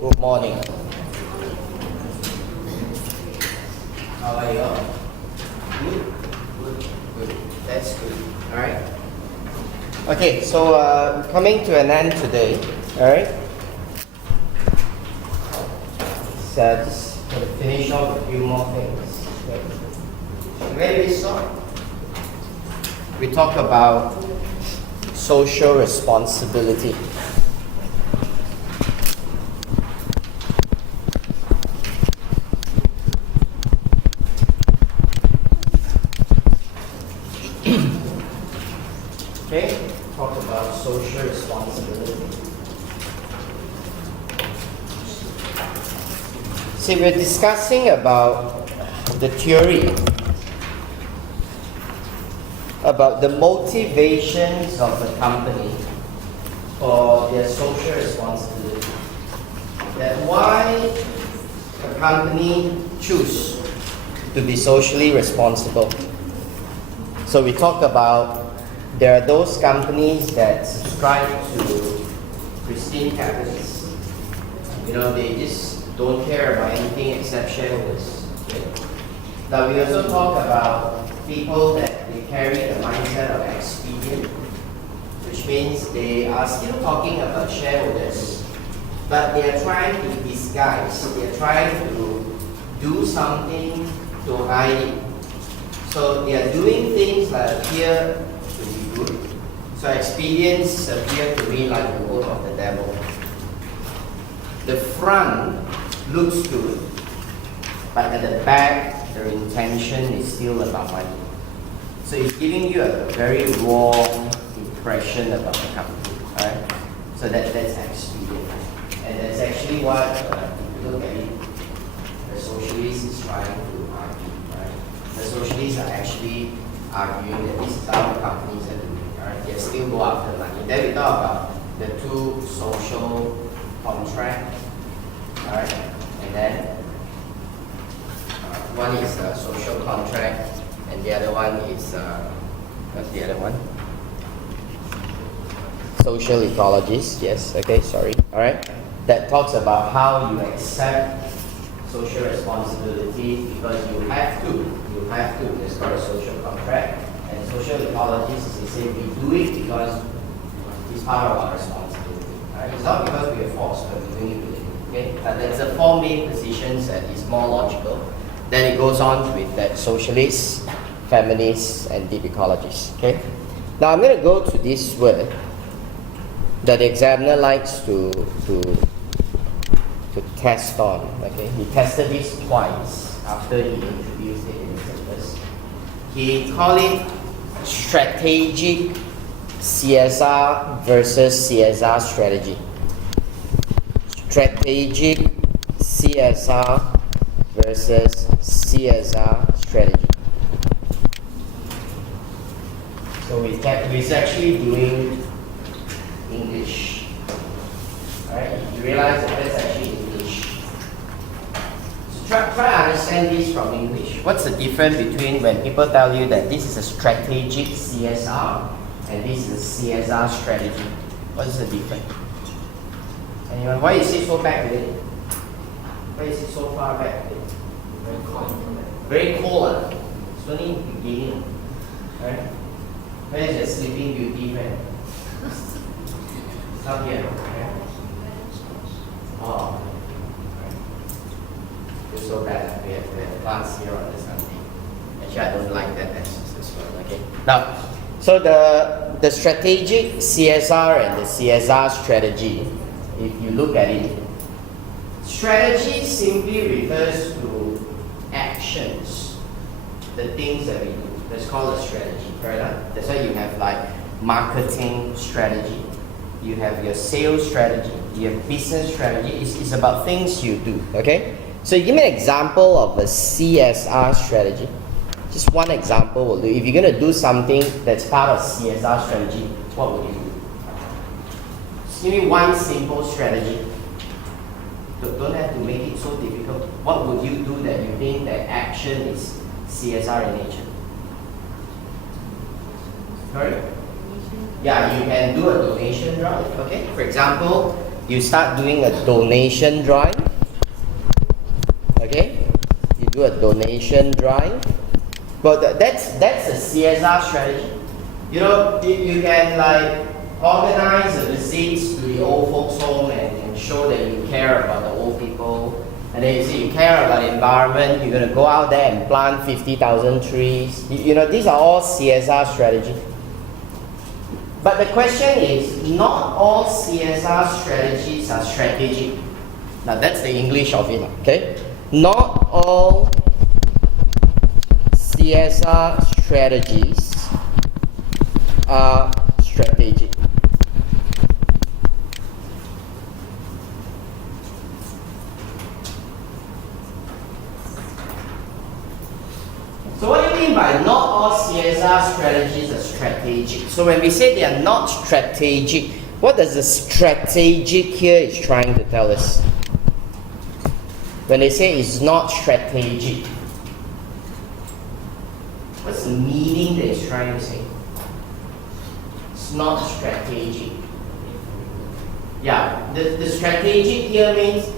Good morning. How are you all? Good? Good. That's good. Alright. Okay, so coming to an end today. Alright. So just going to finish off a few more things. Okay. Where did we start? We talk about social responsibility. Okay, talk about social responsibility. See, we're discussing about the theory, about the motivations of the company for their social responsibility. That why a company choose to be socially responsible. So we talk about there are those companies that subscribe to pristine capitalists. You know, they just don't care about anything except shareholders. Okay? Now we also talk about people that they carry the mindset of expedient, which means they are still talking about shareholders, but they are trying to disguise, they are trying to do something to hide it. So they are doing things that appear to be good. So expedience appear to me like the work of the devil. The front looks good, but at the back, their intention is still about money. So it's giving you a very wrong impression about the company. Right? So that's expedient. And that's actually what, if you look at it, the socialist is trying to argue. Right? The socialists are actually arguing that this is how the companies are doing. Right? They still go after money. Then we talk about the two social contracts. Right? And then one is a social contract, and the other one is what's the other one? Social ecologies. Yes. Okay. Sorry. All right. That talks about how you accept social responsibility because you have to. You have to. It's called a social contract. And social ecologies is they say we do it because it's part of our responsibility. Right? It's not because we are forced, but we're doing it willingly. Okay? But that's the four main positions that is more logical. Then it goes on with that socialists, feminists, and deep ecologists. Okay? Now I'm going to go to this word that the examiner likes to test on. Okay? He tested this twice after he introduced it in the syllabus. He called it strategic CSR versus CSR strategy. Strategic CSR versus CSR strategy. So we're actually doing English. Alright, you realize that that's actually English. So try to understand this from English. What's the difference between when people tell you that this is a strategic CSR and this is a CSR strategy? What is the difference? Anyone? Why is it so back today? Why is it so far back today? Very cold. Very cold. It's only the beginning. Right? Where is the Sleeping Beauty friend? It's not here. Okay? Oh. It's so bad. We have plants here on the Sunday. Actually, I don't like that as well. Okay. Now, so the strategic CSR and the CSR strategy, if you look at it, strategy simply refers to actions, the things that we do. That's called a strategy, right? That's why you have like marketing strategy, you have your sales strategy, you have business strategy. It's about things you do, okay? So give me an example of a CSR strategy. Just one example will do. If you're going to do something that's part of CSR strategy, what would you do? Just give me one simple strategy. Don't have to make it so difficult. What would you do that you think that action is CSR in nature? Sorry? Yeah, you can do a donation drive. Okay. For example, you start doing a donation drive. Okay, you do a donation drive. But that's a CSR strategy. You know, you can like organize a visits to the old folks home and show that you care about the old people. And then you say you care about the environment, you're going to go out there and plant 50,000 trees. You know, these are all CSR strategies. But the question is, not all CSR strategies are strategic. Now that's the English of it, okay? Not all CSR strategies are strategic. So what do you mean by not all CSR strategies are strategic? So when we say they are not strategic, what does the strategic here is trying to tell us? When they say it's not strategic, what's the meaning that it's trying to say? It's not strategic. Yeah, the strategic here means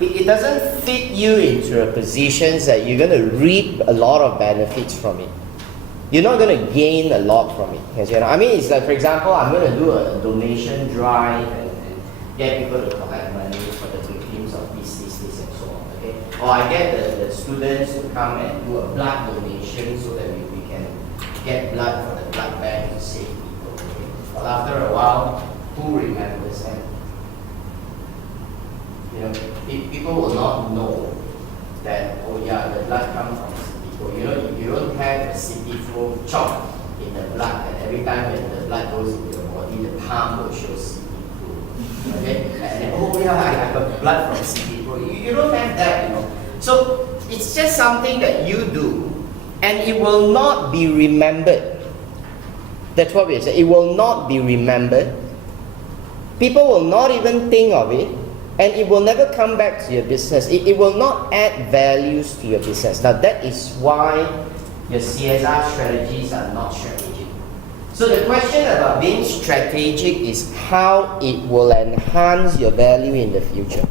it doesn't fit you into a position that you're going to reap a lot of benefits from it. You're not going to gain a lot from it. You know? I mean, it's like, for example, I'm going to do a donation drive and get people to collect money for the victims of this, and so on. Okay? Or I get the students to come and do a blood donation so that we can get blood for the blood bank to save people. Okay? But after a while, who remembers them? You know, people will not know that, oh yeah, the blood comes from city flow. You know, you don't have a city flow chalk in the blood, and every time when the blood goes into your body, the palm will show city flow. Okay? And then, oh yeah, I got blood from city flow. You don't have that, you know. So it's just something that you do, and it will not be remembered. That's what we say. It will not be remembered. People will not even think of it. And it will never come back to your business. It will not add values to your business. Now that is why your CSR strategies are not strategic. So the question about being strategic is how it will enhance your value in the future.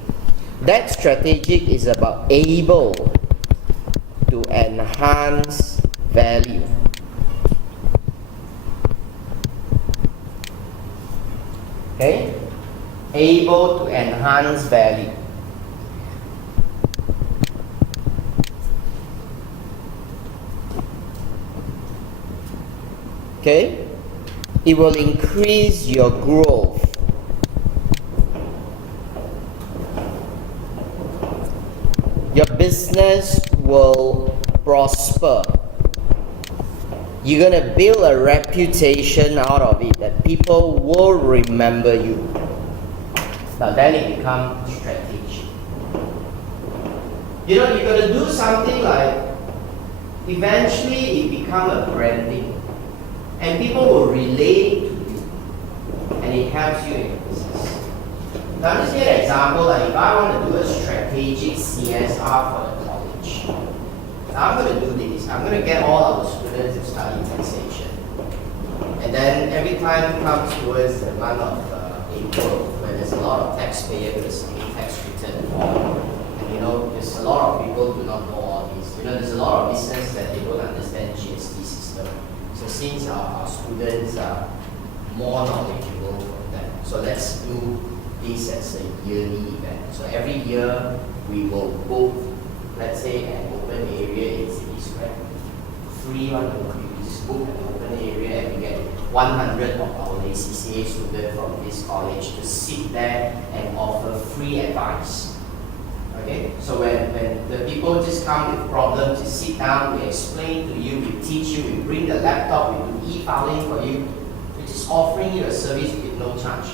That strategic is about able to enhance value. Okay? Able to enhance value. Okay? It will increase your growth. Your business will prosper. You're going to build a reputation out of it that people will remember you. Now then it becomes strategic. You know, you're going to do something like, eventually it becomes a branding. And people will relate to you. And it helps you in your business. Now I'm just give an example, like if I want to do a strategic CSR for the college. Now I'm going to do this. I'm going to get all of the students to study taxation. And then every time comes towards the month of April, where there's a lot of taxpayers going to submit tax return form. And you know, there's a lot of people who do not know all this. You know, there's a lot of business that they don't understand GST system. So since our students are more knowledgeable from that, so let's do this as a yearly event. So every year we will book, let's say, an open area in City Square. Free one, we just book an open area and we get 100 of our ACCA students from this college to sit there and offer free advice. Okay? So when the people just come with problems, we sit down, we explain to you, we teach you, we bring the laptop, we do e-filing for you. We're just offering you a service with no charge.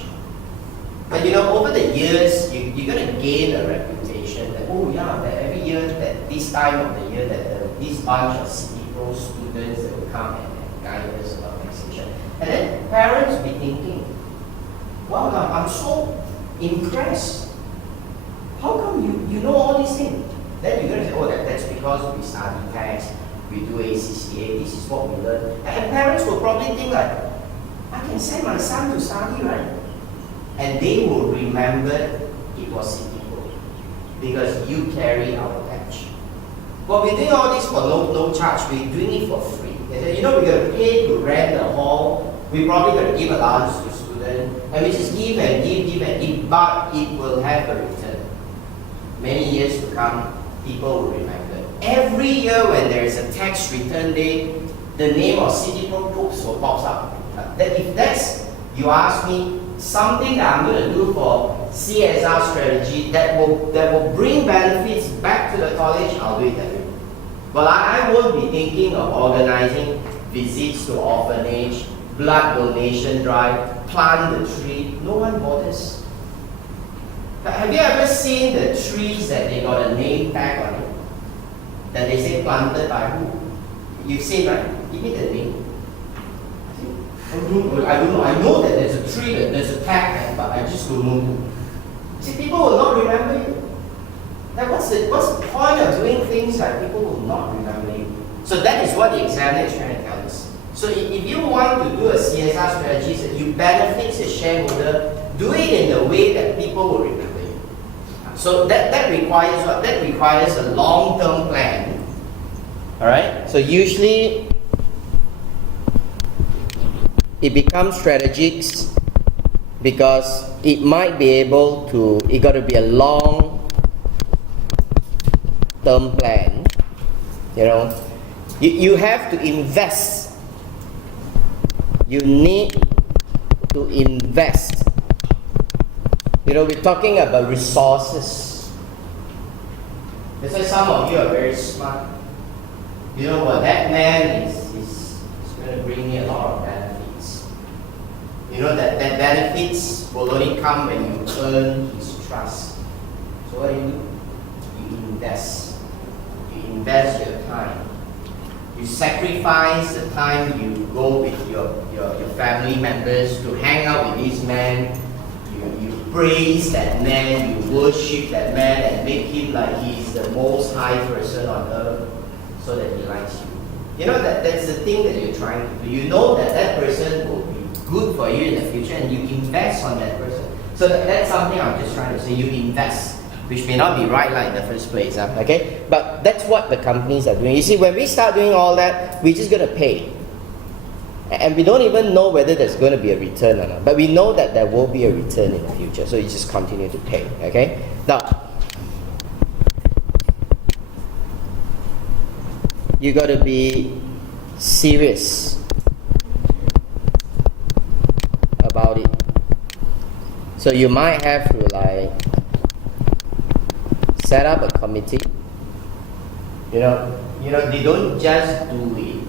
But you know, over the years, you're going to gain a reputation that, oh yeah, that every year, that this time of the year, that this bunch of City Pro students that will come and guide us about taxation. And then parents will be thinking, wow, I'm so impressed. How come you know all these things? Then you're going to say, oh, that's because we study tax, we do ACCA, this is what we learn. And parents will probably think like, I can send my son to study, right? and they will remember it was Citico because you carry our badge. Well, we're doing all this for no charge. We're doing it for free. We're going to pay to rent the hall. We're probably going to give allowance to students, and we just give and give, but it will have a return. Many years to come, people will remember. Every year when there is a tax return day, the name of Citico pops up. If that's, you ask me, something that I'm going to do for CSR strategy that will bring benefits back to the college, I'll do it that way. But I won't be thinking of organizing visits to orphanage, blood donation drive, plant the tree. No one bothers. Have you ever seen the trees that they got a name tag on it? That they say planted by who? You've seen, right? Give me the name. I don't know. I know that there's a tree, that there's a tag, but I just don't know who. See, people will not remember you. Now, what's the point of doing things that people will not remember you? So that is what the examiner is trying to tell us. So if you want to do a CSR strategy that you benefit the shareholder, do it in the way that people will remember you. So that requires what? That requires a long-term plan. All right. So usually it becomes strategic because it might be able to. It got to be a long-term plan. You have to invest. You need to invest. We're talking about resources. That's why some of you are very smart. You know what? That man is going to bring me a lot of benefits. You know that benefits will only come when you earn his trust. So what do? You invest. You invest your time. You sacrifice the time you go with your family members to hang out with this man. You praise that man, you worship that man and make him like he's the most high person on earth so that he likes you. You know that's the thing that you're trying to do. You know that person will be good for you in the future and you invest on that person. So that's something I'm just trying to say. You invest, which may not be right like in the first place. Okay? But that's what the companies are doing. You see, when we start doing all that, we're just going to pay. And we don't even know whether there's going to be a return or not. But we know that there will be a return in the future. So you just continue to pay. Okay? Now, you got to be serious about it. So you might have to set up a committee. They don't just do it,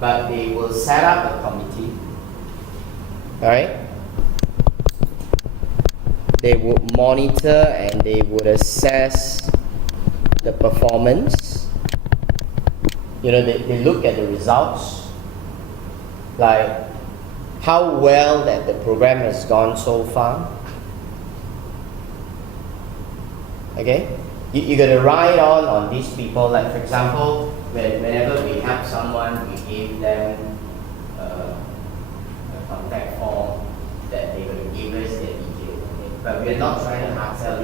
but they will set up a committee. Alright? They would monitor and they would assess the performance. They look at the results, like how well that the program has gone so far. Okay? You're going to ride on these people. Like, for example, whenever we help someone, we give them a contact form that they're going to give us their details. Okay? But we're not trying to hard sell.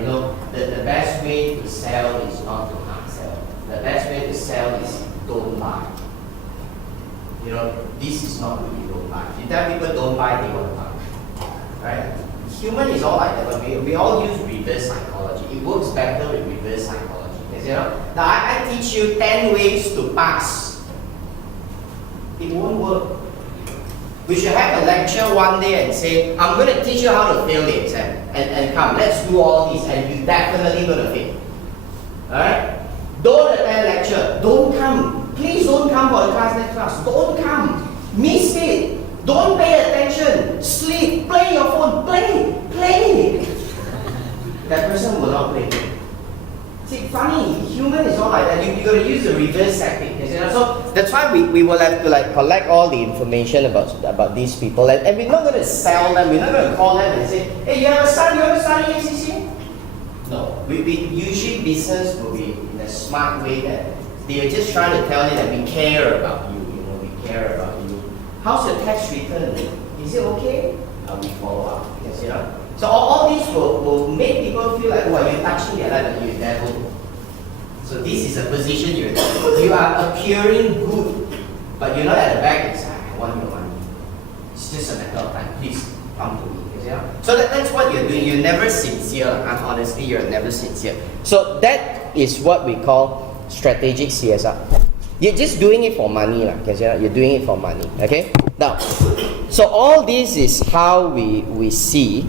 The best way to sell is not to hard sell. The best way to sell is don't buy. This is not really don't buy. You tell people don't buy, they won't buy. Right? Human is all like that, but we all use reverse psychology. It works better with reverse psychology. Now I teach you 10 ways to pass. It won't work. We should have a lecture one day and say, I'm going to teach you how to fail the exam. And come, let's do all this and you're definitely going to fail. Alright? Don't attend lecture. Don't come. Please don't come for the next class. Don't come. Miss it. Don't pay attention. Sleep. Play your phone. Play. That person will not play. See, funny. Human is all like that. You got to use the reverse tactic. So that's why we will have to collect all the information about these people. And we're not going to sell them. We're not going to call them and say, hey, you have a son. You want to study ACCA? No. Usually business will be in a smart way that they are just trying to tell you that we care about you. We care about you. How's your tax return? Is it okay? we follow up. Because, so all these will make people feel like, well, you're touching their life and you're devil. So this is a position you are appearing good, but you're not at the back. It's like, I want your money. It's just a matter of time. Please come to me. So that's what you're doing. You're never sincere. Honestly, you're never sincere. So that is what we call strategic CSR. You're just doing it for money, you're doing it for money. Okay. Now, so all this is how we see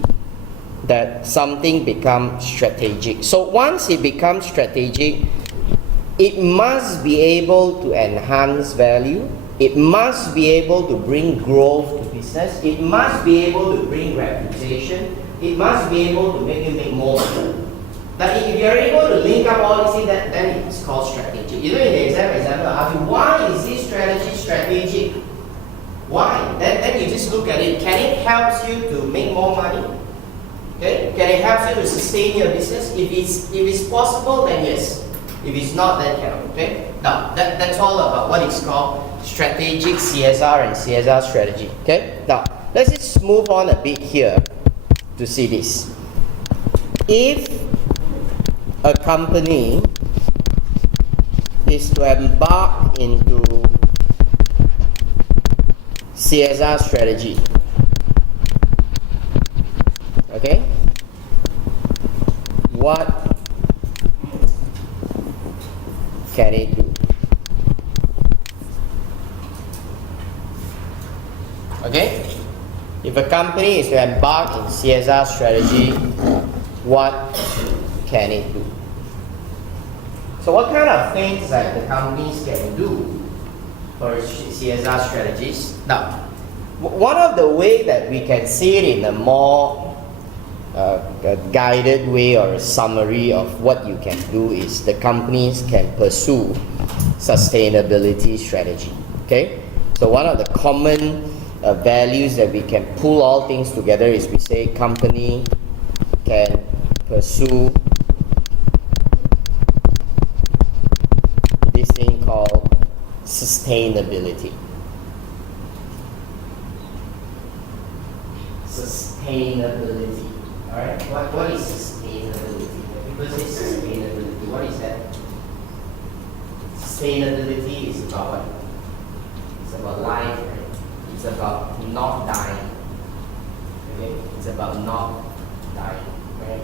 that something becomes strategic. So once it becomes strategic, it must be able to enhance value. It must be able to bring growth to business. It must be able to bring reputation. It must be able to make you make more money. But if you're able to link up all these things, then it's called strategic. In the example, I ask you, why is this strategy strategic? Why? Then you just look at it. Can it help you to make more money? Okay? Can it help you to sustain your business? If it's possible, then yes. If it's not, then cannot. Okay? Now, that's all about what is called strategic CSR and CSR strategy. Okay? Now, let's just move on a bit here to see this. If a company is to embark into CSR strategy, okay, what can it do? Okay? If a company is to embark in CSR strategy, what can it do? So what kind of things that the companies can do for CSR strategies? Now, one of the ways that we can see it in a more guided way or a summary of what you can do is the companies can pursue sustainability strategy. Okay? So one of the common values that we can pull all things together is we say company can pursue this thing called sustainability. Sustainability. Alright? What is sustainability? People say sustainability. What is that? Sustainability is about what? It's about life, right? It's about not dying. Okay? It's about not dying. Right?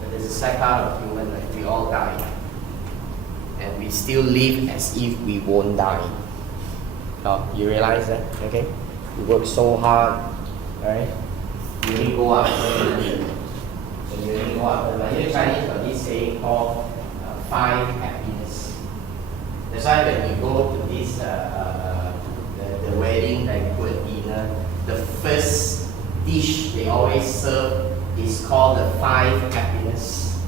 But there's a cycle of human, like we all die. And we still live as if we won't die. Oh, you realize that? Okay? You work so hard, right? You only go after money. So you only go after money. You know, Chinese got this saying called 5 happiness. That's why when you go to this the wedding banquet dinner, the first dish they always serve is called the 5 happiness.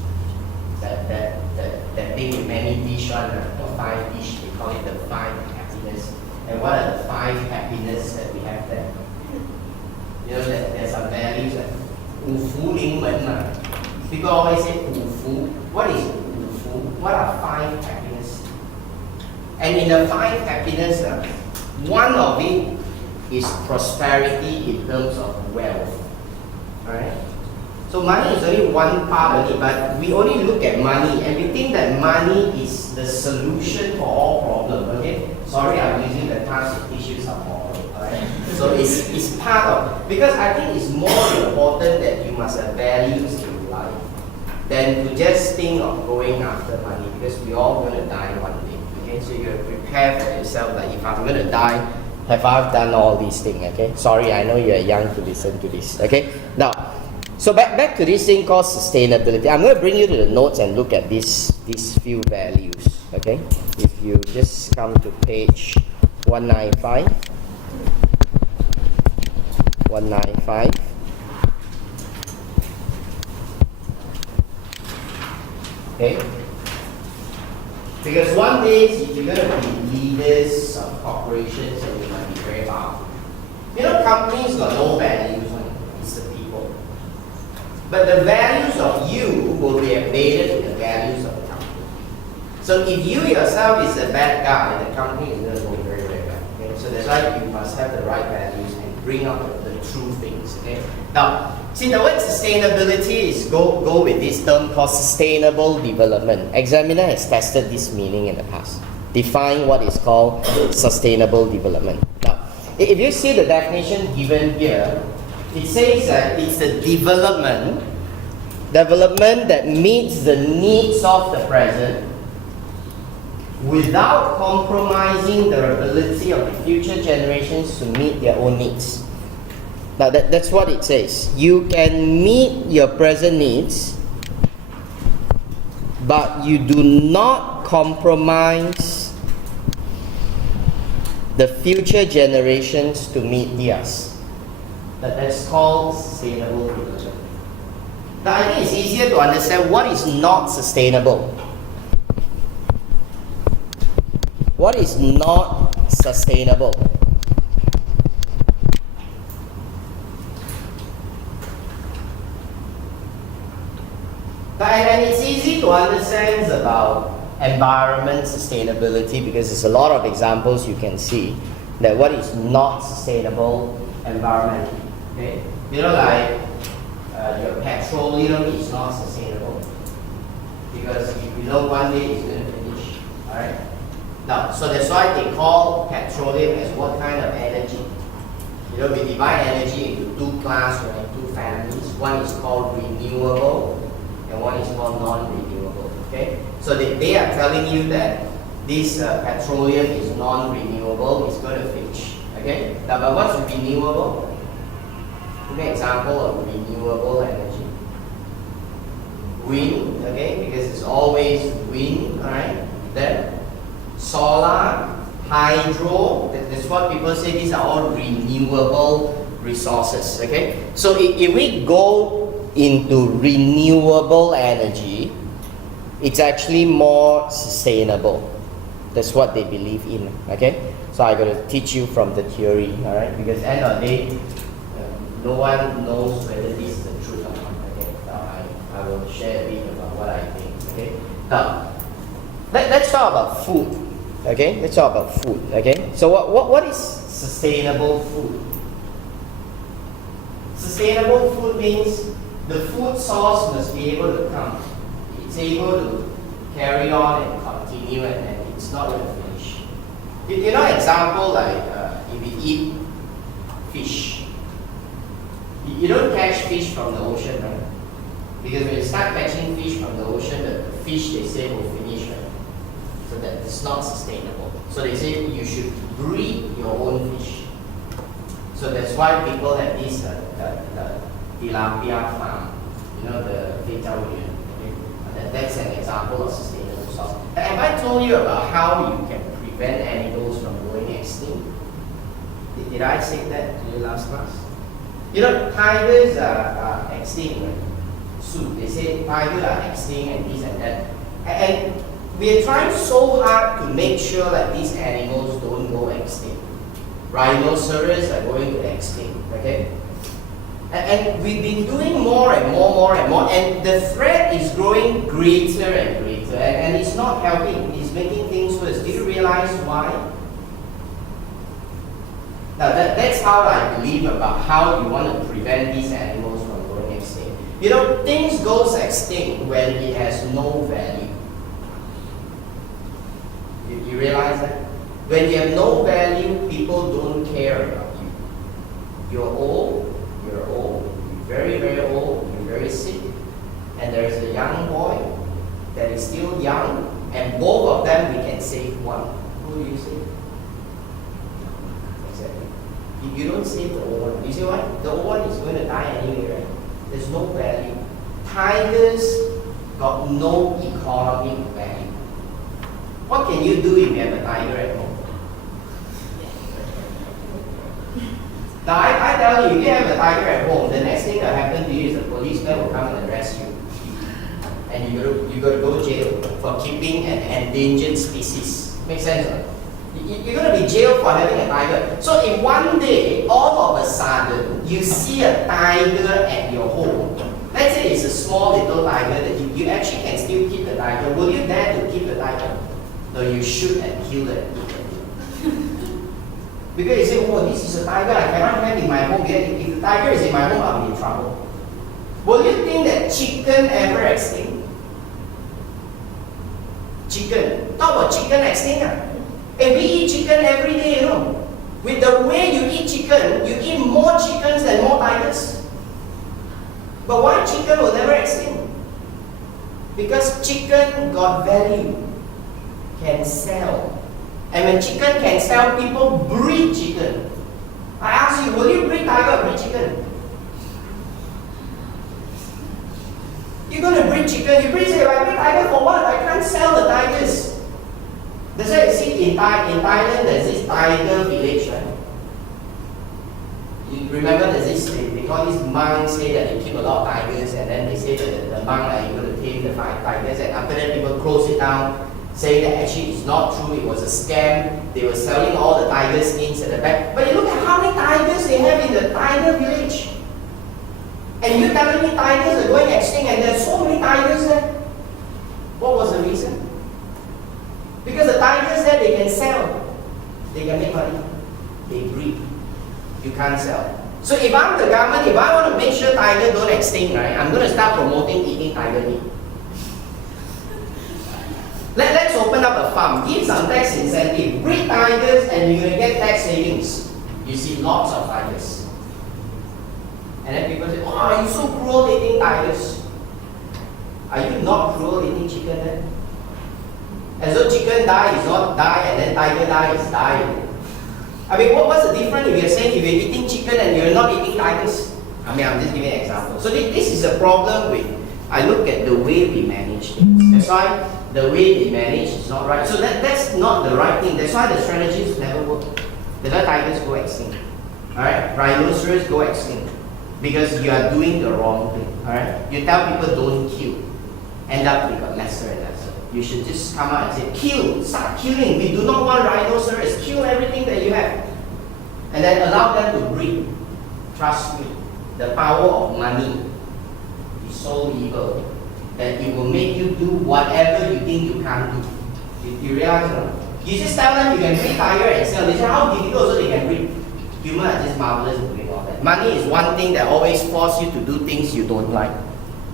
That thing with many dishes on the 5 dish, they call it the 5 happiness. And what are the 5 happiness that we have there? You know that there's some values like 五福临门. People always say 五福. What is 五福? What are 5 happiness? And in the 5 happiness, one of it is prosperity in terms of wealth. Alright? So money is only one part of it, but we only look at money and we think that money is the solution for all problems. Okay? Sorry, I'm using the terms to teach you some more. Alright? So it's part of, because I think it's more important that you must have values in life than to just think of going after money, because we're all going to die one day. Okay? So you have to prepare for yourself, like if I'm going to die, have I done all these things? Okay? Sorry, I know you're young to listen to this. Okay? Now, so back to this thing called sustainability. I'm going to bring you to the notes and look at these few values. Okay? If you just come to page 195. 195. Okay? Because one day, if you're going to be leaders of corporations, and you might be very powerful. You know, companies got no values. It's the people. But the values of you will be embedded in the values of the company. So if you yourself is a bad guy, the company is going to go very, very bad. Okay? So that's why you must have the right values and bring out the true things. Okay. Now, see, the word sustainability is go with this term called sustainable development. Examiner has tested this meaning in the past. Define what is called sustainable development. Now, if you see the definition given here, it says that it's a development that meets the needs of the present without compromising the ability of the future generations to meet their own needs. Now that's what it says. You can meet your present needs, but you do not compromise the future generations to meet theirs. That's called sustainable development. Now I think it's easier to understand what is not sustainable. What is not sustainable? And it's easy to understand about environment sustainability because there's a lot of examples you can see that what is not sustainable environmentally. Okay? You know, like your petroleum is not sustainable because you know one day it's going to finish. Alright? Now, so that's why they call petroleum as what kind of energy? You know, we divide energy into two classes or two families. One is called renewable and one is called non-renewable. Okay? So they are telling you that this petroleum is non-renewable, it's going to finish. Okay? Now, but what's renewable? Give me an example of renewable energy. Wind, okay? Because it's always wind, alright? Then solar, hydro, that's what people say, these are all renewable resources, okay? So if we go into renewable energy, it's actually more sustainable. That's what they believe in, okay? So I'm going to teach you from the theory, alright? Because at the end of the day, no one knows whether this is the truth or not, okay? Now I will share a bit about what I think, okay? Now, let's talk about food. Okay, let's talk about food. Okay, so what is sustainable food? Sustainable food means the food source must be able to come. It's able to carry on and continue, and it's not going to finish. You know, example like if you eat fish, you don't catch fish from the ocean, right? Because when you start catching fish from the ocean, the fish they say will finish, right? So that it's not sustainable. So they say you should breed your own fish. So that's why people have this tilapia farm, you know, the Feijiaoyuan. Okay? That's an example of sustainable source. Have I told you about how you can prevent animals from going extinct? Did I say that to you last class? You know, tigers are extinct, right? Soon they say tigers are extinct and this and that. And we are trying so hard to make sure that these animals don't go extinct. Rhinoceros are going to extinct, okay? And we've been doing more and more, and the threat is growing greater and greater, and it's not helping, it's making things worse. Do you realize why? Now that's how I believe about how you want to prevent these animals from going extinct. You know, things goes extinct when it has no value. You realize that? When you have no value, people don't care about you. You're old, you're very, very old, you're very sick, and there's a young boy that is still young, and both of them we can save one. Who do you save? Exactly. You don't save the old one. You see what? The old one is going to die anyway, right? There's no value. Tigers got no economic value. What can you do if you have a tiger at home? Now I tell you, if you have a tiger at home, the next thing that will happen to you is the policeman will come and arrest you. And you got to go to jail for keeping an endangered species. Make sense, right? You're going to be jailed for having a tiger. So if one day, all of a sudden, you see a tiger at your home, let's say it's a small little tiger that you actually can still keep the tiger, will you dare to keep the tiger? No, you shoot and kill it. Because you say, oh, this is a tiger, I cannot have in my home. If the tiger is in my home, I'll be in trouble. Will you think that chicken ever extinct? Chicken. Talk about chicken extinct. And we eat chicken every day, you know. With the way you eat chicken, you eat more chickens than more tigers. But why chicken will never extinct? Because chicken got value, can sell. And when chicken can sell, people breed chicken. I ask you, will you breed tiger or breed chicken? You're going to breed chicken. You breed, say, I breed tiger for what? I can't sell the tigers. That's why you see in Thailand, there's this tiger village, right? You remember there's this, they call these monks, say that they keep a lot of tigers, and then they say that the monk are able to tame the tigers, and after that people close it down, saying that actually it's not true, it was a scam. They were selling all the tiger skins at the back. But you look at how many tigers they have in the tiger village. And you're telling me tigers are going extinct and there's so many tigers there? What was the reason? Because the tigers there, they can sell. They can make money. They breed. You can't sell. So if I'm the government, if I want to make sure tigers don't extinct, right, I'm going to start promoting eating tiger meat. Let's open up a farm, give some tax incentive, breed tigers and you're going to get tax savings. You see lots of tigers. And then people say, oh, are you so cruel eating tigers? Are you not cruel eating chicken then? As though chicken die is not die and then tiger die is die. I mean, what's the difference if you're saying if you're eating chicken and you're not eating tigers? I mean, I'm just giving an example. So this is a problem with, I look at the way we manage things. That's why the way they manage is not right. So that's not the right thing. That's why the strategies never work. That's why tigers go extinct. Alright? Rhinoceros go extinct. Because you are doing the wrong thing. Alright? You tell people don't kill. End up you got lesser and lesser. You should just come out and say, kill, start killing. We do not want rhinoceros. Kill everything that you have. And then allow them to breed. Trust me. The power of money is so evil that it will make you do whatever you think you can't do. You realize or not? You just tell them you can breed tiger and sell. They say how difficult so they can breed. Humans are just marvelous in doing all that. Money is one thing that always forces you to do things you don't like.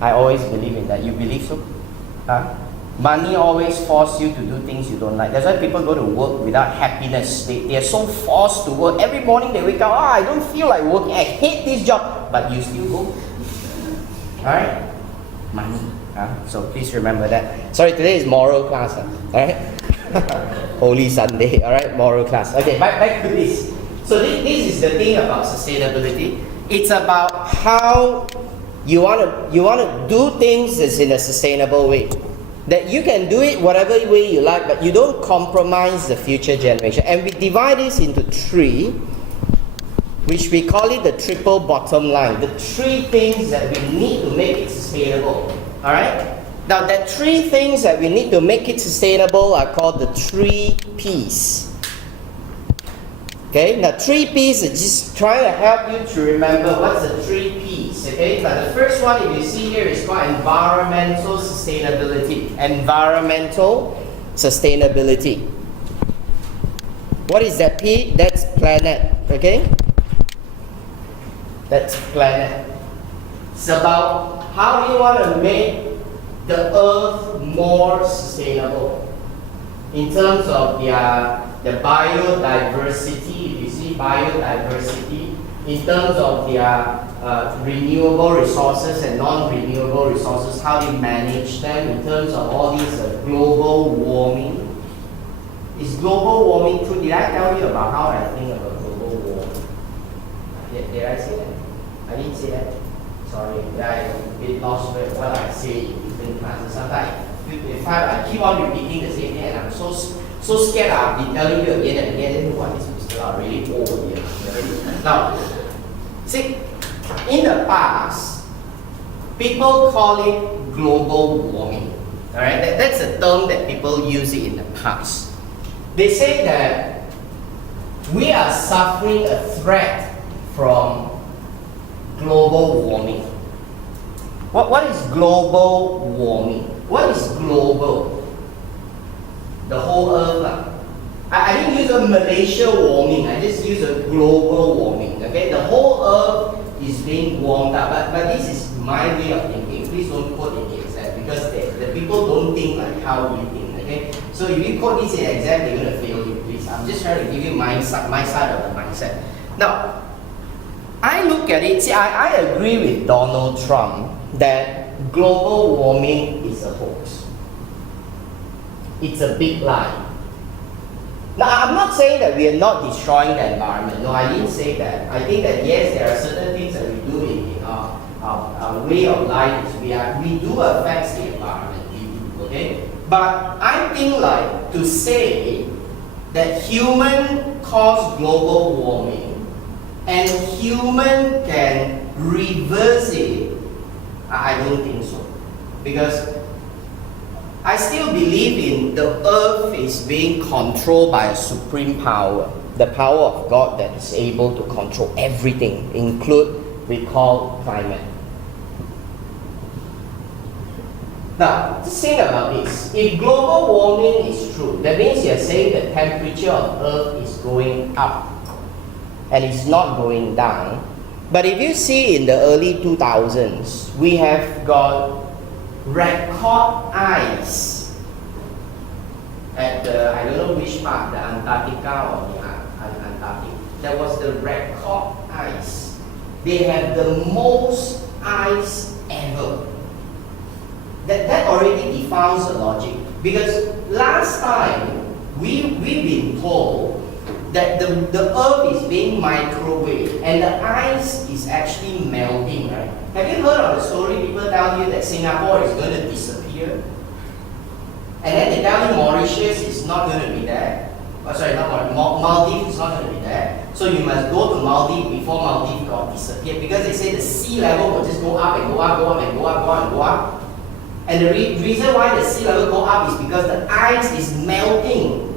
I always believe in that. You believe so? Huh? Money always forces you to do things you don't like. That's why people go to work without happiness. They are so forced to work. Every morning they wake up, I don't feel like working. I hate this job. But you still go. Alright? Money. So please remember that. Sorry, today is moral class. Alright? Holy Sunday. Alright? Moral class. Okay, back to this. So this is the thing about sustainability. It's about how you want to do things that's in a sustainable way. That you can do it whatever way you like, but you don't compromise the future generation. And we divide this into three, which we call it the triple bottom line. The three things that we need to make it sustainable. Alright? Now the three things that we need to make it sustainable are called the 3 P's. Okay, now 3 P's is just trying to help you to remember what's the 3 P's. Okay, now the first one, if you see here, is called environmental sustainability. Environmental sustainability. What is that P? That's planet. Okay, that's planet. It's about how do you want to make the earth more sustainable in terms of the biodiversity. If you see biodiversity, in terms of their renewable resources and non-renewable resources, how do you manage them in terms of all these global warming? Is global warming true? Did I tell you about how I think about global warming? Did I say that? I didn't say that. Sorry, I a bit lost with what I say in different classes. Sometimes if I keep on repeating the same thing and I'm so scared I'll be telling you again and again, then what is Mr. Lau really old here? Now, see, in the past, people call it global warming. Alright, that's a term that people use it in the past. They say that we are suffering a threat from global warming. What is global warming? What is global? The whole earth. I didn't use a Malaysia warming, I just use a global warming. Okay, the whole earth is being warmed up, but this is my way of thinking. Please don't quote in the exam because the people don't think like how we think. Okay, so if you quote this in the exam, they're gonna fail you. Please, I'm just trying to give you my side of the mindset. Now, I look at it. See, I agree with Donald Trump that global warming is a hoax. It's a big lie. Now, I'm not saying that we are not destroying the environment. No, I didn't say that. I think that yes, there are certain things that we do in our way of life. We do affect the environment. We do, okay? But I think like to say that human cause global warming and human can reverse it, I don't think so. Because I still believe in the earth is being controlled by a supreme power, the power of God that is able to control everything, include we call climate. Now, just think about this. If global warming is true, that means you're saying the temperature of earth is going up and it's not going down. But if you see in the early 2000s, we have got record ice at the, I don't know which part, the Antarctica or the Antarctic. That was the record ice. They have the most ice ever. That already defines the logic. Because last time, we've been told that the earth is being microwaved and the ice is actually melting, right? Have you heard of the story people tell you that Singapore is going to disappear? And then they tell you Mauritius is not going to be there. Oh, sorry, not Mauritius, Maldives is not going to be there. So you must go to Maldives before Maldives got disappeared because they say the sea level will just go up and go up, go up and go up, go up and go up. And the reason why the sea level go up is because the ice is melting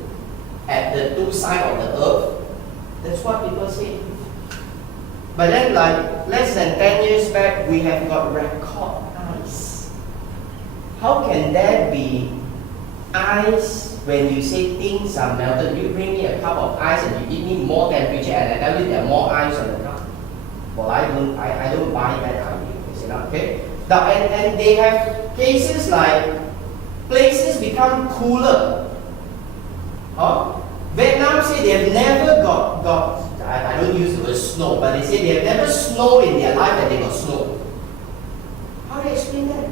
at the two sides of the earth. That's what people say. But then like less than 10 years back, we have got record ice. How can there be ice when you say things are melted? You bring me a cup of ice and you give me more temperature and I tell you there are more ice on the cup. Well, I don't buy that idea. You know, okay? Now, and they have cases like places become cooler. Vietnam say they have never got I don't use the word snow, but they say they have never snowed in their life and they got snow. How do you explain that?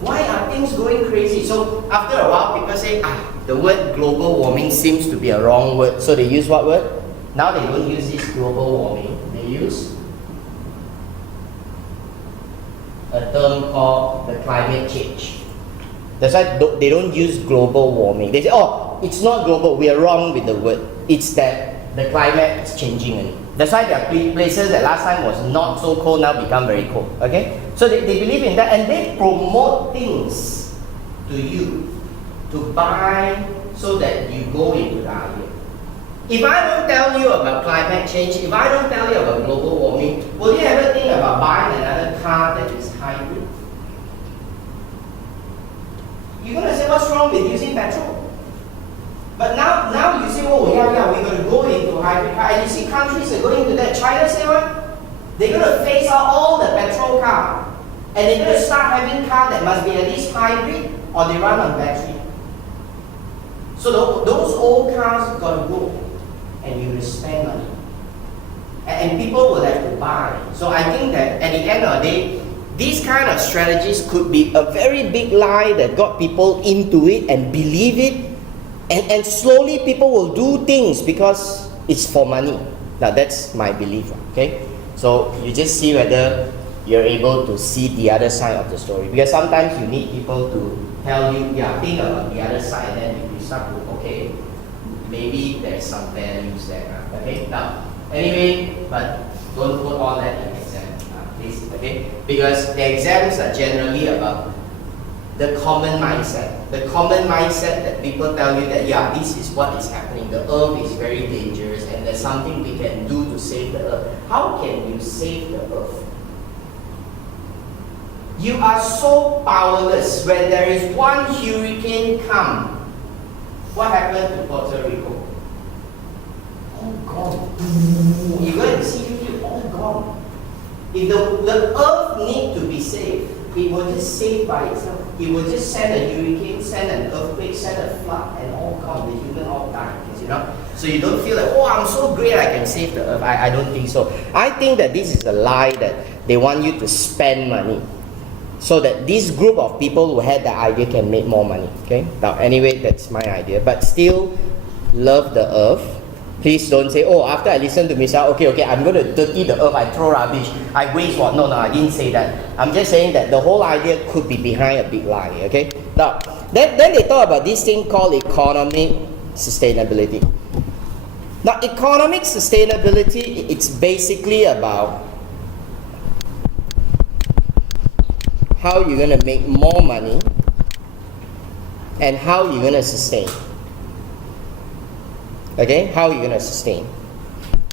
Why are things going crazy? So after a while, people say, the word global warming seems to be a wrong word. So they use what word? Now they don't use this global warming. They use a term called the climate change. That's why they don't use global warming. They say, it's not global. We are wrong with the word. It's that the climate is changing. That's why there are places that last time was not so cold now become very cold. Okay? So they believe in that and they promote things to you to buy so that you go into the idea. If I don't tell you about climate change, if I don't tell you about global warming, will you ever think about buying another car that is hybrid? You're going to say, what's wrong with using petrol? But now you say, we're going to go into hybrid car. And you see countries are going into that. China say what? They're going to phase out all the petrol car. And they're going to start having cars that must be at least hybrid or they run on battery. So those old cars got to go. And you will spend money. And people will have to buy. So I think that at the end of the day, these kind of strategies could be a very big lie that got people into it and believe it. And slowly people will do things because it's for money. Now that's my belief, okay? So you just see whether you're able to see the other side of the story. Because sometimes you need people to tell you, think about the other side, and then you start to, okay, maybe there's some values there, okay? Now, anyway, but don't put all that in exam, please, okay? Because the exams are generally about the common mindset. The common mindset that people tell you that, this is what is happening. The earth is very dangerous and there's something we can do to save the earth. How can you save the earth? You are so powerless when there is one hurricane come. What happened to Puerto Rico? All gone. You go and see YouTube, all gone. If the earth need to be saved, it will just save by itself. It will just send a hurricane, send an earthquake, send a flood, and all gone. The human all die, you know? So you don't feel like, oh, I'm so great, I can save the earth. I don't think so. I think that this is a lie that they want you to spend money, so that this group of people who had the idea can make more money, okay? Now, anyway, that's my idea. But still, love the earth. Please don't say, oh, after I listen to Michelle, okay, I'm going to dirty the earth, I throw rubbish, I waste what? No, I didn't say that. I'm just saying that the whole idea could be behind a big lie, okay? Now, then they talk about this thing called economic sustainability. Now, economic sustainability, it's basically about how you're going to make more money and how you're going to sustain. Okay, how you're going to sustain.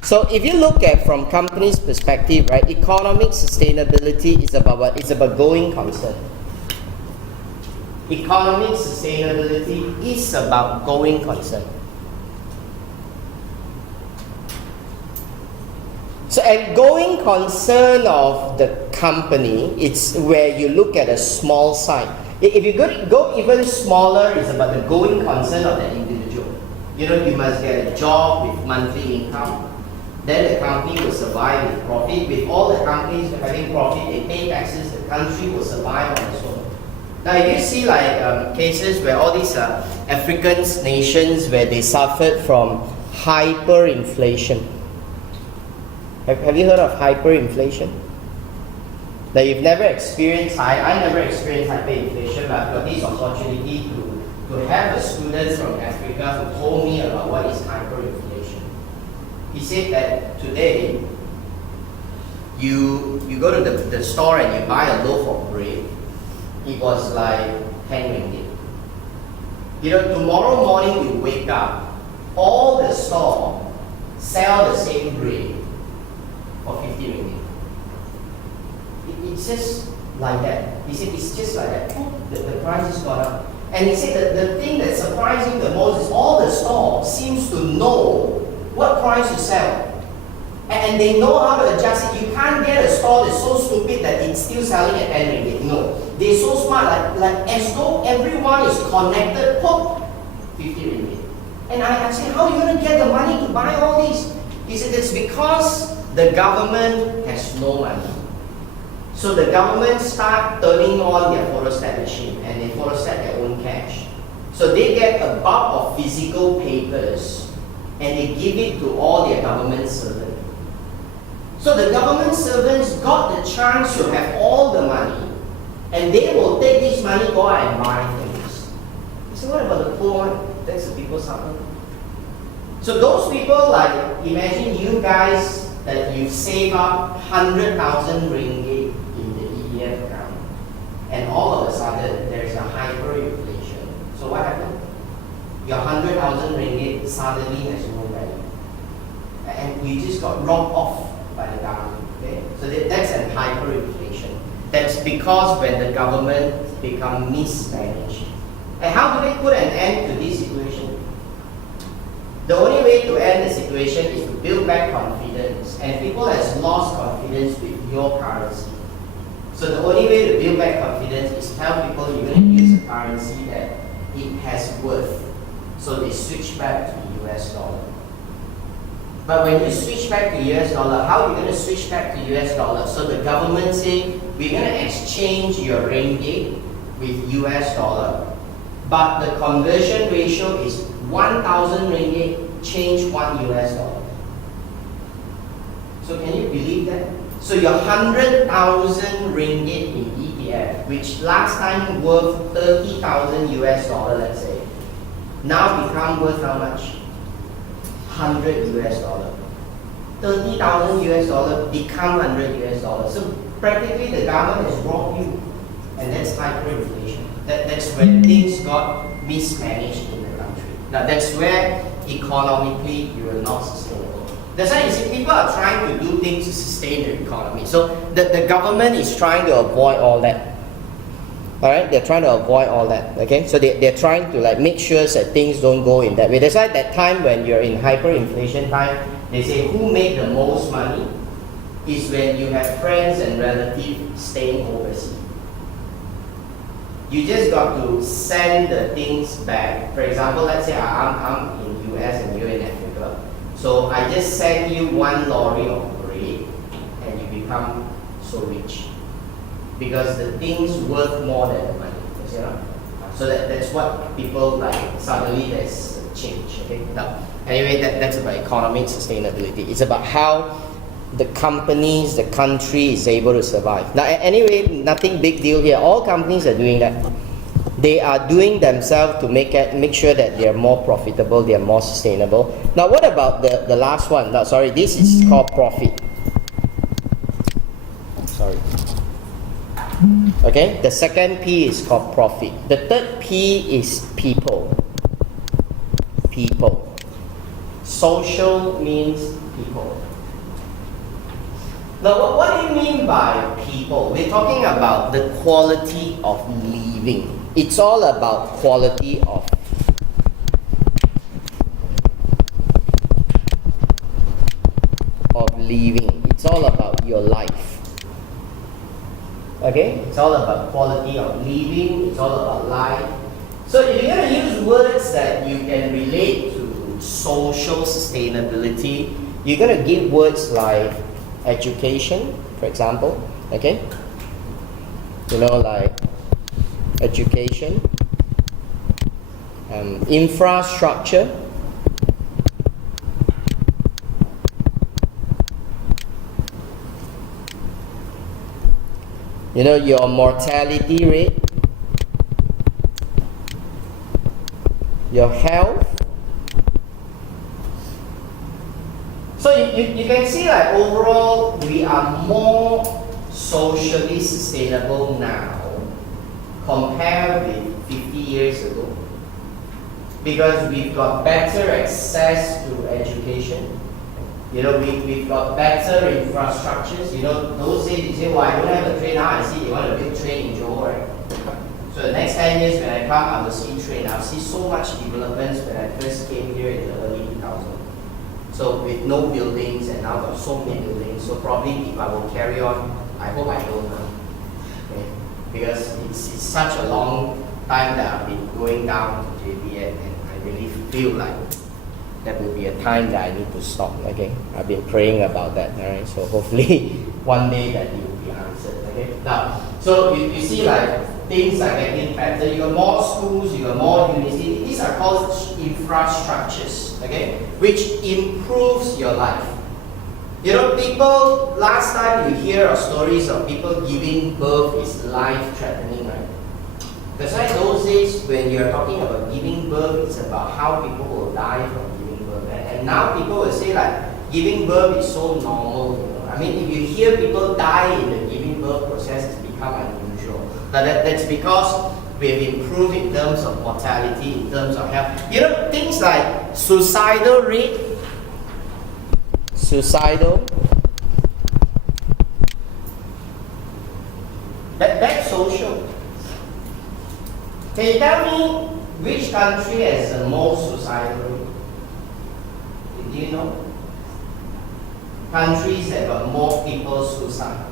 So if you look at from company's perspective, right, economic sustainability is about what? It's about going concern. Economic sustainability is about going concern. So and going concern of the company, it's where you look at a small side. If you go even smaller, it's about the going concern of the individual. You know, you must get a job with monthly income. Then the company will survive with profit. With all the companies having profit, they pay taxes, the country will survive on its own. Now, if you see like cases where all these African nations where they suffered from hyperinflation. Have you heard of hyperinflation? Now, you've never experienced I never experienced hyperinflation, but I've got this opportunity to have a student from Africa who told me about what is hyperinflation. He said that today, you go to the store and you buy a loaf of bread, it was like 10 ringgit. You know, tomorrow morning you wake up, all the store sell the same bread for 50 ringgit. It's just like that. He said it's just like that. The price has gone up. And he said that the thing that surprised him the most is all the stores seems to know what price to sell. And they know how to adjust it. You can't get a store that's so stupid that it's still selling at 10 ringgit. No. They're so smart, like as though everyone is connected, pop, 50 ringgit. And I said, how are you going to get the money to buy all these? He said, it's because the government has no money. So the government start turning on their photostat machine and they photostat their own cash. So they get a bulk of physical papers and they give it to all their government servants. So the government servants got the chance to have all the money and they will take this money, go out and buy things. So what about the poor one? That's the people suffering. So those people, like, imagine you guys that you save up 100,000 ringgit account, and all of a sudden there's a hyperinflation. So what happened? Your 100,000 ringgit suddenly has no value, and you just got robbed off by the government. Okay, so that's an hyperinflation. That's because when the government become mismanaged. And how do they put an end to this situation? The only way to end the situation is to build back confidence, and people has lost confidence with your currency. So the only way to build back confidence is tell people you're going to use a currency that it has worth. So they switch back to the US dollar. But when you switch back to US dollar, how are you going to switch back to US dollar? So the government say, we're going to exchange your ringgit with US dollar, but the conversion ratio is 1,000 ringgit change 1 US dollar. So can you believe that? So your 100,000 ringgit in ETF, which last time worth 30,000 US dollar, let's say, now become worth how much? 100 US dollar. 30,000 US dollar become 100 US dollar. So practically the government has robbed you, and that's hyperinflation. That's when things got mismanaged in the country. Now that's where economically you are not sustainable. That's why you see people are trying to do things to sustain the economy. So the government is trying to avoid all that. Alright, they're trying to avoid all that. Okay, so they're trying to like make sure that things don't go in that way. That's why that time when you're in hyperinflation time, they say who made the most money is when you have friends and relatives staying overseas. You just got to send the things back. For example, let's say I'm in US and you're in Africa. So I just send you 1 lorry of bread and you become so rich. Because the thing's worth more than the money. You know? So that's what people like, suddenly there's a change. Okay? Now, anyway, that's about economic sustainability. It's about how the companies, the country is able to survive. Now, anyway, nothing big deal here. All companies are doing that. They are doing themselves to make sure that they are more profitable, they are more sustainable. Now, what about the last one? No, sorry, this is called profit. Sorry. Okay, the second P is called profit. The third P is people. People. Social means people. Now, what do you mean by people? We're talking about the quality of living. It's all about quality of living. It's all about your life. Okay? It's all about quality of living. It's all about life. So if you're going to use words that you can relate to social sustainability, you're going to give words like education, for example, okay? You know, like education, infrastructure, you know, your mortality rate, your health. So you can see like overall we are more socially sustainable now compared with 50 years ago because we've got better access to education. You know, we've got better infrastructures. You know, those days you say, well, I don't have a train. Now I see you want a big train in Johor, right? So the next 10 years when I come, I will see train. I'll see so much developments when I first came here in the early 2000s. So with no buildings and now got so many buildings. So probably if I will carry on, I hope I don't know. Okay? Because it's such a long time that I've been going down to JB and I really feel like that will be a time that I need to stop. Okay, I've been praying about that. All right, so hopefully one day that it will be answered. Okay, now so you see like things are getting better. You got more schools, you got more universities. These are called infrastructures. Okay, which improves your life. You know, people last time you hear of stories of people giving birth is life-threatening, right? That's why those days when you're talking about giving birth, it's about how people will die from giving birth. And now people will say like giving birth is so normal. You know? I mean, if you hear people die in the giving birth process, it's become unusual. Now that's because we've improved in terms of mortality, in terms of health. You know, things like suicidal rate, that's social. Can you tell me which country has the most suicidal rate? Do you know? Countries that got more people suicide.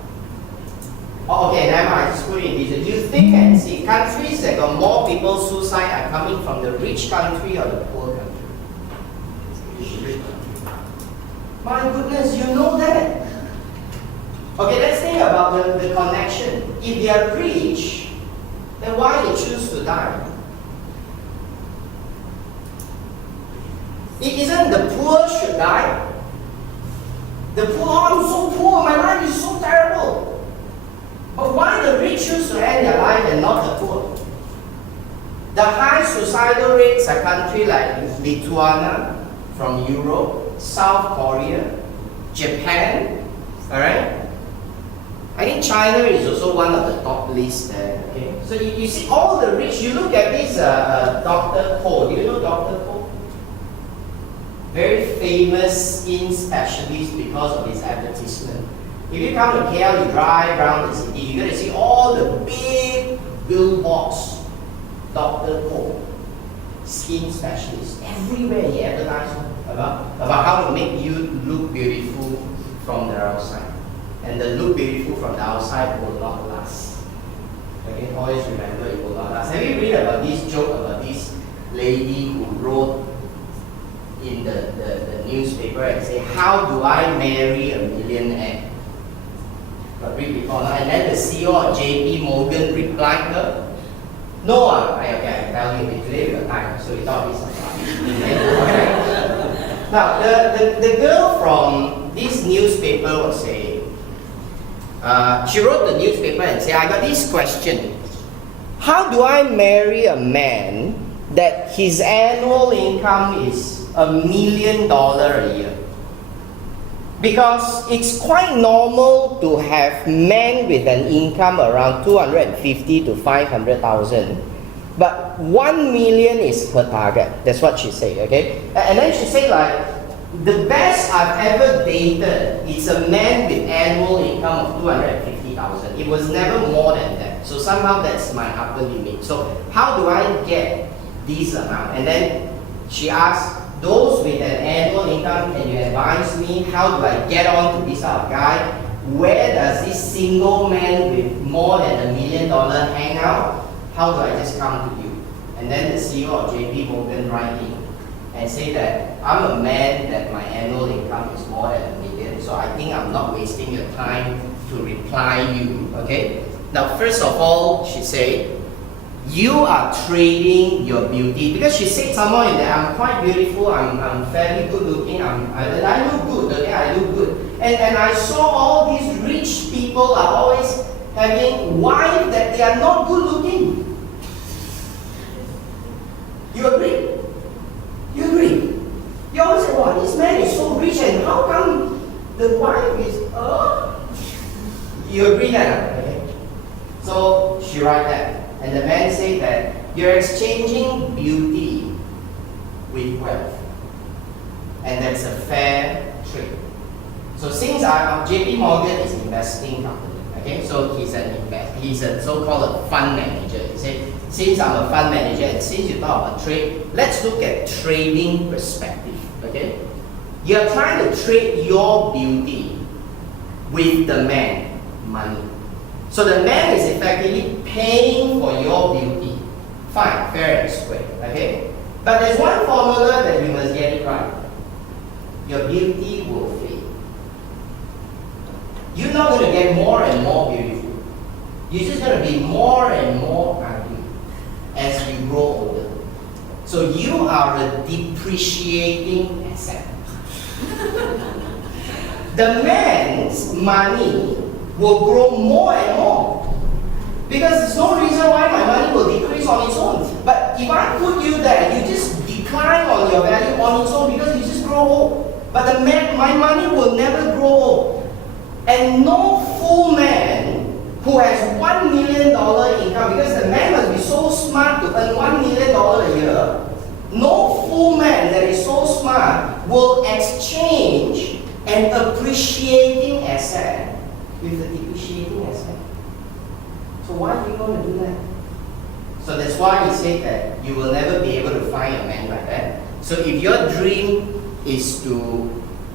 Oh, okay, never mind, just put it in detail. You think and see, countries that got more people suicide are coming from the rich country or the poor country? My goodness, you know that. Okay, let's think about the connection. If they are rich, then why they choose to die? It isn't the poor should die. The poor, oh, I'm so poor, my life is so terrible. But why the rich choose to end their life and not the poor? The high suicidal rates are countries like Lithuania from Europe, South Korea, Japan, alright? I think China is also one of the top lists there. Okay? So you see all the rich, you look at this Dr. Ko. Do you know Dr. Ko? Very famous skin specialist because of his advertisement. If you come to KL, you drive around the city, you're going to see all the big billboards, Dr. Cole, skin specialist. Everywhere he advertised about how to make you look beautiful from the outside. And the look beautiful from the outside will not last. Okay, always remember it will not last. Have you read about this joke about this lady who wrote in the newspaper and say, how do I marry a millionaire? But read before now. And then the CEO of JP Morgan replied her, no, I tell you, today we have time, so we thought this was Now, the girl from this newspaper was saying, she wrote the newspaper and said, I got this question. How do I marry a man that his annual income is $1 million a year? Because it's quite normal to have men with an income around 250 to 500,000, but 1 million is her target. That's what she said, okay? And then she said like, the best I've ever dated is a man with annual income of 250,000. It was never more than that. So somehow that's my upper limit. So how do I get this amount? And then she asked, those with an annual income, can you advise me how do I get on to this type of guy? Where does this single man with more than $1 million hang out? How do I just come to you? And then the CEO of JP Morgan write in and say that I'm a man that my annual income is more than $1 million, so I think I'm not wasting your time to reply you. Okay? Now, first of all, she said, you are trading your beauty, because she said somewhere in there, I'm quite beautiful, I'm fairly good looking, I look good, okay, I look good. And I saw all these rich people are always having wives that they are not good looking. You agree? You agree? You always say, wow, this man is so rich, and how come the wife is, You agree that? Okay. So she write that. And the man said that you're exchanging beauty with wealth. And that's a fair trade. So since JP Morgan is an investing company, okay, so he's a so-called fund manager. He said, since I'm a fund manager and since you talk about trade, let's look at trading perspective, okay? You're trying to trade your beauty with the man, money. So the man is effectively paying for your beauty. Fine, fair and square, okay? But there's one formula that we must get it right. Your beauty will fade. You're not going to get more and more beautiful. You're just going to be more and more ugly as you grow older. So you are a depreciating asset. The man's money will grow more and more. Because there's no reason why my money will decrease on its own. But if I put you there, you just decline on your value on its own because you just grow old. But my money will never grow old. And no fool man who has $1 million income, because the man must be so smart to earn $1 million a year, no fool man that is so smart will exchange an appreciating asset with a depreciating asset. So why are you going to do that? So that's why he said that you will never be able to find a man like that. So if your dream is to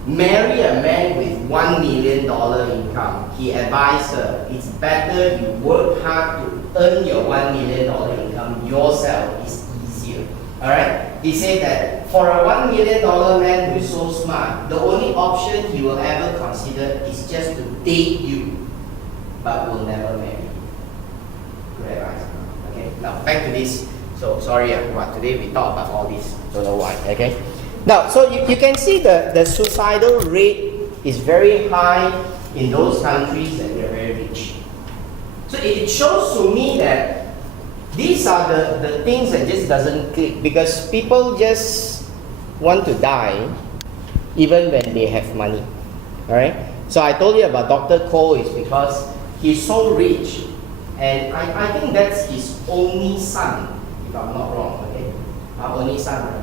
marry a man with $1 million income, he advised her, it's better you work hard to earn your $1 million income yourself. It's easier. Alright? He said that for a $1 million man who is so smart, the only option he will ever consider is just to date you, but will never marry you. Good advice. Okay, now back to this. So sorry, today we talk about all this. Don't know why. Okay. Now, so you can see the suicidal rate is very high in those countries that they're very rich. So it shows to me that these are the things that just doesn't click, because people just want to die even when they have money. Alright? So I told you about Dr. Cole is because he's so rich, and I think that's his only son, if I'm not wrong, okay? Our only son, right?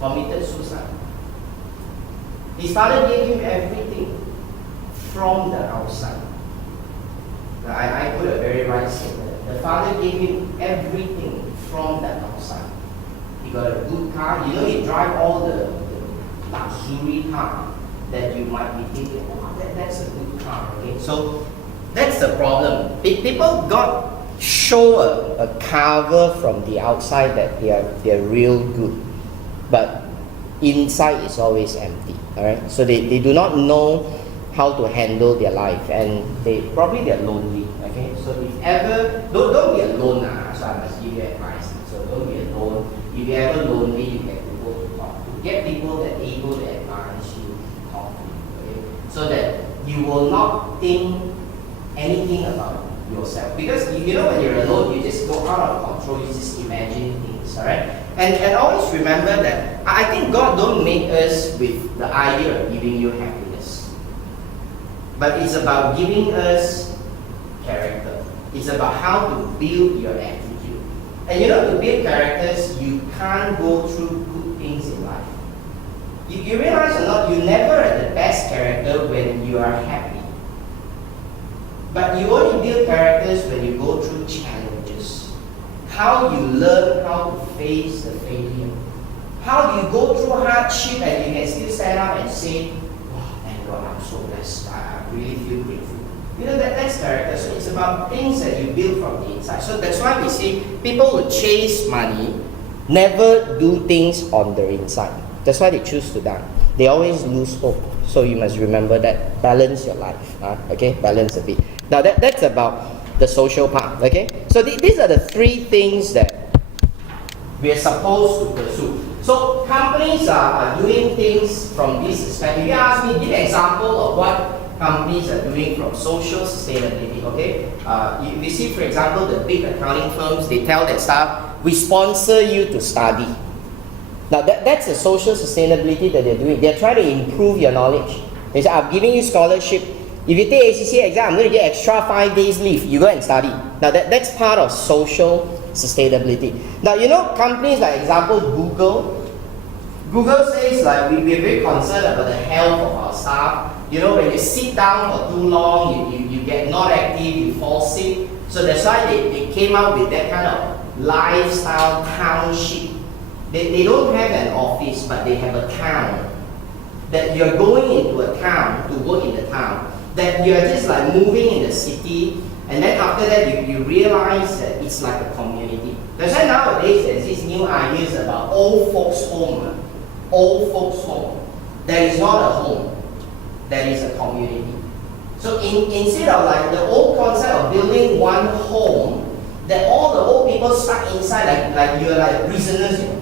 Committed suicide. His father gave him everything from the outside. I put a very right statement. The father gave him everything from the outside. He got a good car. You know, he drive all the luxury car that you might be thinking, oh, that's a good car. Okay, so that's the problem. People got show a cover from the outside that they're real good, but inside is always empty. All right, so they do not know how to handle their life, and they're lonely. Okay, so if ever don't be alone now. So I must give you advice. So don't be alone. If you're ever lonely, you get people to talk to. Get people that are able to advise you, talk to you. Okay, so that you will not think anything about yourself, because you know when you're alone, you just go out of control. You just imagine things. All right, and always remember that I think God don't make us with the idea of giving you happiness. But it's about giving us character. It's about how to build your attitude. And you know, to build characters, you can't go through good things in life. You realize or not, you never are the best character when you are happy. But you only build characters when you go through challenges. How you learn how to face the failure. How do you go through hardship and you can still stand up and say, oh, thank God, I'm so blessed. I really feel grateful. You know, that's character. So it's about things that you build from the inside. So that's why we see people who chase money never do things on the inside. That's why they choose to die. They always lose hope. So you must remember that. Balance your life. Okay? Balance a bit. Now that's about the social part. Okay? So these are the three things that we are supposed to pursue. So companies are doing things from this aspect. If you ask me, give an example of what companies are doing from social sustainability. Okay, you see, for example, the big accounting firms, they tell their staff, we sponsor you to study. Now that's the social sustainability that they're doing. They're trying to improve your knowledge. They say, I'm giving you scholarship. If you take ACCA exam, I'm going to get extra 5 days leave. You go and study. Now that's part of social sustainability. Now you know, companies like example Google says like we're very concerned about the health of our staff. You know, when you sit down for too long, you get not active, you fall sick. So that's why they came out with that kind of lifestyle township. They don't have an office, but they have a town. That you're going into a town to work in the town. That you're just like moving in the city, and then after that you realize that it's like a community. That's why nowadays there's these new ideas about old folks home. Old folks home. That is not a home. That is a community. So instead of like the old concept of building one home, that all the old people stuck inside like you're like prisoners, you know.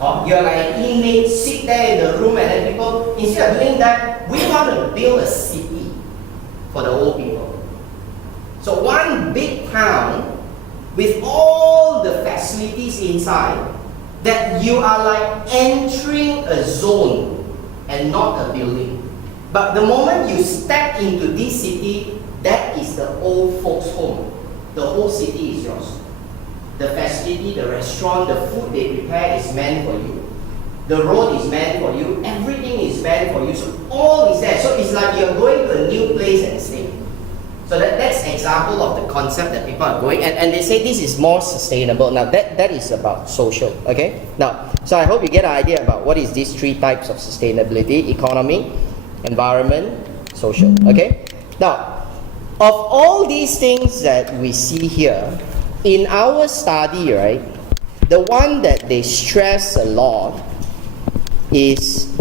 Or you're like an inmate, sit there in the room, and then people, instead of doing that, we want to build a city for the old people. So one big town with all the facilities inside, that you are like entering a zone and not a building. But the moment you step into this city, that is the old folks' home. The whole city is yours. The facility, the restaurant, the food they prepare is meant for you. The road is meant for you. Everything is meant for you. So all is there. So it's like you're going to a new place and staying. So that's an example of the concept that people are going. And they say this is more sustainable. Now that is about social. Okay? Now, so I hope you get an idea about what is these three types of sustainability: economy, environment, social. Okay? Now, of all these things that we see here, in our study, right, the one that they stress a lot is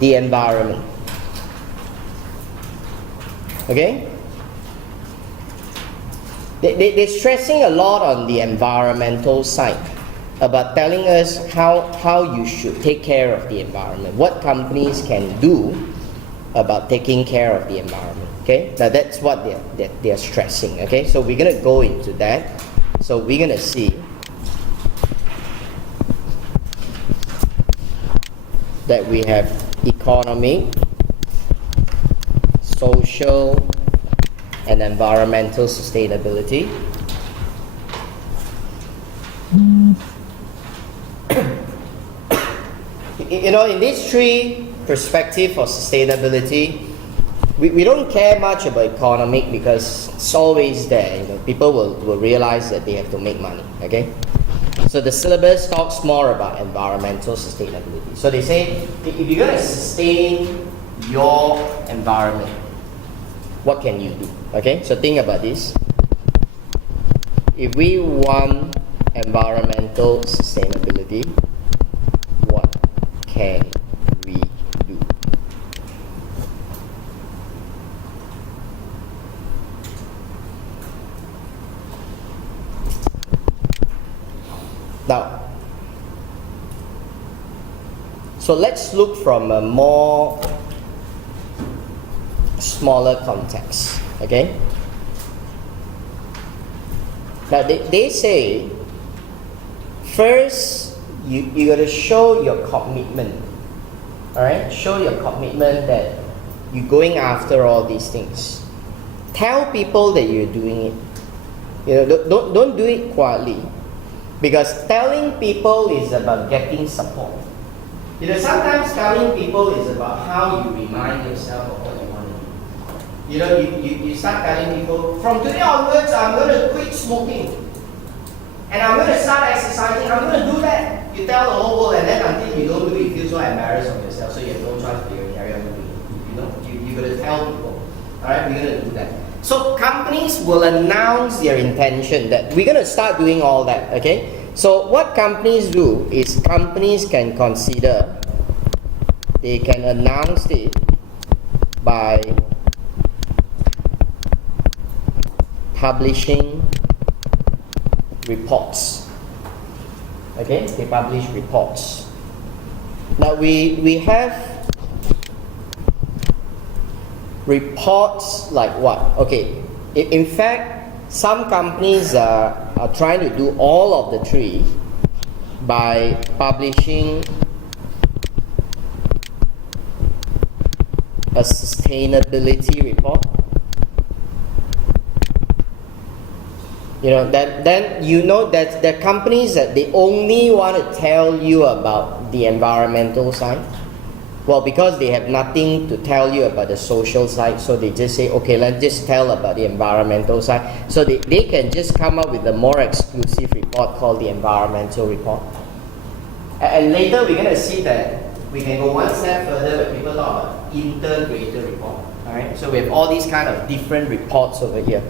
the environment. Okay? They're stressing a lot on the environmental side, about telling us how you should take care of the environment, what companies can do about taking care of the environment. Okay, now that's what they're stressing. Okay, so we're gonna go into that. So we're gonna see that we have economy, social, and environmental sustainability. You know, in these three perspectives for sustainability, we don't care much about economic because it's always there. People will realize that they have to make money. Okay, so the syllabus talks more about environmental sustainability. So they say if you're going to sustain your environment, what can you do? Okay, so think about this. If we want environmental sustainability, what can we do? Now, so let's look from a more smaller context, okay? Now they say, first you got to show your commitment, all right? Show your commitment that you're going after all these things. Tell people that you're doing it. Don't do it quietly, because telling people is about getting support. Sometimes telling people is about how you remind yourself of what you want to do. You start telling people, from today onwards, I'm going to quit smoking. And I'm going to start exercising. I'm going to do that. You tell the whole world, and then until you don't do it, you feel so embarrassed of yourself, so you have no choice but you carry on doing it. You're going to tell people, all right, we're going to do that. So companies will announce their intention that we're going to start doing all that, okay? So what companies do is companies can consider, they can announce it by publishing reports. Okay, they publish reports. Now we have reports like what? Okay, in fact, some companies are trying to do all of the three by publishing a sustainability report. That there are companies that they only want to tell you about the environmental side. Well, because they have nothing to tell you about the social side, so they just say, okay, let's just tell about the environmental side. So they can just come up with a more exclusive report called the environmental report. And later we're going to see that we can go one step further when people talk about integrated report. All right, so we have all these kind of different reports over here.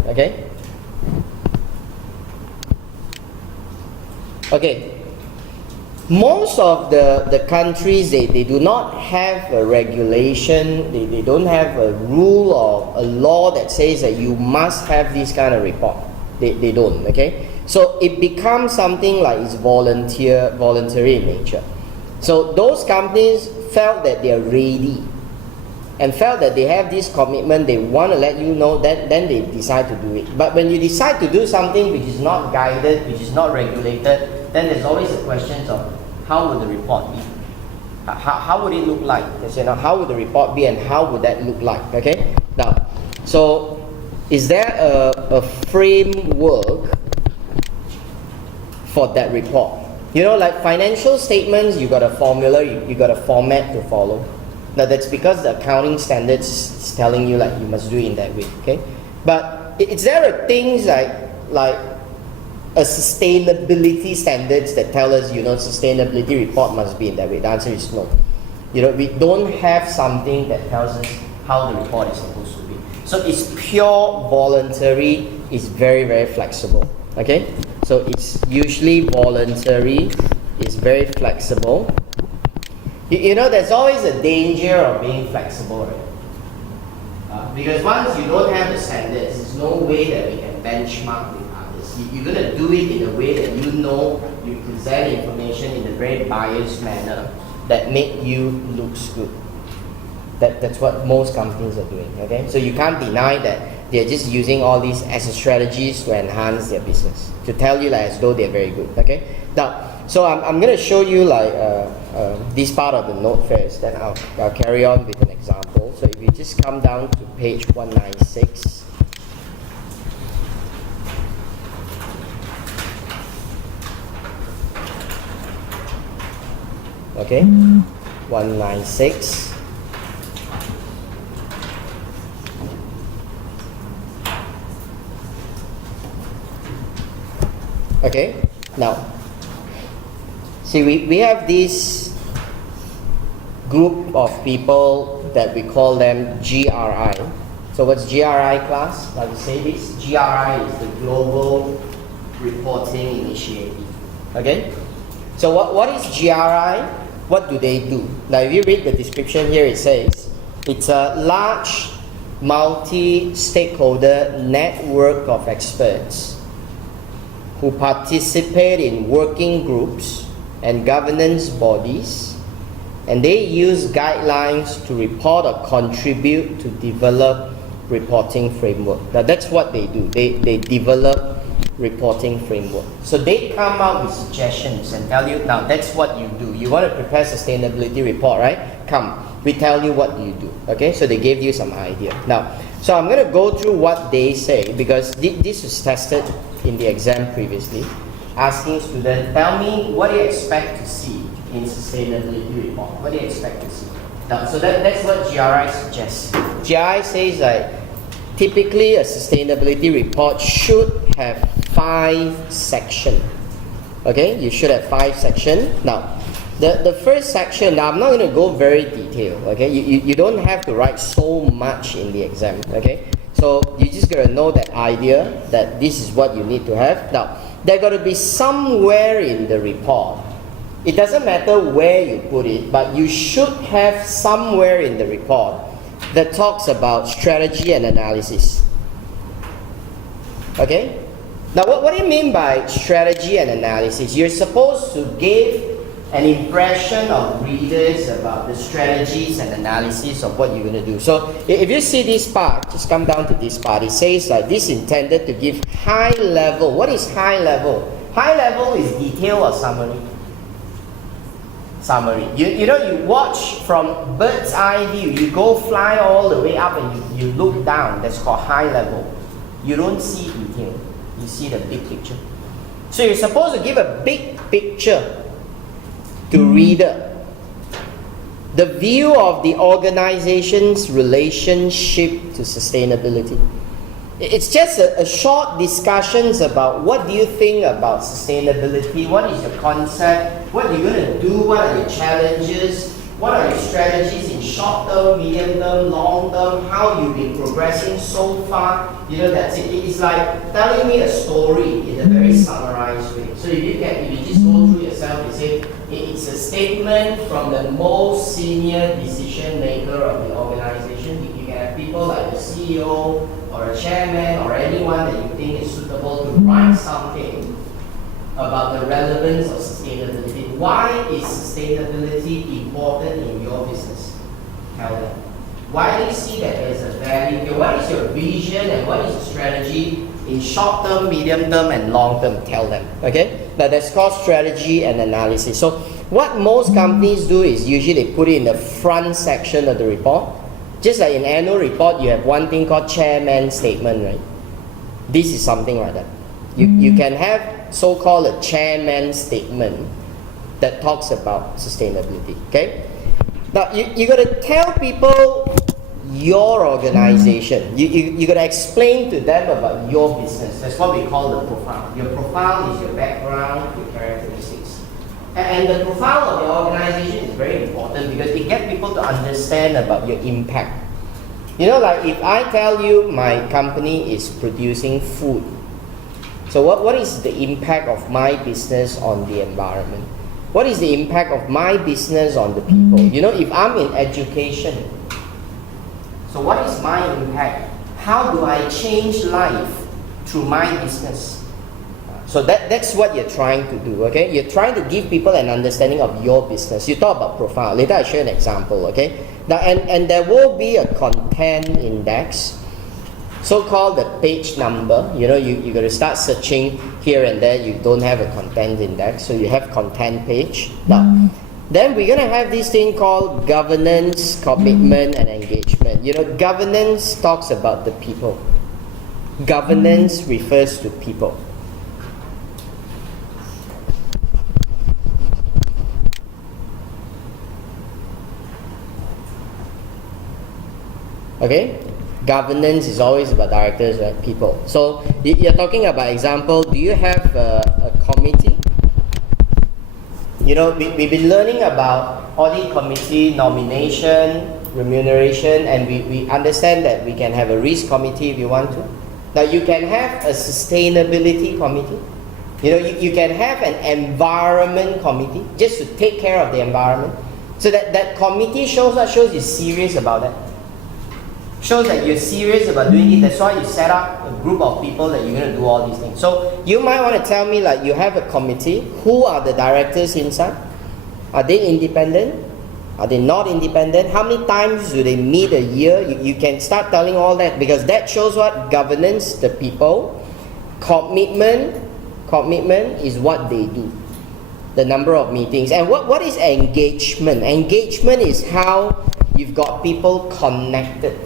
Okay, most of the countries, they do not have a regulation, they don't have a rule or a law that says that you must have this kind of report. They don't, okay? So it becomes something like it's voluntary in nature. So those companies felt that they're ready and felt that they have this commitment, they want to let you know, then they decide to do it. But when you decide to do something which is not guided, which is not regulated, then there's always the questions of how would the report be? How would it look like? How would the report be and how would that look like? Okay? Now, so is there a framework for that report? Like financial statements, you got a formula, you got a format to follow. Now that's because the accounting standards is telling you like you must do it in that way, okay? But is there things like a sustainability standards that tell us, sustainability report must be in that way? The answer is no. We don't have something that tells us how the report is supposed to be. So it's pure voluntary, it's very, very flexible, okay? So it's usually voluntary, it's very flexible. There's always a danger of being flexible, right? Because once you don't have the standards, there's no way that we can benchmark with others. You're going to do it in a way that you present information in a very biased manner that make you looks good. That's what most companies are doing, okay? So you can't deny that they're just using all these as strategies to enhance their business, to tell you as though they're very good, okay? Now, so I'm going to show you this part of the note first, then I'll carry on with an example. So if you just come down to page 196. Okay, 196. Okay? Now, see, we have this group of people that we call them GRI. So what's GRI, class? Like we say this, GRI is the Global Reporting Initiative. Okay? So what is GRI? What do they do? Now if you read the description here, it says it's a large multi-stakeholder network of experts who participate in working groups and governance bodies, and they use guidelines to report or contribute to develop reporting framework. Now that's what they do. They develop reporting framework. So they come out with suggestions and tell you, now that's what you do. You want to prepare sustainability report, right? Come, we tell you what you do. Okay, so they gave you some idea. Now, so I'm going to go through what they say, because this was tested in the exam previously, asking students, tell me what do you expect to see in sustainability report? What do you expect to see? Now, so that's what GRI suggests. GRI says that typically a sustainability report should have 5 sections. Okay, you should have 5 sections. Now, the first section, now I'm not going to go very detailed. Okay, you don't have to write so much in the exam. Okay, so you just got to know that idea that this is what you need to have. Now, there got to be somewhere in the report. It doesn't matter where you put it, but you should have somewhere in the report that talks about strategy and analysis. Okay? Now, what do you mean by strategy and analysis? You're supposed to give an impression of readers about the strategies and analysis of what you're going to do. So, if you see this part, just come down to this part. It says like this intended to give high level. What is high level? High level is detail or summary. Summary. You know, you watch from bird's eye view. You go fly all the way up and you look down. That's called high level. You don't see detail. You see the big picture. So you're supposed to give a big picture to reader. The view of the organization's relationship to sustainability. It's just a short discussions about what do you think about sustainability, what is your concept, what you're going to do, what are your challenges, what are your strategies in short term, medium term, long term, how you've been progressing so far. You know, that's it. It's like telling me a story in a very summarized way. So if you just go through yourself, you say it's a statement from the most senior decision maker of the organization. You can have people like the CEO or a chairman or anyone that you think is suitable to write something about the relevance of sustainability. Why is sustainability important in your business? Tell them. Why do you see that there is a value here? What is your vision and what is the strategy in short term, medium term, and long term? Tell them. Okay? Now that's called strategy and analysis. So what most companies do is usually they put it in the front section of the report. Just like in annual report, you have one thing called chairman statement, right? This is something like that. You can have so-called a chairman statement that talks about sustainability. Okay? Now you got to tell people your organization. You got to explain to them about your business. That's what we call the profile. Your profile is your background, your characteristics. And the profile of your organization is very important because it gets people to understand about your impact. You know, like if I tell you my company is producing food, so what is the impact of my business on the environment? What is the impact of my business on the people? You know, if I'm in education, so what is my impact? How do I change life through my business? So that's what you're trying to do, okay? You're trying to give people an understanding of your business. You talk about profile. Later I'll show you an example, okay? Now, and there will be a content index, so-called the page number. You know, you got to start searching here and there. You don't have a content index, so you have content page. Now, then we're going to have this thing called governance, commitment, and engagement. You know, governance talks about the people. Governance refers to people. Okay? Governance is always about directors, right? People. So you're talking about example, do you have a we've been learning about audit committee nomination, remuneration, and we understand that we can have a risk committee if you want to. Now you can have a sustainability committee. You can have an environment committee just to take care of the environment. So that committee shows you're serious about that. Shows that you're serious about doing it. That's why you set up a group of people that you're going to do all these things. So you might want to tell me, like, you have a committee. Who are the directors inside? Are they independent? Are they not independent? How many times do they meet a year? You can start telling all that, because that shows what governance, the people. Commitment is what they do. The number of meetings. And what is engagement? Engagement is how you've got people connected.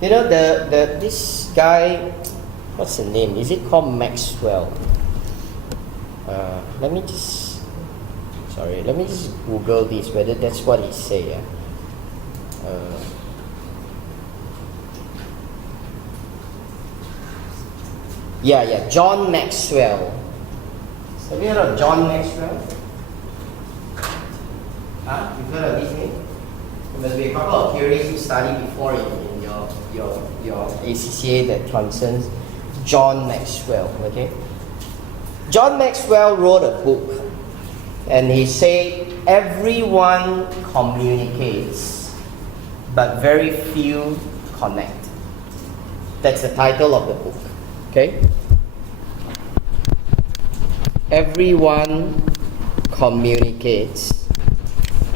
This guy, what's the name? Is it called Maxwell? Let me just Google this, whether that's what he say. John Maxwell. Have you heard of John Maxwell? You've heard of this name? There must be a couple of theories you studied before in your ACCA that concerns John Maxwell. Okay, John Maxwell wrote a book, and he said everyone communicates, but very few connect. That's the title of the book. Okay, everyone communicates,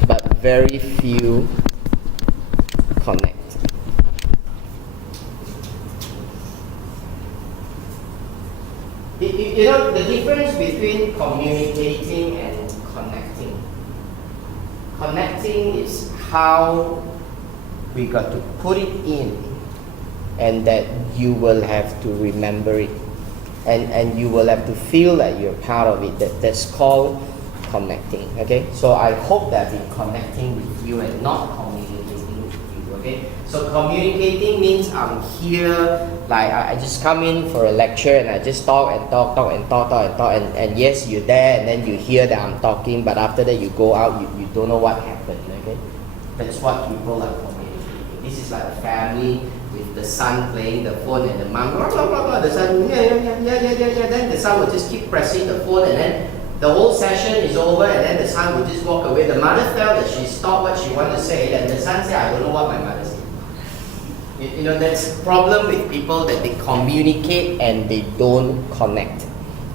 but very few connect. The difference between communicating and connecting. Connecting is how we got to put it in, and that you will have to remember it, and you will have to feel that you're part of it. That's called connecting. Okay, so I hope that I've been connecting with you and not communicating with you. Okay, so communicating means I'm here, like I just come in for a lecture and I just talk, and yes, you're there, and then you hear that I'm talking, but after that you go out, you don't know what happened. Okay, that's what people are communicating. This is like a family with the son playing the phone and the mom, blah, blah, blah, blah. The son, yeah. Then the son will just keep pressing the phone, and then the whole session is over, and then the son will just walk away. The mother felt that she stopped what she wanted to say, and the son said, I don't know what my mother said. That's the problem with people, that they communicate and they don't connect.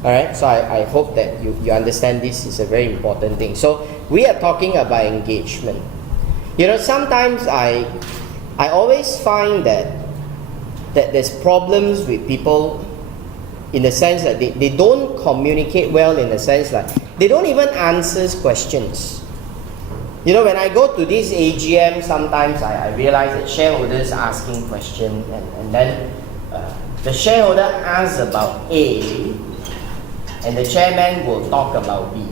Alright, so I hope that you understand this is a very important thing. So we are talking about engagement. Sometimes I always find that there's problems with people in the sense that they don't communicate well, in the sense that they don't even answer questions. When I go to this AGM, sometimes I realize that shareholders are asking questions, and then the shareholder asks about A, and the chairman will talk about B.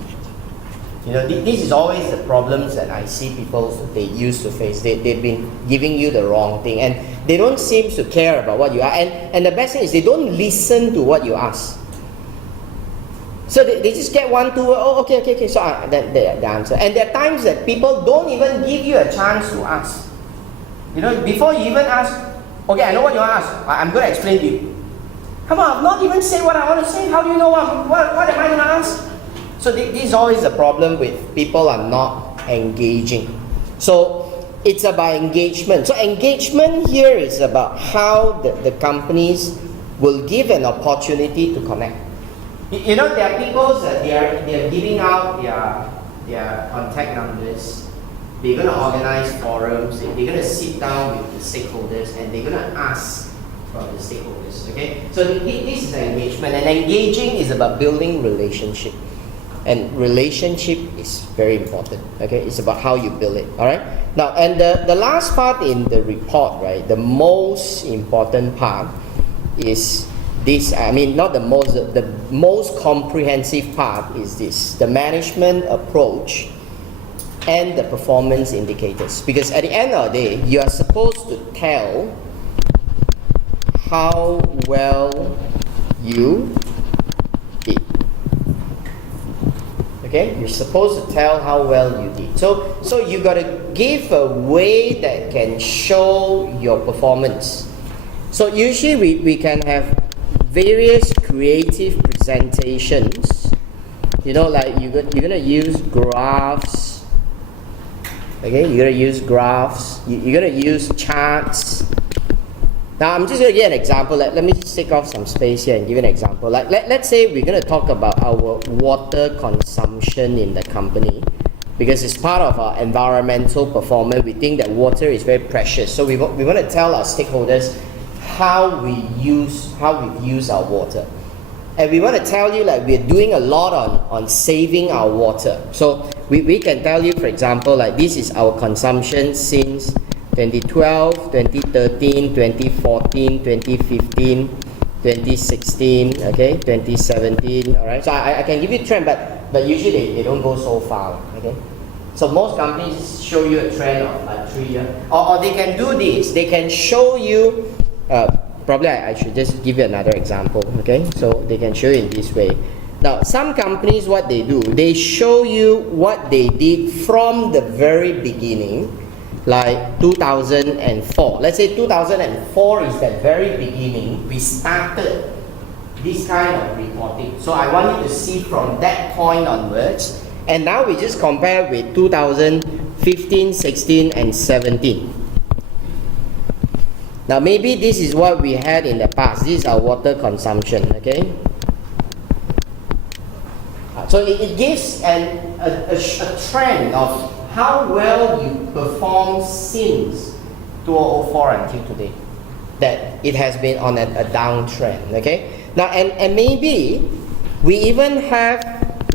This is always the problems that I see people, they used to face. They've been giving you the wrong thing, and they don't seem to care about what you are. And the best thing is they don't listen to what you ask. So they just get one, two, okay, so the answer. And there are times that people don't even give you a chance to ask. Before you even ask, okay, I know what you want to ask, I'm going to explain to you. Come on, I've not even said what I want to say. How do you know what am I going to ask? So this is always a problem with people are not engaging. So it's about engagement. So engagement here is about how the companies will give an opportunity to connect. There are people that they are giving out their contact numbers. They're going to organize forums. They're going to sit down with the stakeholders, and they're going to ask from the stakeholders. Okay, so this is engagement, and engaging is about building relationship. And relationship is very important. Okay, it's about how you build it. All right. Now, and the last part in the report, right? The most important part is this. Not the most. The most comprehensive part is this: the management approach and the performance indicators. Because at the end of the day, you are supposed to tell how well you did. Okay, you're supposed to tell how well you did. So you got to give a way that can show your performance. So usually we can have various creative presentations. You know, like you're gonna use graphs. Okay, you're gonna use graphs. You're gonna use charts. Now I'm just gonna give an example. Let me just take off some space here and give an example. Like let's say we're gonna talk about our water consumption in the company, because it's part of our environmental performance. We think that water is very precious, so we want to tell our stakeholders how we've used our water, and we want to tell you like we're doing a lot on saving our water. So we can tell you, for example, like this is our consumption since 2012, 2013, 2014, 2015, 2016, okay, 2017, all right. So I can give you a trend, but usually they don't go so far, okay. So most companies show you a trend of like 3 years, or they can do this. They can show you. Probably I should just give you another example, okay. So they can show you in this way. Now, some companies, what they do, they show you what they did from the very beginning. Like 2004. Let's say 2004 is the very beginning. We started this kind of reporting. So I want you to see from that point onwards. And now we just compare with 2015, 16, and 17. Now maybe this is what we had in the past. This is our water consumption, okay? So it gives a trend of how well you perform since 2004 until today. That it has been on a downtrend, okay? Now, and maybe we even have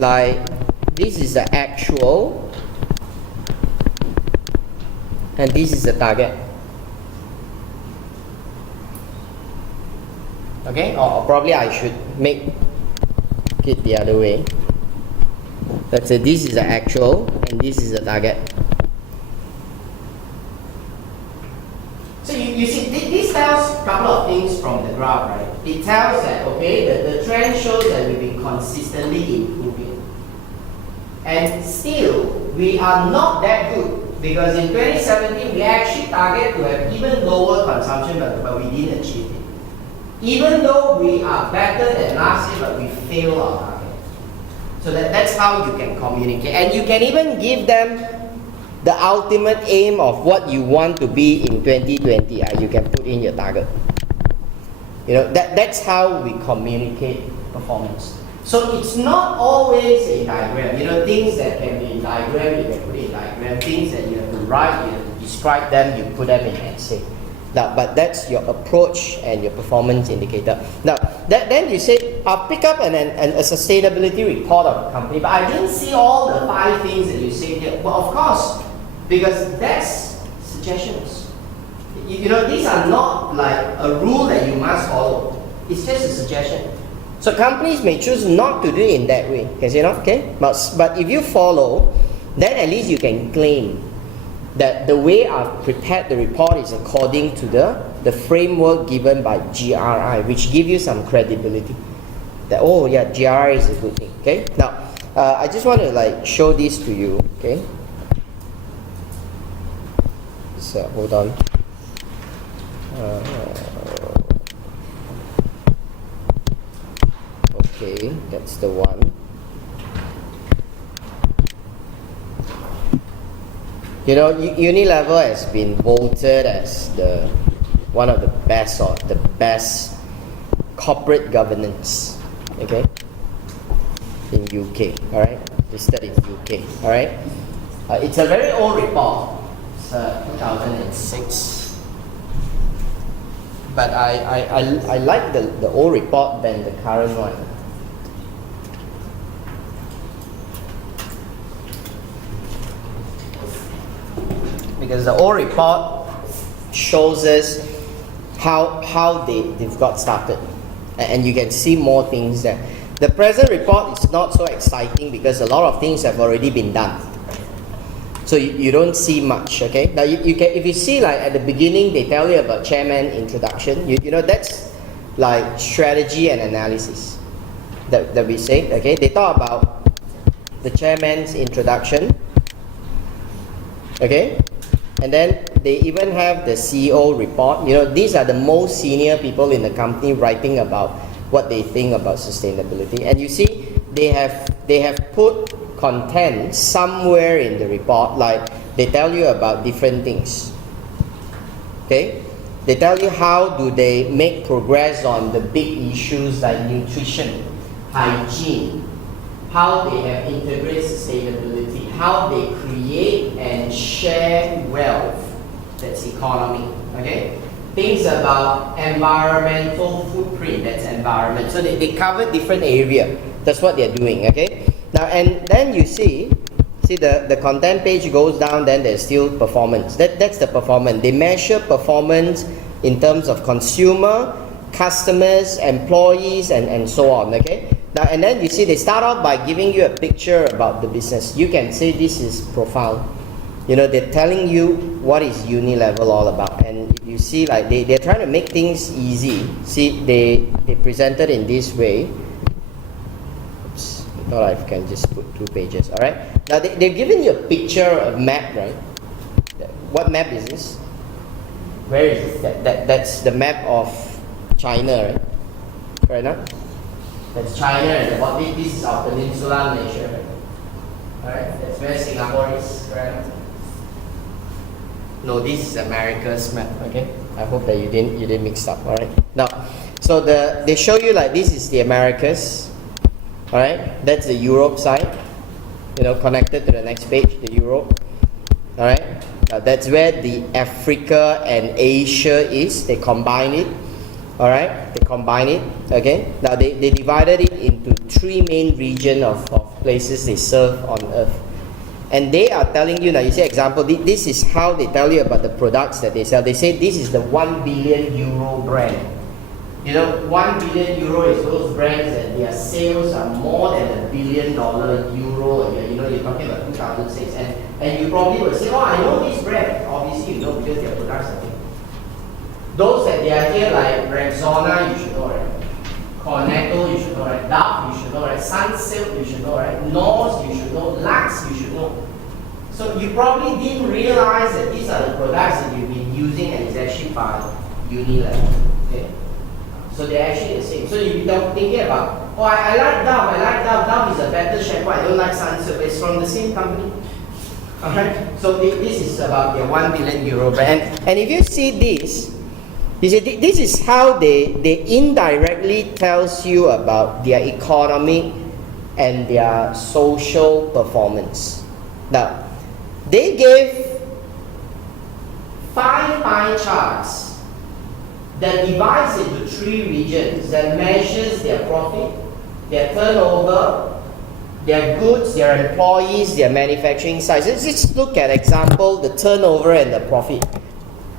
like, this is the actual, and this is the target. Okay, or probably I should make it the other way. Let's say this is the actual and this is the target. So you see, this tells a couple of things from the graph, right? It tells that, okay, the trend shows that we've been consistently improving. And still, we are not that good, because in 2017, we actually target to have even lower consumption, but we didn't achieve it. Even though we are better than last year, but we fail our target. So that's how you can communicate. And you can even give them the ultimate aim of what you want to be in 2020. You can put in your target. You know, that's how we communicate performance. So it's not always a diagram. You know, things that can be in diagram, you can put in diagram. Things that you have to write, you have to describe them, you put them in essay. Now, but that's your approach and your performance indicator. Now, then you say, I'll pick up a sustainability report of a company, but I didn't see all the 5 things that you say here. Well, of course, because that's suggestions. You know, these are not like a rule that you must follow. It's just a suggestion. So companies may choose not to do it in that way. Can you see that? Okay? But if you follow, then at least you can claim that the way I've prepared the report is according to the framework given by GRI, which give you some credibility. That, oh yeah, GRI is a good thing. Okay? Now, I just want to like show this to you. Okay? So, hold on. Okay, that's the one. You know, Unilever has been voted as one of the best or the best corporate governance, okay, in UK, all right, listed in UK, all right. It's a very old report. It's 2006, but I like the old report than the current one. Because the old report shows us how they've got started, and you can see more things there. The present report is not so exciting because a lot of things have already been done. So you don't see much, okay? Now you can, if you see like at the beginning, they tell you about chairman introduction. You know, that's like strategy and analysis that we say, okay? They talk about the chairman's introduction, okay? And then they even have the CEO report. You know, these are the most senior people in the company writing about what they think about sustainability. And you see, they have put content somewhere in the report, like they tell you about different things. Okay? They tell you how do they make progress on the big issues like nutrition, hygiene, how they have integrated sustainability, how they create and share wealth, that's economy, okay? Things about environmental footprint, that's environment. So they cover different area. That's what they're doing, okay? Now, and then you see the content page goes down, then there's still performance. That's the performance. They measure performance in terms of consumer, customers, employees, and so on, okay? Now, and then you see they start off by giving you a picture about the business. You can say this is profound. You know, they're telling you what is Unilever all about. And you see like they're trying to make things easy. See, they presented in this way. Oops, I thought I can just put 2 pages, all right? Now, they've given you a picture, a map, right? What map is this? Where is it? That's the map of China, right? Fair enough? That's China, and this is our peninsula, Malaysia, right? Alright, that's where Singapore is, right? No, this is America's map, okay? I hope that you didn't mix up, alright? Now, so they show you like this is the Americas, alright? That's the Europe side, you know, connected to the next page, the Europe, alright? Now that's where the Africa and Asia is, they combine it. Alright, they combine it, okay? Now they divided it into 3 main regions of places they serve on earth. And they are telling you, now you see example, this is how they tell you about the products that they sell. They say this is the 1 billion euro brand. You know, 1 billion euro is those brands that their sales are more than $1 billion euro a year. You know, you're talking about 2006. And you probably will say, oh, I know this brand. Obviously you know because their products are big. Those that they are here like Rexona, you should know, right? Cornetto, you should know, right? Dove, you should know, right? Sunsilk, you should know, right? Nors, you should know. Lux, you should know. So you probably didn't realize that these are the products that you've been using and it's actually by Unilever. Okay? So they're actually the same. So you're thinking about, oh, I like Dove. Dove is a better shampoo. I don't like Sunsilk. It's from the same company. Alright? So this is about their 1 billion euro brand. And if you see this, you see, this is how they indirectly tells you about their economic and their social performance. Now, they gave 5 pie charts that divides into 3 regions that measures their profit, their turnover, their goods, their employees, their manufacturing size. Let's just look at example, the turnover and the profit.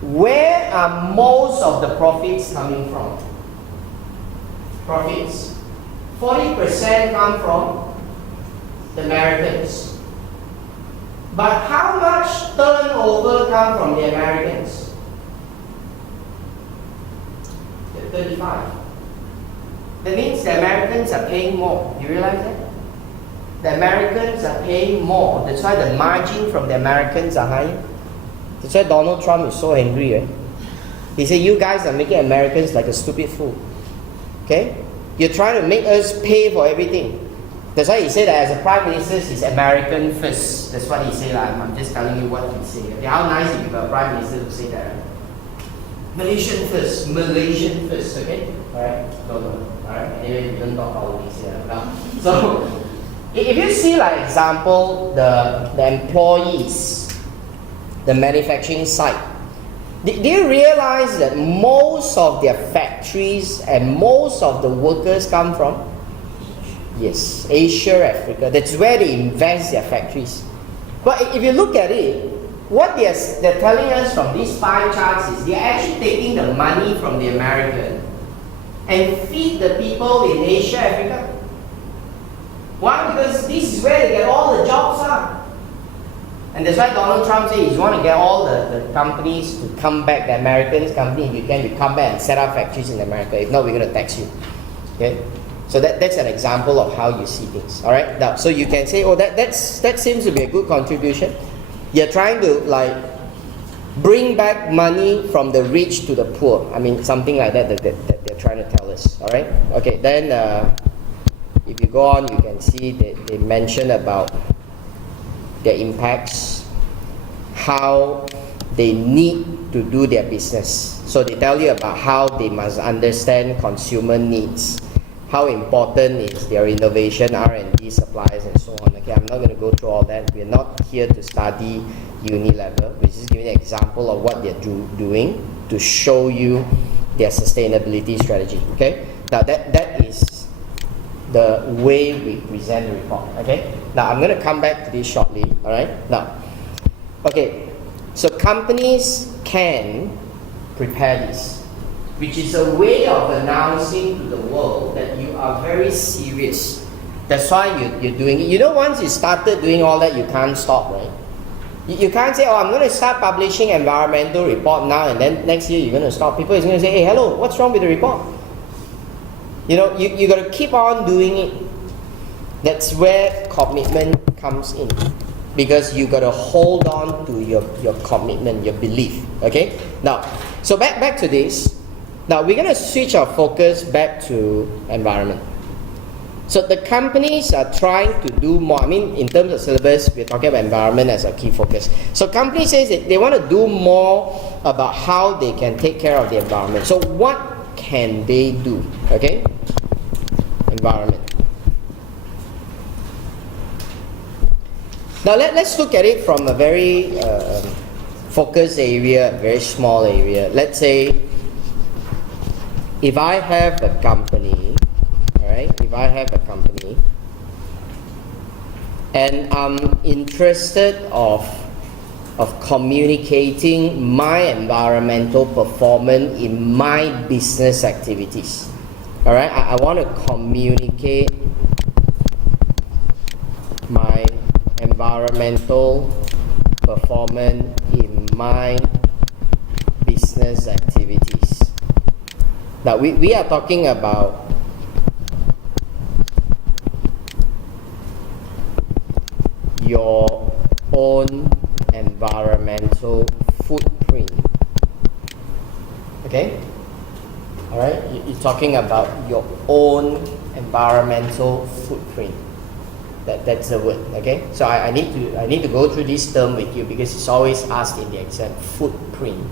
Where are most of the profits coming from? Profits. 40% come from the Americans. But how much turnover come from the Americans? 35. That means the Americans are paying more. You realize that? The Americans are paying more. That's why the margin from the Americans are higher. That's why Donald Trump is so angry, right? He said, you guys are making Americans like a stupid fool. Okay? You're trying to make us pay for everything. That's why he said that as a prime minister, he's American first. That's what he said. I'm just telling you what he said. Okay? How nice if you have a prime minister to say that, right? Malaysian first. Malaysian first, okay? Alright? No. Alright? Anyway, we don't talk politics here. Now, so, if you see like example, the employees, the manufacturing site, do you realize that most of their factories and most of the workers come from? Yes, Asia, Africa. That's where they invest their factories. But if you look at it, what they're telling us from these 5 charts is they're actually taking the money from the American and feed the people in Asia, Africa. Why? Because this is where they get all the jobs are. And that's why Donald Trump said he's want to get all the companies to come back, the Americans company, if you can, to come back and set up factories in America. If not, we're going to tax you. Okay? So that's an example of how you see things. All right? Now, so you can say, oh, that seems to be a good contribution. You're trying to like bring back money from the rich to the poor. I mean, something like that they're trying to tell us. All right? Okay, then if you go on, you can see they mention about their impacts, how they need to do their business. So they tell you about how they must understand consumer needs, how important is their innovation, R&D, suppliers, and so on. Okay, I'm not going to go through all that. We're not here to study uni level. We're just giving an example of what they're doing to show you their sustainability strategy. Okay, now that is the way we present the report. Okay, now I'm going to come back to this shortly. All right, now, okay, so companies can prepare this, which is a way of announcing to the world that you are very serious. That's why you're doing it. You know, once you started doing all that, you can't stop, right? You can't say, oh, I'm going to start publishing environmental report now, and then next year you're going to stop. People is going to say, hey, hello, what's wrong with the report? You know, you got to keep on doing it. That's where commitment comes in, because you got to hold on to your commitment, your belief. Okay. Now, so back to this. Now we're going to switch our focus back to environment. So the companies are trying to do more. I mean, in terms of syllabus, we're talking about environment as a key focus. So companies say that they want to do more about how they can take care of the environment. So what can they do? Okay, environment. Now let's look at it from a very focused area, very small area. Let's say if I have a company, alright, if I have a company and I'm interested of communicating my environmental performance in my business activities. Alright, I want to communicate my environmental performance in my business activities. Now we are talking about your own environmental footprint. Okay? Alright? You're talking about your own environmental footprint. That's the word. Okay? So I need to go through this term with you because it's always asked in the exam. Footprint.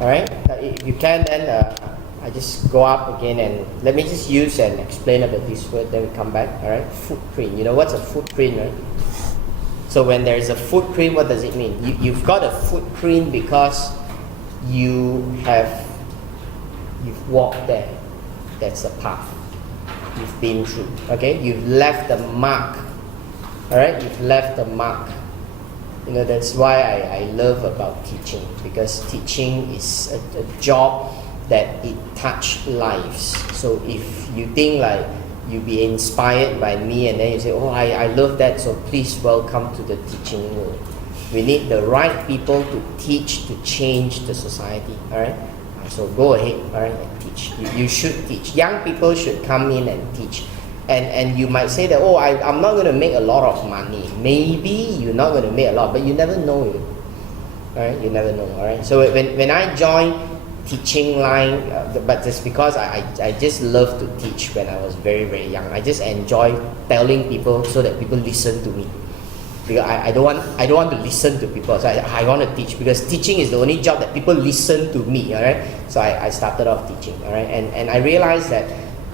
Alright? If you can, then I just go up again and let me just use and explain about this word, then we come back. Alright? Footprint. You know what's a footprint, right? So when there is a footprint, what does it mean? You've got a footprint because you've walked there. That's a path you've been through. Okay? You've left a mark. Alright? You've left a mark. You know, that's why I love about teaching, because teaching is a job that it touch lives. So if you think like you be inspired by me and then you say, oh, I love that, so please welcome to the teaching world. We need the right people to teach, to change the society. Alright? So go ahead, alright, and teach. You should teach. Young people should come in and teach. And you might say that, oh, I'm not going to make a lot of money. Maybe you're not going to make a lot, but you never know. Alright, you never know. Alright. So when I joined teaching line, but just because I just love to teach when I was very, very young. I just enjoy telling people so that people listen to me. Because I don't want to listen to people. So I want to teach, because teaching is the only job that people listen to me. Alright. So I started off teaching. Alright. And I realized that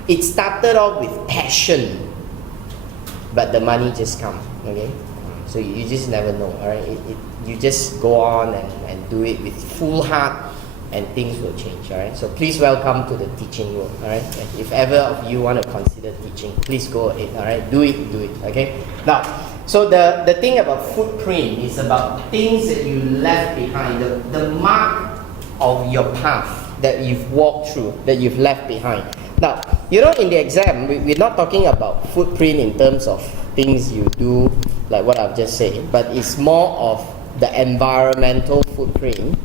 it started off with passion, but the money just comes. Okay. So you just never know. Alright. You just go on and do it with full heart, and things will change. Alright. So please welcome to the teaching world. Alright. If ever of you want to consider teaching, please go ahead. Alright. Do it. Okay. Now, so the thing about footprint is about things that you left behind, the mark of your path that you've walked through, that you've left behind. Now, you know, in the exam, we're not talking about footprint in terms of things you do like what I've just said, but it's more of the environmental footprint.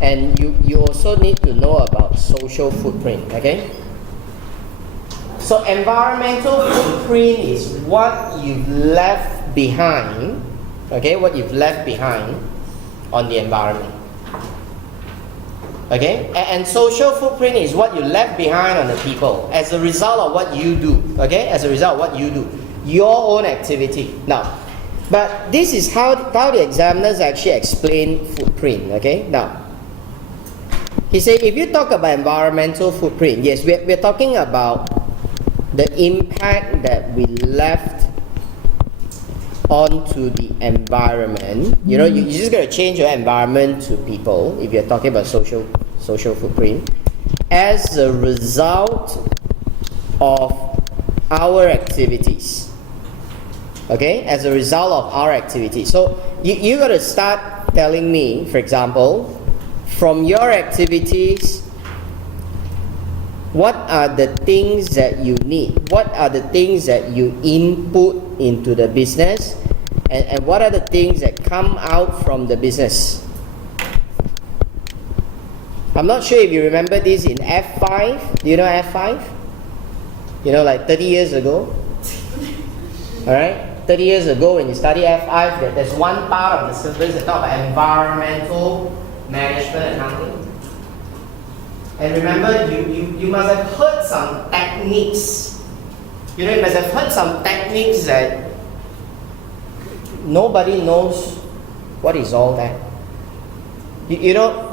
And you also need to know about social footprint, okay? So environmental footprint is what you've left behind, okay? What you've left behind on the environment. Okay? And social footprint is what you left behind on the people as a result of what you do. Okay? As a result of what you do. Your own activity. Now, but this is how the examiners actually explain footprint. Okay? Now, he said if you talk about environmental footprint, yes, we're talking about the impact that we left onto the environment. You know, you're just going to change your environment to people if you're talking about social footprint as a result of our activities. Okay, as a result of our activities. So you got to start telling me, for example, from your activities, what are the things that you need? What are the things that you input into the business? And what are the things that come out from the business? I'm not sure if you remember this in F5. Do you know F5? You know, like 30 years ago. Alright? 30 years ago when you study F5, there's one part of the syllabus that talks about environmental management accounting. And remember, you must have heard some techniques. You know, you must have heard some techniques that nobody knows what is all that. You know,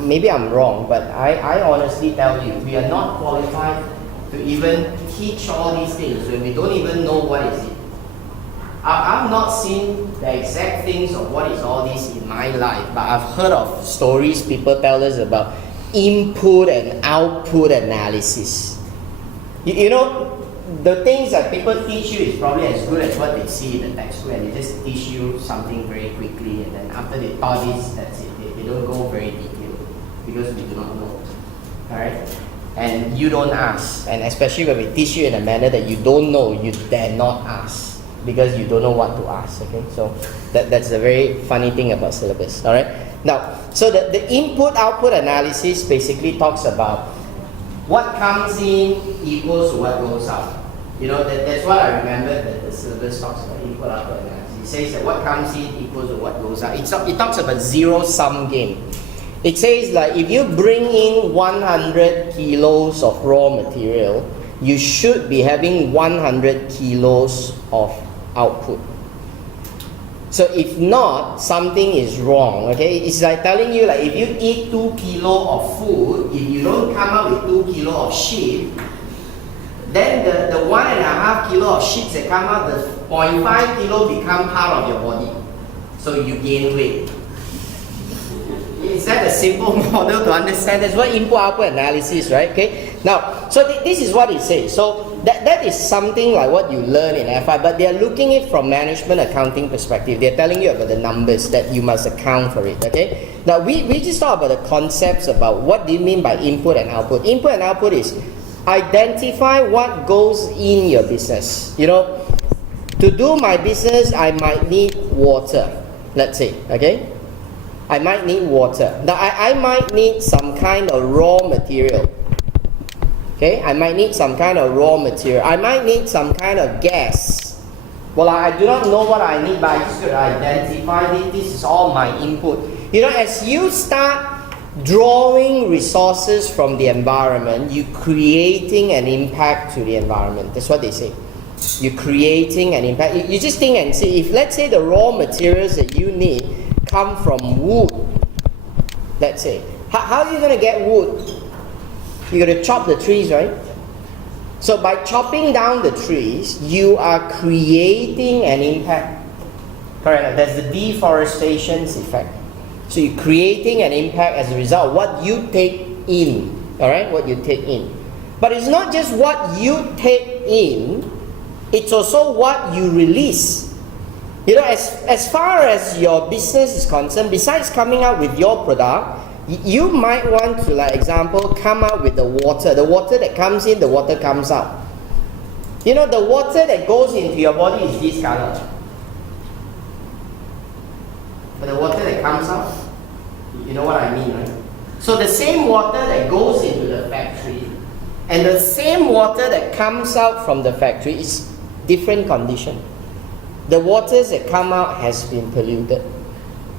maybe I'm wrong, but I honestly tell you, we are not qualified to even teach all these things when we don't even know what is it. I've not seen the exact things of what is all this in my life, but I've heard of stories people tell us about input and output analysis. You know, the things that people teach you is probably as good as what they see in the textbook, and they just teach you something very quickly, and then after they taught this, that's it. They don't go very detailed because we do not know. Alright? And you don't ask. And especially when we teach you in a manner that you don't know, you dare not ask because you don't know what to ask. Okay? So that's the very funny thing about syllabus. Alright? Now, so the input-output analysis basically talks about what comes in equals to what goes out. You know, that's what I remember that the syllabus talks about input-output analysis. It says that what comes in equals to what goes out. It talks about zero-sum game. It says like if you bring in 100 kilos of raw material, you should be having 100 kilos of output. So if not, something is wrong, okay? It's like telling you, like, if you eat 2 kilo of food, if you don't come up with 2 kilo of shit, then the 1.5 kilo of shit that come out, the 0.5 kilo become part of your body. So you gain weight. Is that a simple model to understand? That's what input-output analysis, right? Okay. Now, so this is what it says. So that is something like what you learn in F5, but they are looking at it from management accounting perspective. They're telling you about the numbers that you must account for it. Okay. Now we just talk about the concepts about what do you mean by input and output. Input and output is identify what goes in your business. You know, to do my business, I might need water. Let's say, okay. I might need water. Now, I might need some kind of raw material. Okay, I might need some kind of raw material. I might need some kind of gas. Well, I do not know what I need, but I just got to identify this is all my input. You know, as you start drawing resources from the environment, you're creating an impact to the environment. That's what they say. You're creating an impact. You just think and see, if let's say the raw materials that you need come from wood, let's say. How are you going to get wood? You're going to chop the trees, right? So by chopping down the trees, you are creating an impact. Correct. That's the deforestation effect. So you're creating an impact as a result of what you take in. Alright? What you take in. But it's not just what you take in, it's also what you release. You know, as far as your business is concerned, besides coming out with your product, you might want to, like example, come out with the water. The water that comes in, the water comes out. You know, the water that goes into your body is this color. But the water that comes out, you know what I mean, right? So the same water that goes into the factory and the same water that comes out from the factory is different condition. The waters that come out has been polluted,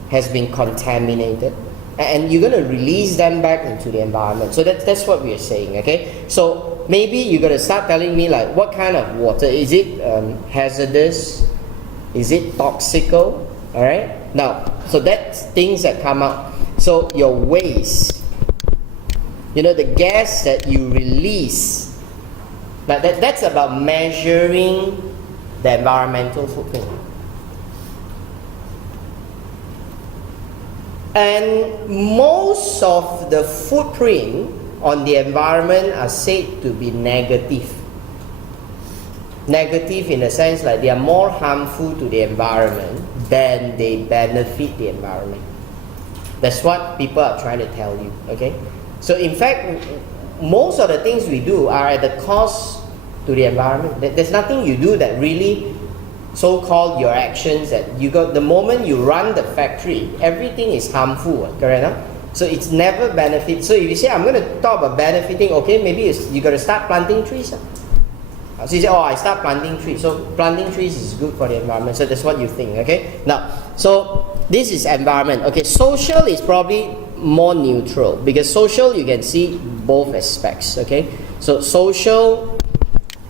has been contaminated, and you're going to release them back into the environment. So that's what we are saying, okay? So maybe you're going to start telling me, like, what kind of water? Is it hazardous? Is it toxical? All right? Now, so that's things that come out. So your waste, you know, the gas that you release, that's about measuring the environmental footprint. And most of the footprint on the environment are said to be negative. Negative in the sense like they are more harmful to the environment than they benefit the environment. That's what people are trying to tell you, okay? So in fact, most of the things we do are at the cost to the environment. There's nothing you do that really so-called your actions that you got. The moment you run the factory, everything is harmful, correct? No? So it's never benefit. So if you say, I'm going to talk about benefiting, okay, maybe you got to start planting trees. So you say, oh, I start planting trees. So planting trees is good for the environment. So that's what you think, okay? Now, so this is environment. Okay, social is probably more neutral because social you can see both aspects, okay? So social,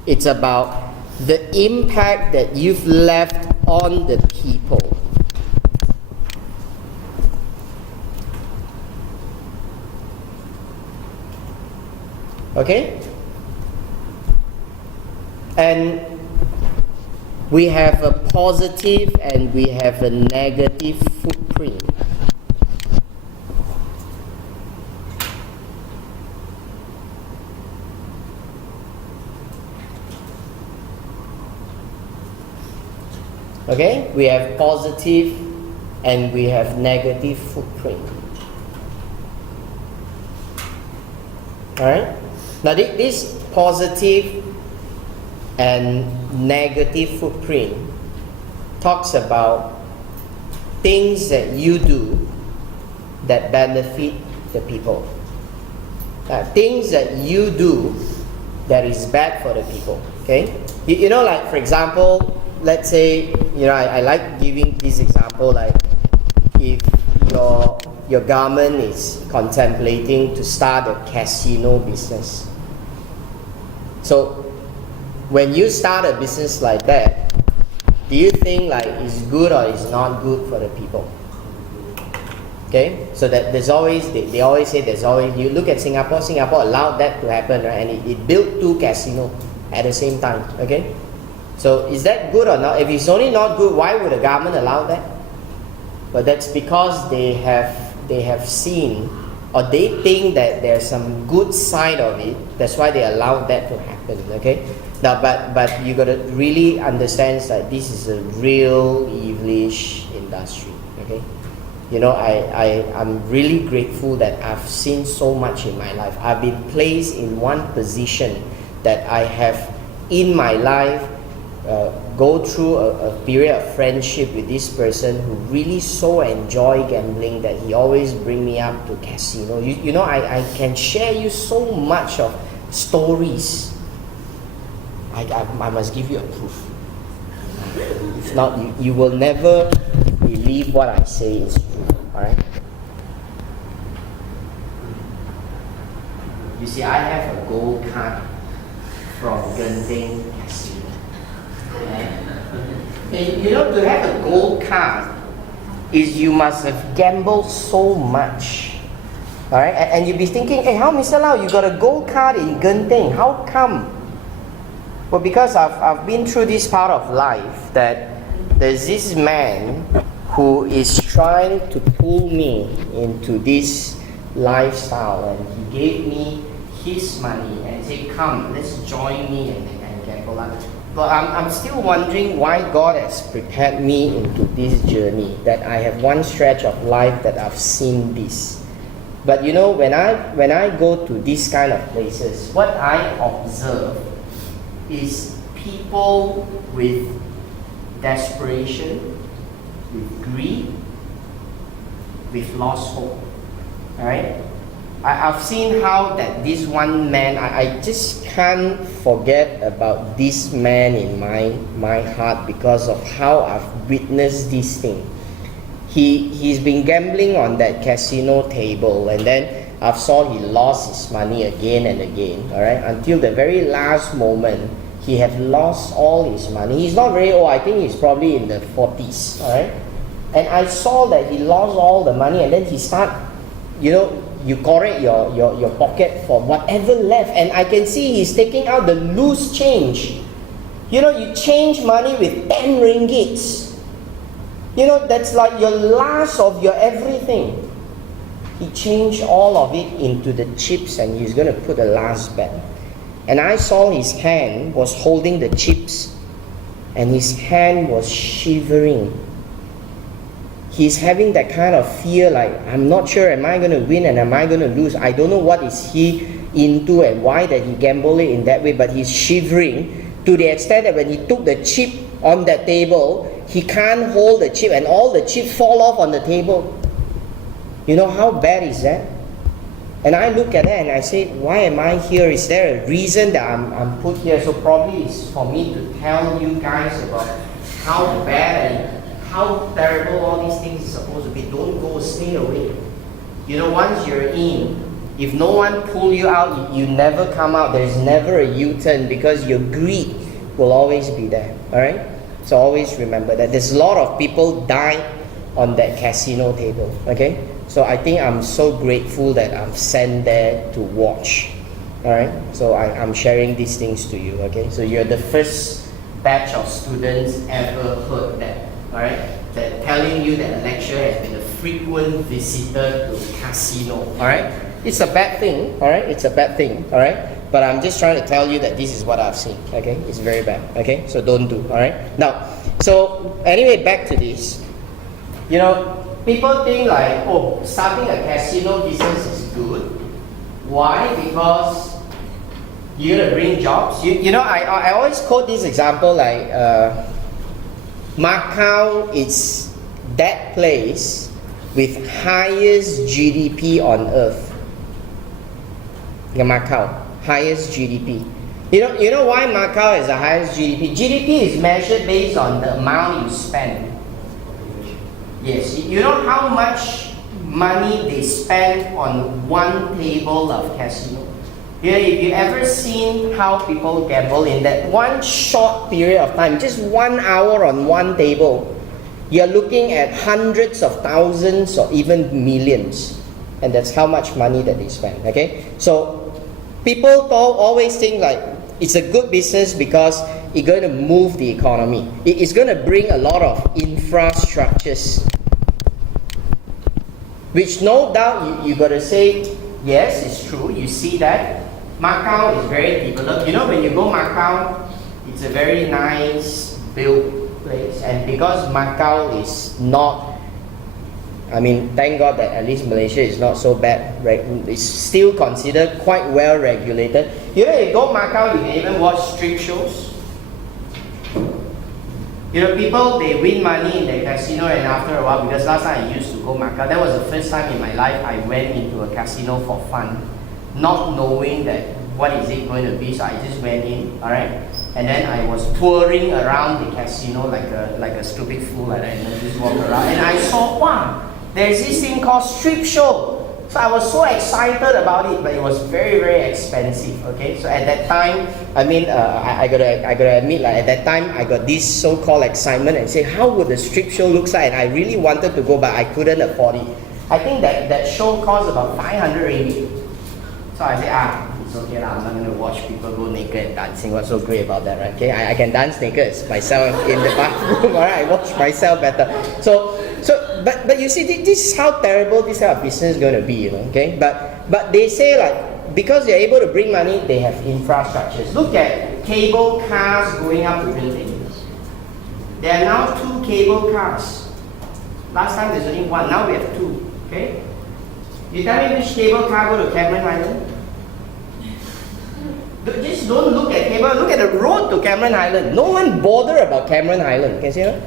it's about the impact that you've left on the people. Okay? And we have a positive and we have a negative footprint. Okay, we have positive and we have negative footprint. Alright? Now this positive and negative footprint talks about things that you do that benefit the people. Things that you do that is bad for the people. Okay? You know, like for example, let's say, you know, I like giving this example, like if your government is contemplating to start a casino business. So when you start a business like that, do you think like it's good or it's not good for the people? Okay, so that there's always, they always say there's always, you look at Singapore allowed that to happen, right? And it built 2 casinos at the same time, okay? So is that good or not? If it's only not good, why would the government allow that? But that's because they have seen, or they think that there's some good side of it. That's why they allow that to happen. Okay. Now, but you got to really understand that this is a real evilish industry. Okay. You know, I'm really grateful that I've seen so much in my life. I've been placed in one position that I have in my life. Go through a period of friendship with this person who really so enjoy gambling that he always bring me up to casino. You know, I can share you so much of stories. I must give you a proof. If not, you will never believe what I say is true. Alright? You see, I have a gold card from Genting Casino. Okay, you know, to have a gold card is you must have gambled so much. Alright? And you'll be thinking, hey, how Mr. Lau, you got a gold card in Genting? How come? Well, because I've been through this part of life that there's this man who is trying to pull me into this lifestyle, and he gave me his money and said, come, let's join me and gamble. But I'm still wondering why God has prepared me into this journey, that I have one stretch of life that I've seen this. But you know, when I go to these kind of places, what I observe is people with desperation, with greed, with lost hope. Alright? I've seen how that this one man, I just can't forget about this man in my heart because of how I've witnessed this thing. He's been gambling on that casino table, and then I've saw he lost his money again and again, alright, until the very last moment he have lost all his money. He's not very old, I think he's probably in the 40s, alright, and I saw that he lost all the money, and then he start, you correct your pocket for whatever left, and I can see he's taking out the loose change. You change money with 10 ringgits. That's like your last of your everything. He changed all of it into the chips, and he's going to put the last bet. And I saw his hand was holding the chips, and his hand was shivering. He's having that kind of fear, like, I'm not sure, am I going to win and am I going to lose? I don't know what is he into and why that he gambled it in that way, but he's shivering to the extent that when he took the chip on that table, he can't hold the chip and all the chips fall off on the table. How bad is that? And I look at that and I say, why am I here? Is there a reason that I'm put here? So probably it's for me to tell you guys about how bad and how terrible all these things are supposed to be. Don't go, stay away. Once you're in, if no one pull you out, you never come out. There's never a U-turn because your greed will always be there. Alright? So always remember that. There's a lot of people die on that casino table. Okay? So I think I'm so grateful that I'm sent there to watch. Alright? So I'm sharing these things to you. Okay? So you're the first batch of students ever heard that. Alright, that telling you that a lecturer has been a frequent visitor to casino. Alright, it's a bad thing. Alright, it's a bad thing. Alright, but I'm just trying to tell you that this is what I've seen. Okay, it's very bad. Okay, so don't do. Alright, now, so anyway, back to this. People think like, oh, starting a casino business is good. Why? Because you're gonna bring jobs. I always quote this example like. Macau is that place with highest GDP on earth. Macau, highest GDP. You know why Macau is the highest GDP? GDP is measured based on the amount you spend. Yes, you know how much money they spend on one table of casino? If you ever seen how people gamble in that one short period of time, just 1 hour on one table, you're looking at hundreds of thousands or even millions. And that's how much money that they spend, okay? So people always think like it's a good business because it's going to move the economy. It's going to bring a lot of infrastructures. Which no doubt you got to say, yes, it's true, you see that. Macau is very developed. When you go Macau, it's a very nice built place. And because Macau is not, thank God that at least Malaysia is not so bad. Right? It's still considered quite well regulated. You go Macau, you can even watch strip shows. People, they win money in the casino, and after a while, because last time I used to go Macau, that was the first time in my life I went into a casino for fun. Not knowing that what is it going to be, so I just went in, alright? And then I was touring around the casino like a stupid fool, and I just walked around. And I saw, wow, there's this thing called strip show. So I was so excited about it, but it was very, very expensive, okay? So at that time, I gotta admit, like at that time, I got this so-called excitement and say, how would the strip show look like? And I really wanted to go, but I couldn't afford it. I think that show cost about 500 ringgit. So I say, it's okay, I'm not going to watch people go naked and dancing. What's so great about that, right? Okay, I can dance naked myself in the bathroom, alright? I watch myself better. But you see, this is how terrible this kind of business is going to be, okay? But they say like, because they're able to bring money, they have infrastructures. Look at cable cars going up the building. There are now 2 cable cars. Last time there's only 1, now we have 2, okay? You tell me which cable car go to Cameron Island? Just don't look at cable, look at the road to Cameron Highland. No one bother about Cameron Highland, can you see that?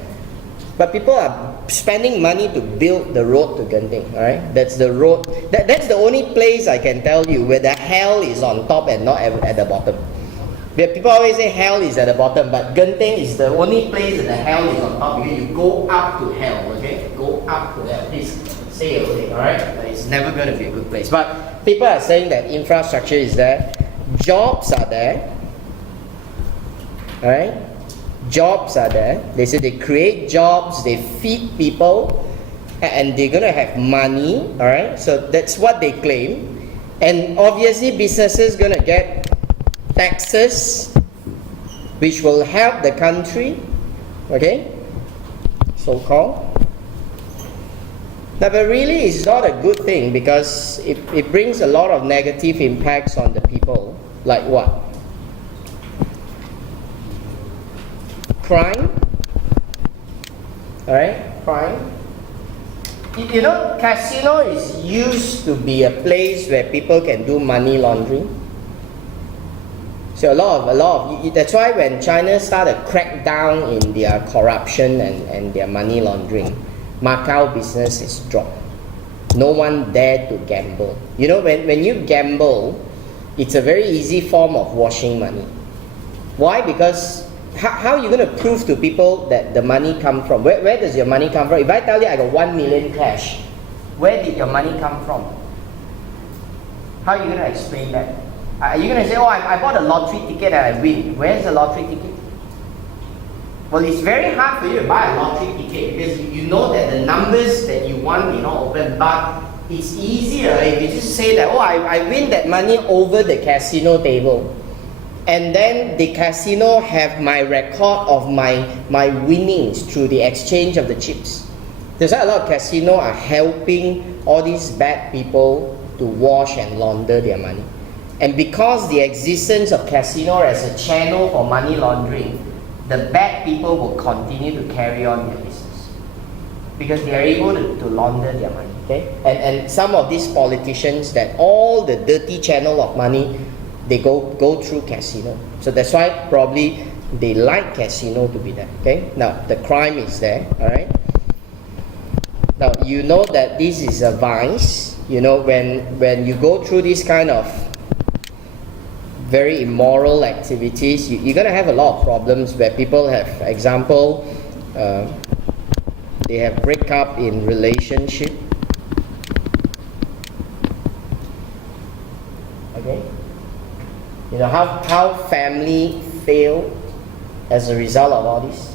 But people are spending money to build the road to Genting, alright? That's the road, that's the only place I can tell you where the hell is on top and not at the bottom. People always say hell is at the bottom, but Genting is the only place that the hell is on top because you go up to hell, okay? Go up to hell, please stay away, alright? But it's never going to be a good place. But people are saying that infrastructure is there, jobs are there, alright? Jobs are there. They say they create jobs, they feed people, and they're going to have money, alright? So that's what they claim. And obviously businesses going to get taxes which will help the country, okay, so-called. Now, but really it's not a good thing because it brings a lot of negative impacts on the people. Like what? Crime, alright, crime. You know, casino is used to be a place where people can do money laundering. So a lot of that's why when China started to crack down in their corruption and their money laundering, Macau business is dropped. No one dared to gamble. You know, when you gamble, it's a very easy form of washing money. Why? Because how are you going to prove to people that the money come from? Where does your money come from? If I tell you I got 1 million cash, where did your money come from? How are you going to explain that? Are you going to say, oh, I bought a lottery ticket and I win? Where's the lottery ticket? Well, it's very hard for you to buy a lottery ticket because you know that the numbers that you want may not open. But it's easier if you just say that, oh, I win that money over the casino table. And then the casino have my record of my winnings through the exchange of the chips. There's a lot of casino are helping all these bad people to wash and launder their money. And because the existence of casino as a channel for money laundering, the bad people will continue to carry on their business because they are able to launder their money. Okay? And some of these politicians, that all the dirty channel of money, they go through casino. So that's why probably they like casino to be there. Okay? Now the crime is there. All right. Now you know that this is a vice. You know, when you go through this kind of very immoral activities, you're going to have a lot of problems where people have, for example, they have breakup in relationship. Okay? You know, how family fail as a result of all this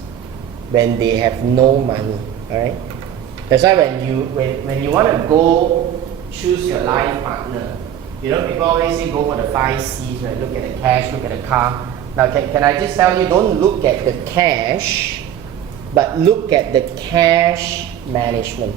when they have no money, alright? That's why when you want to go choose your life partner, you know, people always say go for the 5 C's, right? Look at the cash, look at the car. Now, can I just tell you, don't look at the cash, but look at the cash management.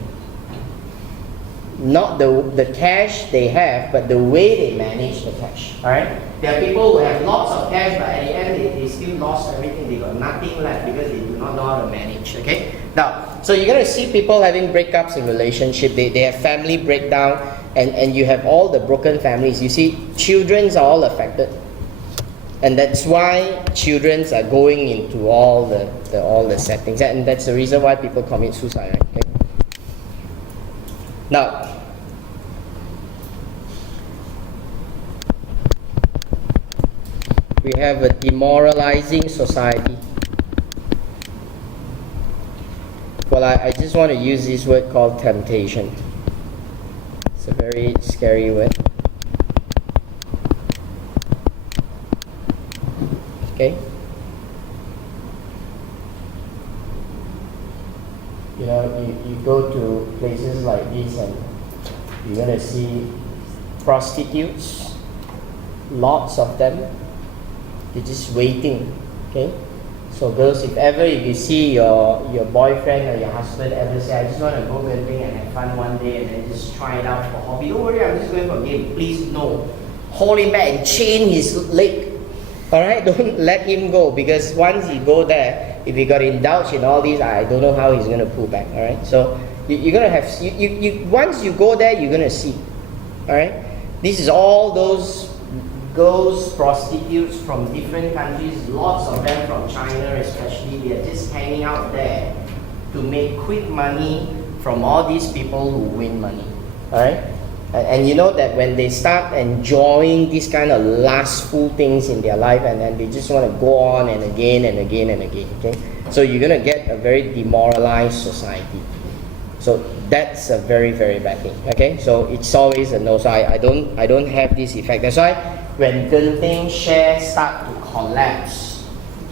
Not the cash they have, but the way they manage the cash. Alright? There are people who have lots of cash, but at the end they still lost everything. They got nothing left because they do not know how to manage. Okay? Now, so you're going to see people having breakups in relationship. They have family breakdown, and you have all the broken families. You see, children are all affected. And that's why children are going into all the settings. And that's the reason why people commit suicide. Right? Okay? Now, we have a demoralizing society. Well, I just want to use this word called temptation. It's a very scary word. Okay? You know, you go to places like this and you're going to see prostitutes, lots of them. They're just waiting, okay? So girls, if you see your boyfriend or your husband ever say, I just want to go camping and have fun one day and then just try it out for hobby. Don't worry, I'm just going for a game. Please, no. Hold him back and chain his leg. Alright, don't let him go, because once he go there, if he got indulged in all these, I don't know how he's going to pull back. Alright, so you're going to have, once you go there, you're going to see. Alright, this is all those girls, prostitutes from different countries, lots of them from China especially, they are just hanging out there to make quick money from all these people who win money. Alright? And you know that when they start enjoying these kind of lustful things in their life, and then they just want to go on and again and again and again. Okay? So you're going to get a very demoralized society. So that's a very, very bad thing. Okay? So it's always a no. So I don't have this effect. That's why when Genting shares start to collapse,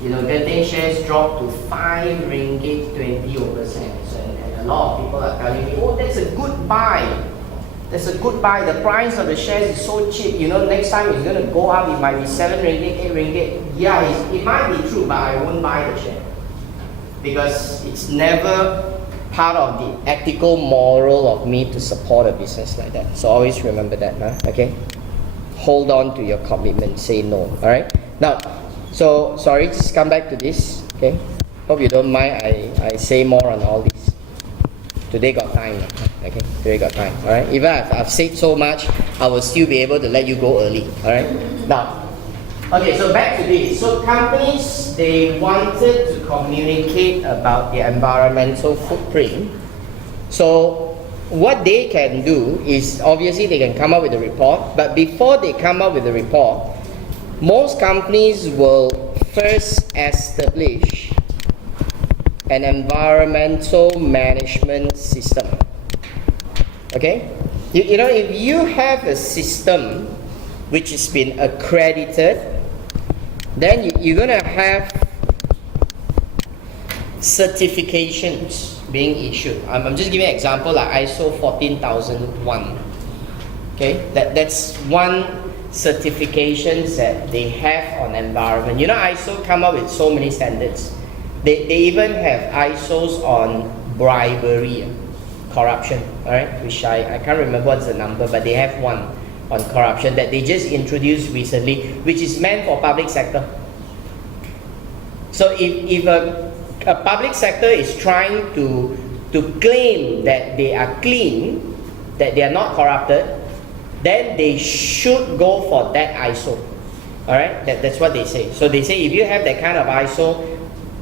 you know, Genting shares drop to 5 ringgit 20 cents. And a lot of people are telling me, oh, that's a good buy. That's a good buy. The price of the shares is so cheap. You know, next time it's going to go up. It might be 7 ringgit, 8 ringgit. Yeah, it might be true, but I won't buy the share. Because it's never part of the ethical moral of me to support a business like that. So always remember that, huh? Okay? Hold on to your commitment. Say no. Alright? Now, so sorry, just come back to this. Okay? Hope you don't mind I say more on all this. Today got time. Okay? Today got time. Alright? Even if I've said so much, I will still be able to let you go early. Alright? Now, okay, so back to this. So companies, they wanted to communicate about their environmental footprint. So what they can do is, obviously they can come up with a report, but before they come up with a report, most companies will first establish an environmental management system. Okay? You know, if you have a system which has been accredited, then you're going to have certifications being issued. I'm just giving an example like ISO 14001. Okay, that's one certifications that they have on environment. You know, ISO come up with so many standards. They even have ISOs on bribery, corruption, alright, which I can't remember what's the number, but they have one on corruption that they just introduced recently, which is meant for public sector. So if a public sector is trying to claim that they are clean, that they are not corrupted, then they should go for that ISO. Alright, that's what they say. So they say if you have that kind of ISO,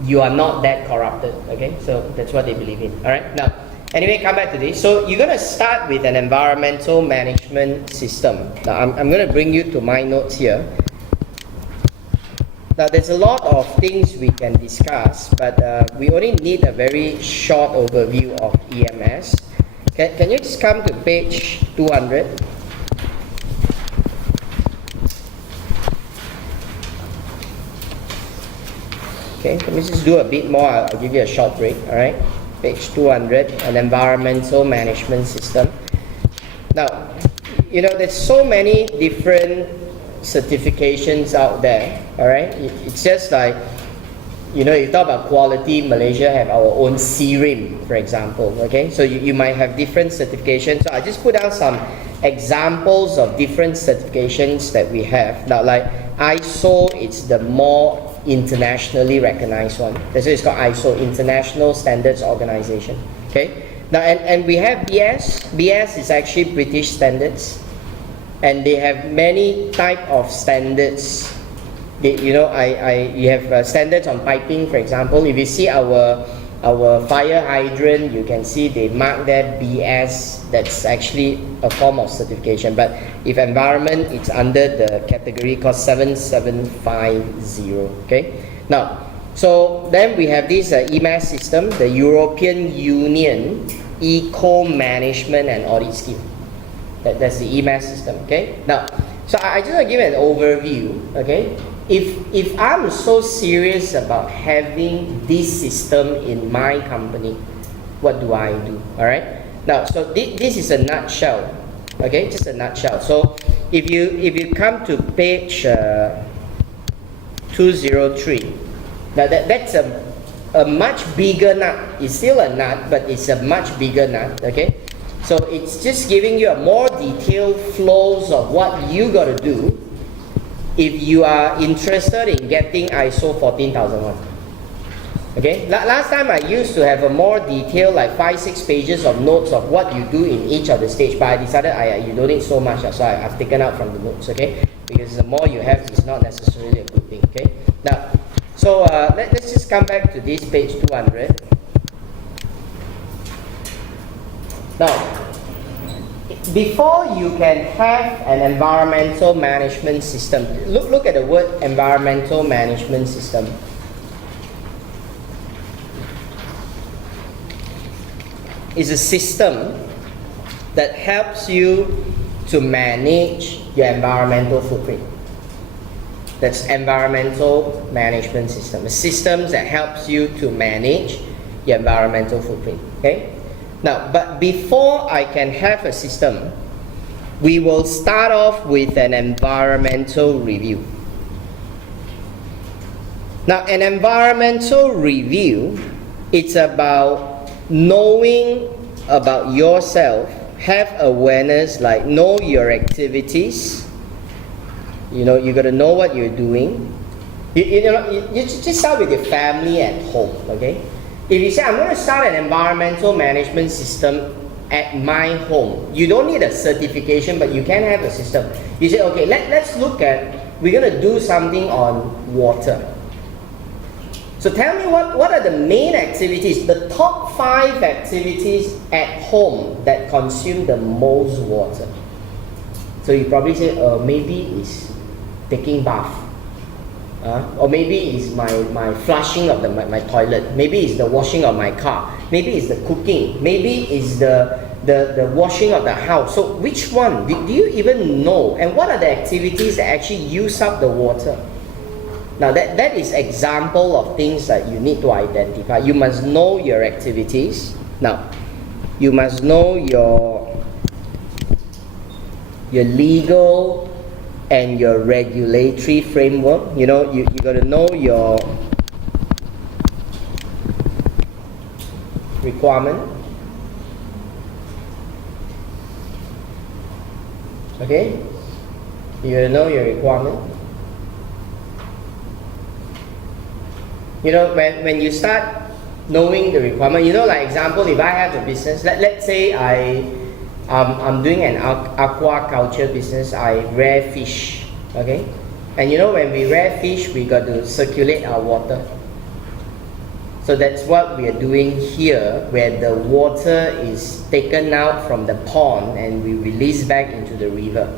you are not that corrupted. Okay, so that's what they believe in. Alright, now anyway, come back to this. So you're going to start with an environmental management system. Now I'm going to bring you to my notes here. Now there's a lot of things we can discuss, but we only need a very short overview of EMS. Can you just come to page 200? Okay, let me just do a bit more. I'll give you a short break. Alright, page 200, an environmental management system. Now, you know, there's so many different certifications out there. Alright, it's just like, you know, you talk about quality, Malaysia have our own CRIM, for example. Okay, so you might have different certifications. So I just put out some examples of different certifications that we have. Now, like ISO, it's the more internationally recognized one. That's why it's called ISO, International Standards Organization. Okay. Now, and we have BS. BS is actually British standards, and they have many type of standards. You know, you have standards on piping, for example. If you see our fire hydrant, you can see they mark there BS. That's actually a form of certification. But if environment, it's under the category called 7750. Okay. Now, so then we have this EMAS system, the European Union Eco Management and Audit Scheme. That's the EMAS system. Okay. Now, so I just want to give an overview. Okay. If I'm so serious about having this system in my company, what do I do? All right. Now, so this is a nutshell. Okay, just a nutshell. So if you come to page 203, now that's a much bigger nut. It's still a nut, but it's a much bigger nut. Okay. So it's just giving you a more detailed flows of what you got to do if you are interested in getting ISO 14001. Okay, last time I used to have a more detailed, like 5-6 pages of notes of what you do in each of the stage, but I decided you don't need so much, so I've taken out from the notes, okay? Because the more you have, it's not necessarily a good thing, okay? Now, so let's just come back to this page 200. Now, before you can have an environmental management system, look at the word environmental management system. It's a system that helps you to manage your environmental footprint. That's environmental management system. A system that helps you to manage your environmental footprint. Okay? Now, but before I can have a system, we will start off with an environmental review. Now, an environmental review, it's about knowing about yourself, have awareness, like know your activities. You know, you got to know what you're doing. You just start with your family at home, okay? If you say, I'm going to start an environmental management system at my home, you don't need a certification, but you can have a system. You say, okay, let's look at, we're going to do something on water. So tell me what are the main activities, the top 5 activities at home that consume the most water. So you probably say, maybe it's taking bath. Or maybe it's my flushing of my toilet. Maybe it's the washing of my car. Maybe it's the cooking. Maybe it's the washing of the house. So which one? Do you even know? And what are the activities that actually use up the water? Now that is example of things that you need to identify. You must know your activities. Now, you must know your legal and your regulatory framework. You know, you got to know your requirement. Okay? You got to know your requirement. You know, when you start knowing the requirement, you know, like example, if I have a business, let's say I'm doing an aquaculture business, I rear fish, okay? And you know, when we rear fish, we got to circulate our water. So that's what we are doing here, where the water is taken out from the pond and we release back into the river.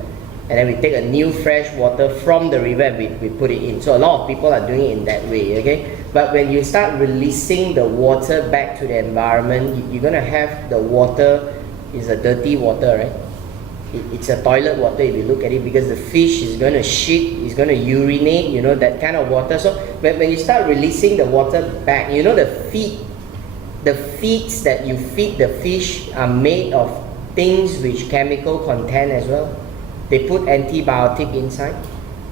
And then we take a new fresh water from the river and we put it in. So a lot of people are doing it in that way, okay? But when you start releasing the water back to the environment, you're going to have the water is a dirty water, right? It's a toilet water if you look at it, because the fish is going to shit, is going to urinate, you know, that kind of water. So when you start releasing the water back, you know, the feeds that you feed the fish are made of things which chemical content as well. They put antibiotic inside,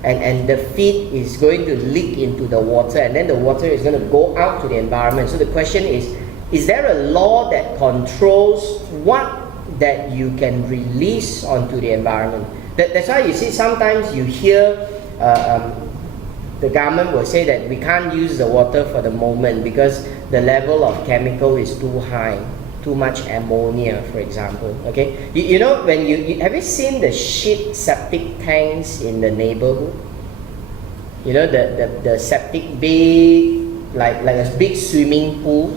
and the feed is going to leak into the water, and then the water is going to go out to the environment. So the question is there a law that controls what that you can release onto the environment? That's why you see sometimes you hear the government will say that we can't use the water for the moment because the level of chemical is too high. Too much ammonia, for example. Okay, you know, when you have you seen the shit septic tanks in the neighborhood? You know, the septic big, like a big swimming pool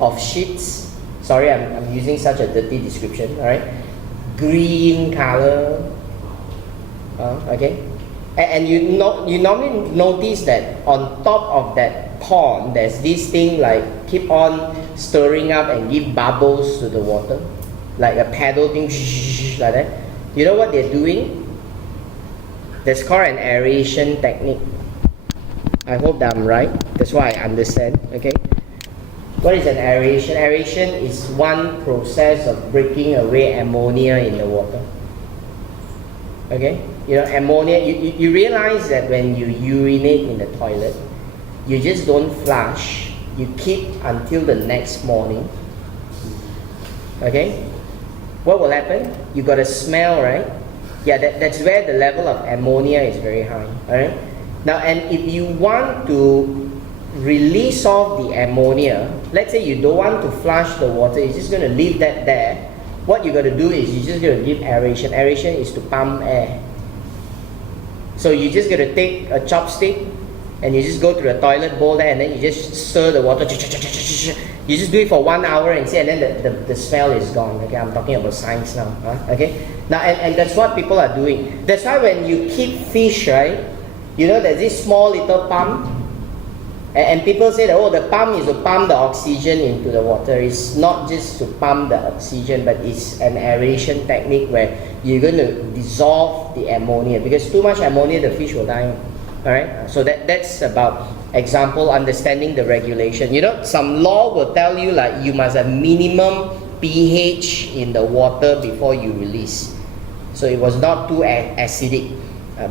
of shits. Sorry, I'm using such a dirty description. All right, green color. Okay, and you normally notice that on top of that pond, there's this thing like keep on stirring up and give bubbles to the water, like a paddle thing, like that. You know what they're doing? That's called an aeration technique. I hope that I'm right. That's why I understand. Okay. What is an aeration? Aeration is one process of breaking away ammonia in the water. Okay. You know, ammonia. You realize that when you urinate in the toilet, you just don't flush. You keep until the next morning. Okay? What will happen? You got a smell, right? Yeah, that's where the level of ammonia is very high. Alright? Now, and if you want to release off the ammonia, let's say you don't want to flush the water, you're just going to leave that there, what you're going to do is you're just going to give aeration. Aeration is to pump air. So you're just going to take a chopstick and you just go to the toilet bowl there and then you just stir the water. You just do it for 1 hour and see, and then the smell is gone. Okay, I'm talking about science now. Okay, now and that's what people are doing. That's why when you keep fish, right, you know there's this small little pump, and people say that, oh, the pump is to pump the oxygen into the water. It's not just to pump the oxygen, but it's an aeration technique where you're going to dissolve the ammonia, because too much ammonia the fish will die. Alright, so that's about example, understanding the regulation. You know, some law will tell you like you must have minimum pH in the water before you release. So it was not too acidic.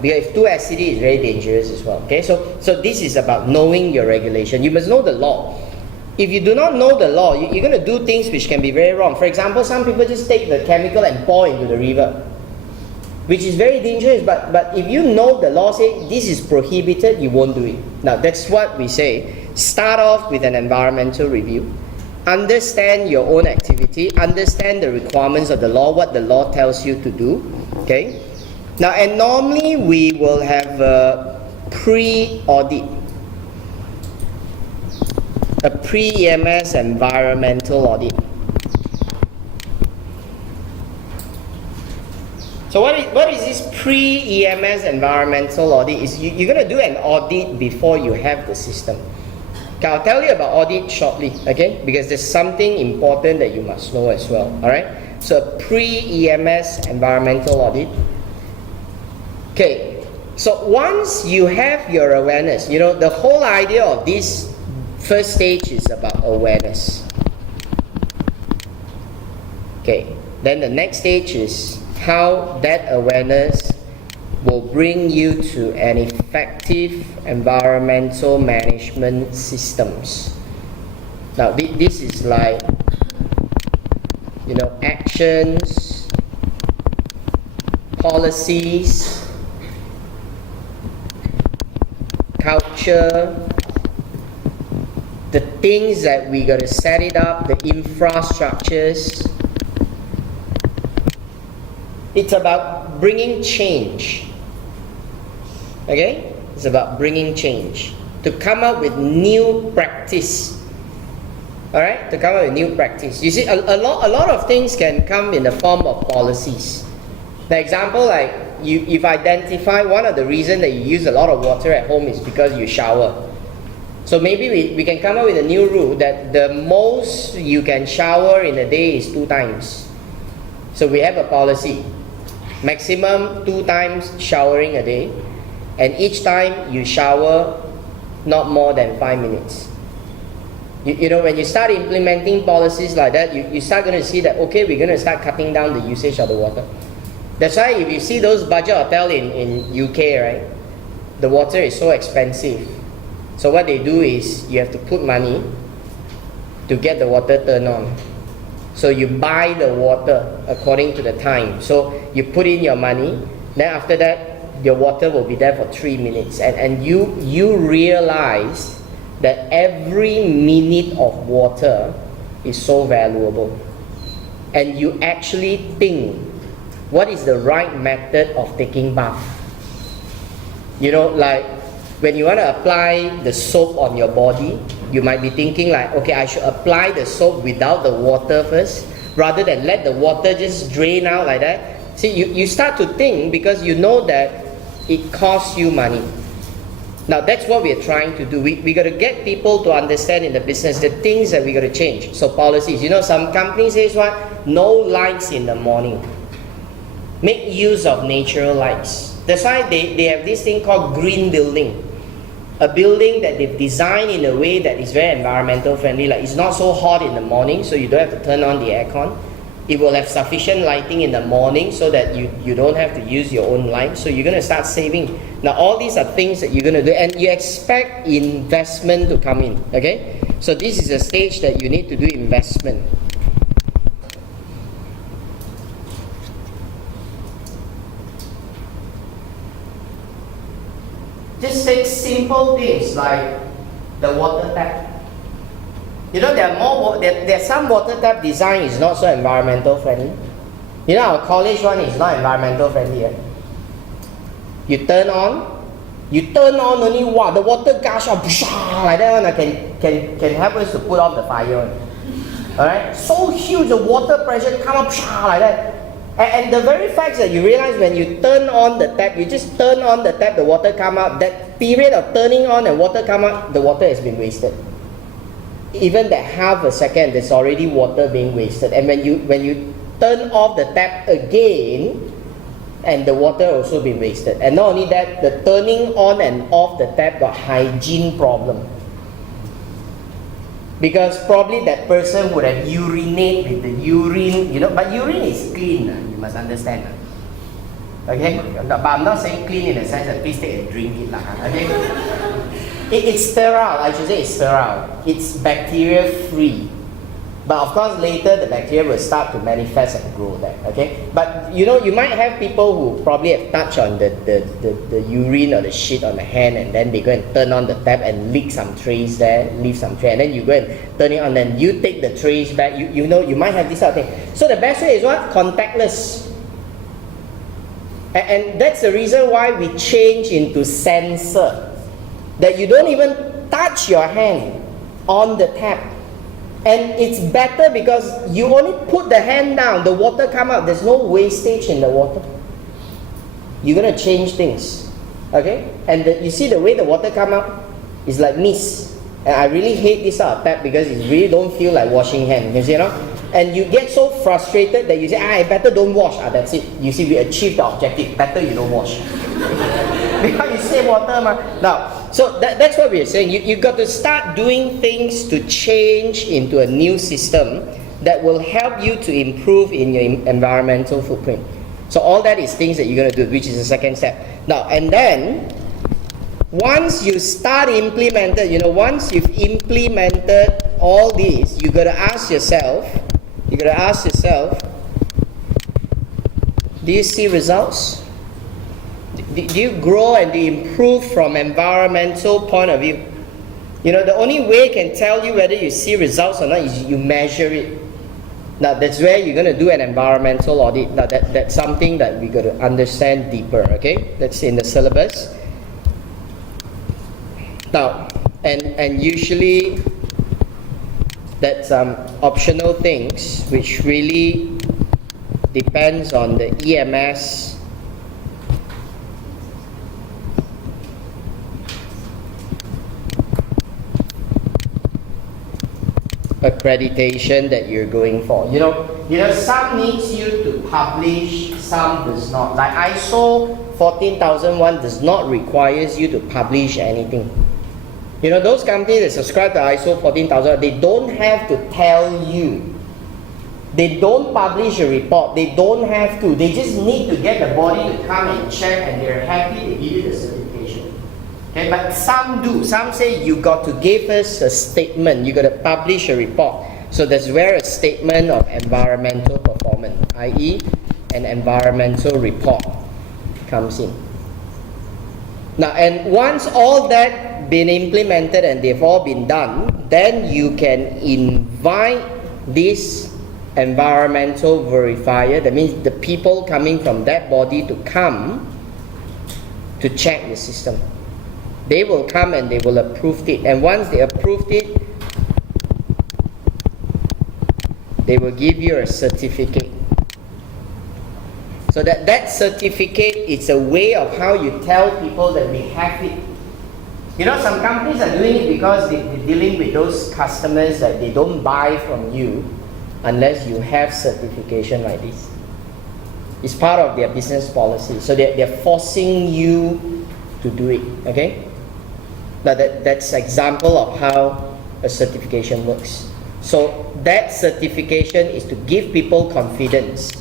Because if too acidic, it's very dangerous as well. Okay, so this is about knowing your regulation. You must know the law. If you do not know the law, you're going to do things which can be very wrong. For example, some people just take the chemical and pour into the river, which is very dangerous, but if you know the law say this is prohibited, you won't do it. Now that's what we say. Start off with an environmental review. Understand your own activity. Understand the requirements of the law, what the law tells you to do. Okay? Now, and normally we will have a pre-audit. A pre-EMS environmental audit. So what is this pre-EMS environmental audit? Is you're going to do an audit before you have the system. Okay, I'll tell you about audit shortly, okay? Because there's something important that you must know as well, all right? So pre-EMS environmental audit. Okay, so once you have your awareness, you know, the whole idea of this first stage is about awareness. Okay, then the next stage is how that awareness will bring you to an effective environmental management systems. Now this is like, you know, actions, policies, culture, the things that we got to set it up, the infrastructures. It's about bringing change. Okay? It's about bringing change. To come up with new practice. Alright? To come up with new practice. You see, a lot of things can come in the form of policies. The example, like, you've identified one of the reasons that you use a lot of water at home is because you shower. So maybe we can come up with a new rule that the most you can shower in a day is 2 times. So we have a policy. Maximum 2 times showering a day, and each time you shower not more than 5 minutes. You know, when you start implementing policies like that, you start going to see that, okay, we're going to start cutting down the usage of the water. That's why if you see those budget hotels in UK, right, the water is so expensive. So what they do is you have to put money to get the water turned on. So you buy the water according to the time. So you put in your money, then after that, your water will be there for 3 minutes. And you realize that every minute of water is so valuable. And you actually think, what is the right method of taking bath? You know, like when you want to apply the soap on your body, you might be thinking like, okay, I should apply the soap without the water first, rather than let the water just drain out like that. See, you start to think because you know that it costs you money. Now that's what we're trying to do. We got to get people to understand in the business the things that we got to change. So policies, you know, some companies says what? No lights in the morning. Make use of natural lights. That's why they have this thing called green building. A building that they've designed in a way that is very environmental friendly. Like it's not so hot in the morning, so you don't have to turn on the aircon. It will have sufficient lighting in the morning so that you don't have to use your own light. So you're going to start saving. Now all these are things that you're going to do, and you expect investment to come in. Okay? So this is a stage that you need to do investment. Just take simple things like The water tap. You know, there's some water tap design is not so environmental friendly. You know, our college one is not environmental friendly. Right? You turn on only, wow, the water gush out, like that one can help us to put off the fire. Alright? So huge, the water pressure come up like that. And the very fact that you realize when you turn on the tap, you just turn on the tap, the water come out, that period of turning on and water come out, the water has been wasted. Even that half a second, there's already water being wasted. And when you turn off the tap again, and the water also been wasted. And not only that, the turning on and off the tap got hygiene problem. Because probably that person would have urinated with the urine, you know, but urine is clean, you must understand. Okay? But I'm not saying clean in the sense that please take and drink it. Okay? It's sterile, I should say it's sterile. It's bacteria free. But of course later the bacteria will start to manifest and grow there. Okay? But you know, you might have people who probably have touched on the urine or the shit on the hand, and then they go and turn on the tap and leak some trays there, leave some tray, and then you go and turn it on, then you take the trays back. You know, you might have this sort of thing. So the best way is what? Contactless. And that's the reason why we change into sensor. That you don't even touch your hand on the tap. And it's better because you only put the hand down, the water come out, there's no wastage in the water. You're going to change things. Okay? And you see the way the water come out is like mist. And I really hate this sort of tap because it really don't feel like washing hands. You know? And you get so frustrated that you say, I better don't wash. That's it. You see, we achieved the objective. Better you don't wash. Because you save water. Now, so that's what we're saying. You've got to start doing things to change into a new system that will help you to improve in your environmental footprint. So all that is things that you're going to do, which is the second step. Now, and then, once you start implemented, you know, once you've implemented all these, you've got to ask yourself, do you see results? Do you grow and do you improve from environmental point of view? You know, the only way can tell you whether you see results or not is you measure it. Now, that's where you're going to do an environmental audit. Now, that's something that we got to understand deeper, okay? That's in the syllabus. Now, and usually that's optional things which really depends on the EMS accreditation that you're going for. You know, some needs you to publish, some does not. Like ISO 14001 does not requires you to publish anything. You know, those companies that subscribe to ISO 14000, they don't have to tell you. They don't publish a report. They don't have to. They just need to get the body to come and check, and they're happy to give you the certification. Okay, but some do. Some say you got to give us a statement. You got to publish a report. So that's where a statement of environmental performance, i.e., an environmental report, comes in. Now, and once all that been implemented and they've all been done, then you can invite this environmental verifier. That means the people coming from that body to come to check the system. They will come and they will approve it. And once they approved it, they will give you a certificate. So that certificate is a way of how you tell people that we have it. You know, some companies are doing it because they're dealing with those customers that they don't buy from you unless you have certification like this. It's part of their business policy. So they're forcing you to do it, okay? Now that's an example of how a certification works. So that certification is to give people confidence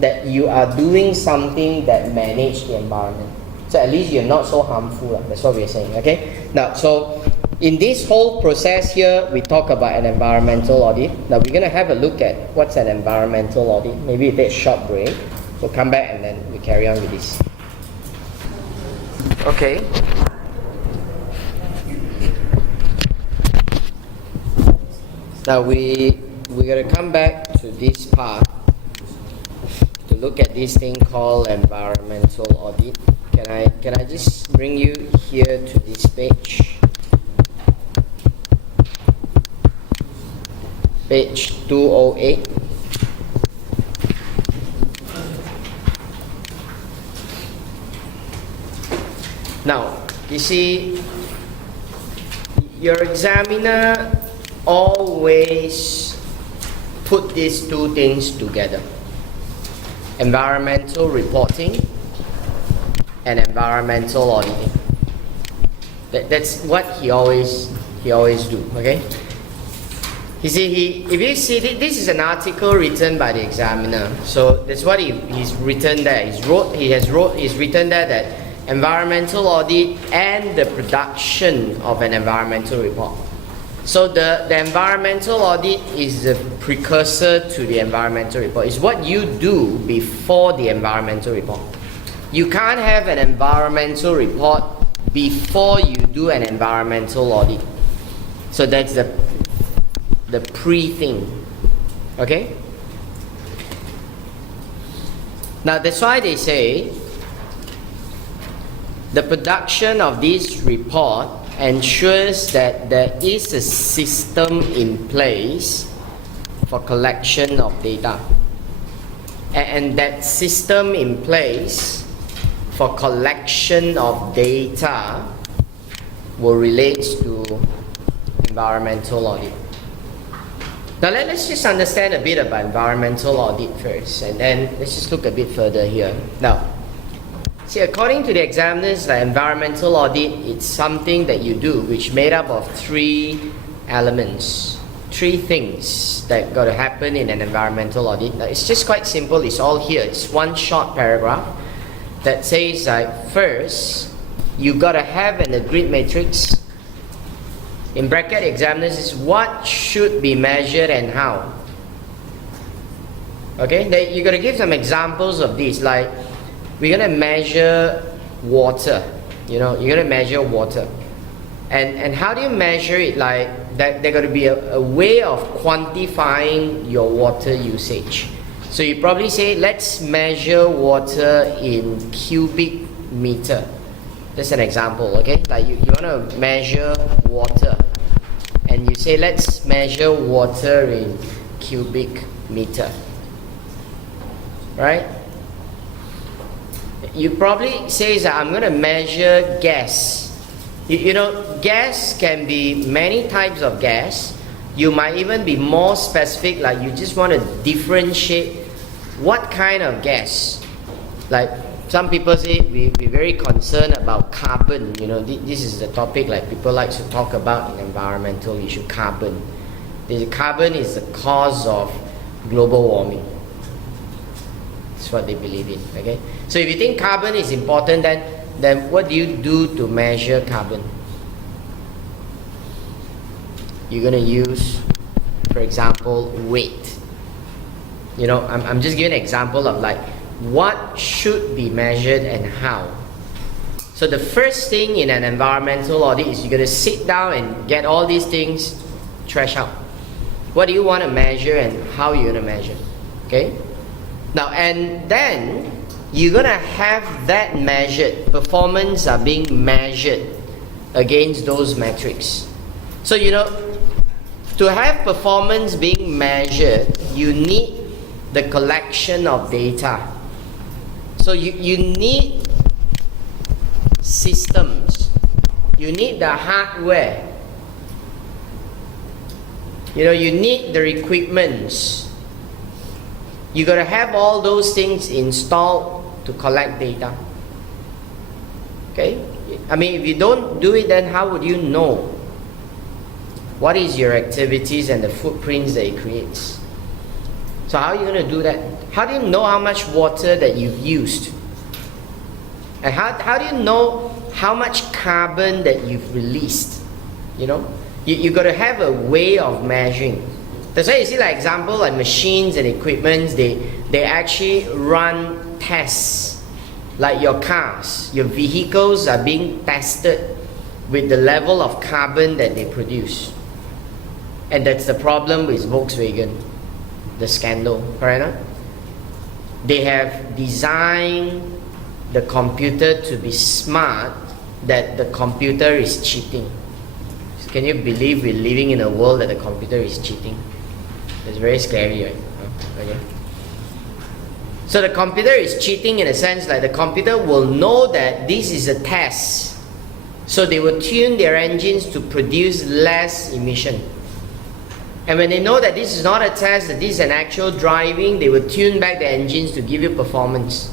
that you are doing something that manages the environment. So at least you're not so harmful. That's what we're saying, okay? Now, so in this whole process here, we talk about an environmental audit. Now we're going to have a look at what's an environmental audit. Maybe we take a short break. So come back and then we carry on with this. Okay. Now we're gonna come back to this part to look at this thing called environmental audit. Can I just bring you here to this page? Page 208. Now, you see, your examiner always put these two things together: environmental reporting and environmental auditing. That's what he always do. Okay. If you see, this is an article written by the examiner, so that's what he's written there. He's written there that environmental audit and the production of an environmental report. So the environmental audit is the precursor to the environmental report. It's what you do before the environmental report. You can't have an environmental report before you do an environmental audit. So that's the pre-thing. Okay? Now that's why they say the production of this report ensures that there is a system in place for collection of data. And that system in place for collection of data will relate to environmental audit. Now let's just understand a bit about environmental audit first, and then let's just look a bit further here. Now, see, according to the examiners, the environmental audit, it's something that you do which made up of three elements, three things that got to happen in an environmental audit. Now, it's just quite simple. It's all here. It's one short paragraph that says, first, you got to have an agreed matrix. In bracket, examiners is what should be measured and how. Okay, you got to give some examples of this, like we're going to measure water. You're going to measure water. And how do you measure it? Like, there's got to be a way of quantifying your water usage. So you probably say, let's measure water in cubic meter. That's an example, okay? Like you want to measure water. And you say, let's measure water in cubic meter. Right? You probably say that I'm going to measure gas. You know, gas can be many types of gas. You might even be more specific, like you just want to differentiate what kind of gas. Like some people say we're very concerned about carbon. You know, this is the topic like people like to talk about in environmental issue, carbon. Carbon is the cause of global warming. That's what they believe in, okay? So if you think carbon is important, then what do you do to measure carbon? You're going to use, for example, weight. You know, I'm just giving an example of like what should be measured and how. So the first thing in an environmental audit is you're going to sit down and get all these things trashed out. What do you want to measure and how you're going to measure? Okay? Now, and then you're going to have that measured. Performance are being measured against those metrics. So, you know, to have performance being measured, you need the collection of data. So you need systems. You need the hardware. You know, you need the equipments. You got to have all those things installed to collect data. Okay? I mean, if you don't do it, then how would you know what is your activities and the footprints that it creates? So how are you going to do that? How do you know how much water that you've used? And how do you know how much carbon that you've released? You know, you got to have a way of measuring. That's why you see, like example, like machines and equipments, they actually run tests. Like your cars, your vehicles are being tested with the level of carbon that they produce. And that's the problem with Volkswagen, the scandal, correct? They have designed the computer to be smart that the computer is cheating. So can you believe we're living in a world that the computer is cheating? It's very scary, right? Okay. So the computer is cheating in a sense like the computer will know that this is a test. So they will tune their engines to produce less emission. And when they know that this is not a test, that this is an actual driving, they will tune back the engines to give you performance.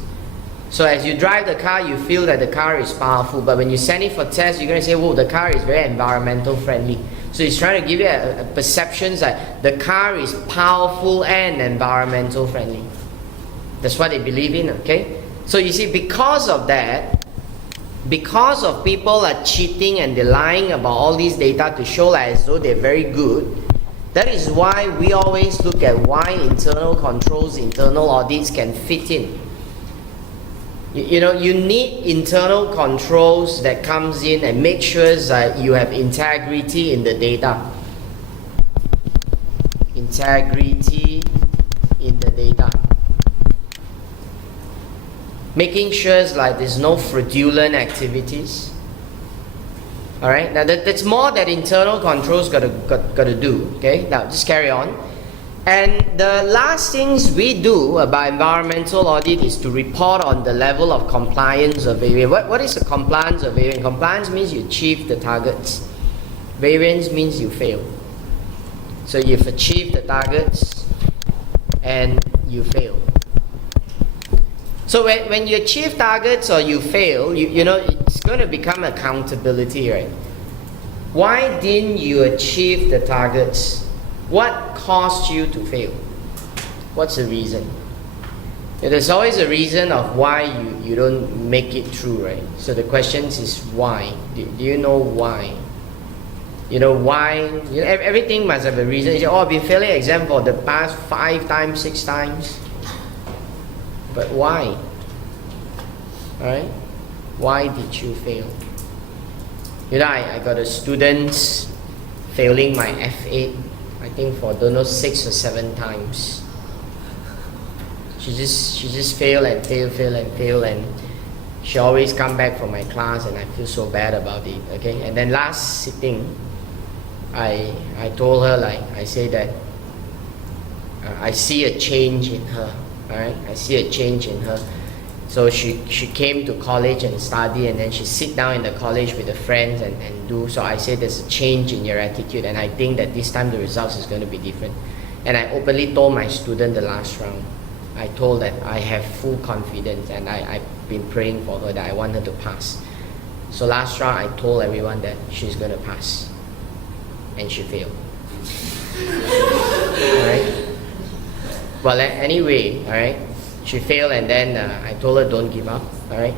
So as you drive the car, you feel that the car is powerful. But when you send it for test, you're going to say, whoa, the car is very environmental friendly. So he's trying to give you a perception that the car is powerful and environmental friendly. That's what they believe in, okay? So you see, because of that, because of people are cheating and they're lying about all these data to show like as though they're very good, that is why we always look at why internal controls, internal audits can fit in. You know, you need internal controls that comes in and make sure that you have integrity in the data. Integrity in the data. Making sure like there's no fraudulent activities. All right. Now that's more that internal controls got to do. Okay. Now just carry on. And the last things we do about environmental audit is to report on the level of compliance of variance. What is the compliance of variance? Compliance means you achieve the targets. Variance means you fail. So you've achieved the targets and you fail. So when you achieve targets or you fail, you know, it's going to become accountability, right? Why didn't you achieve the targets? What caused you to fail? What's the reason? There's always a reason of why you don't make it through, right? So the question is why? Do you know why? You know why? You know, everything must have a reason. You say, oh, I've been failing exam for the past 5 times, 6 times. But why? Alright? Why did you fail? You know, I got a student failing my F8, I think for don't know 6 or 7 times. She just fail and fail, and she always come back from my class and I feel so bad about it. Okay? And then last sitting, I told her, like, I say that I see a change in her. Alright, I see a change in her. So she came to college and study, and then she sit down in the college with the friends and do. So I said there's a change in your attitude, and I think that this time the results is going to be different. And I openly told my student the last round, I told that I have full confidence and I've been praying for her that I want her to pass. So last round I told everyone that she's going to pass. And she failed. Alright? Well, anyway, alright, she failed, and then I told her don't give up, alright.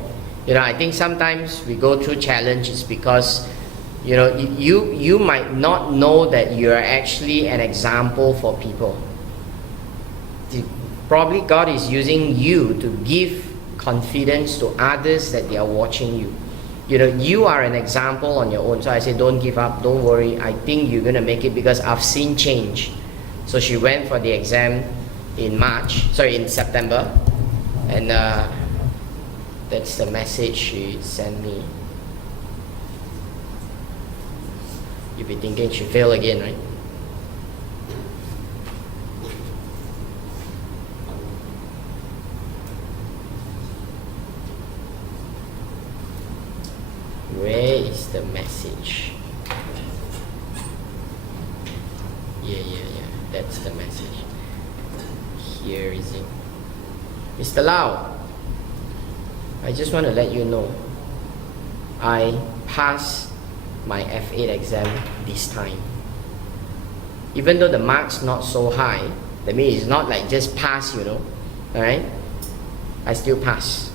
You know, I think sometimes we go through challenges because, you know, you might not know that you are actually an example for people. Probably God is using you to give confidence to others that they are watching you. You know, you are an example on your own. So I say, don't give up, don't worry. I think you're going to make it because I've seen change. So she went for the exam in September, and that's the message she sent me. You'll be thinking she failed again, right? Where is the message? Yeah, that's the message. Here is it. Mr. Lau, I just want to let you know I passed my F8 exam this time. Even though the marks not so high, that means it's not like just pass, you know, alright? I still pass.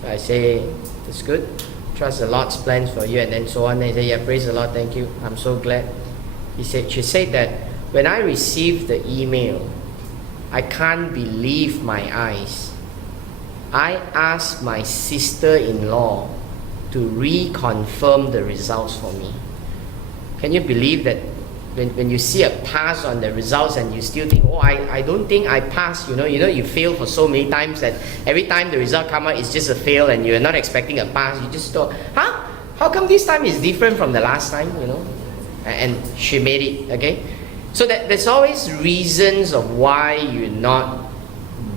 So I say, that's good. Trust the Lord's plans for you, and then so on. They say, yeah, praise the Lord, thank you. I'm so glad. She said that when I received the email, I can't believe my eyes. I asked my sister-in-law to reconfirm the results for me. Can you believe that when you see a pass on the results and you still think, oh, I don't think I passed, you fail for so many times that every time the result come out, it's just a fail and you're not expecting a pass. You just thought, huh? How come this time is different from the last time, And she made it, okay? So there's always reasons of why you're not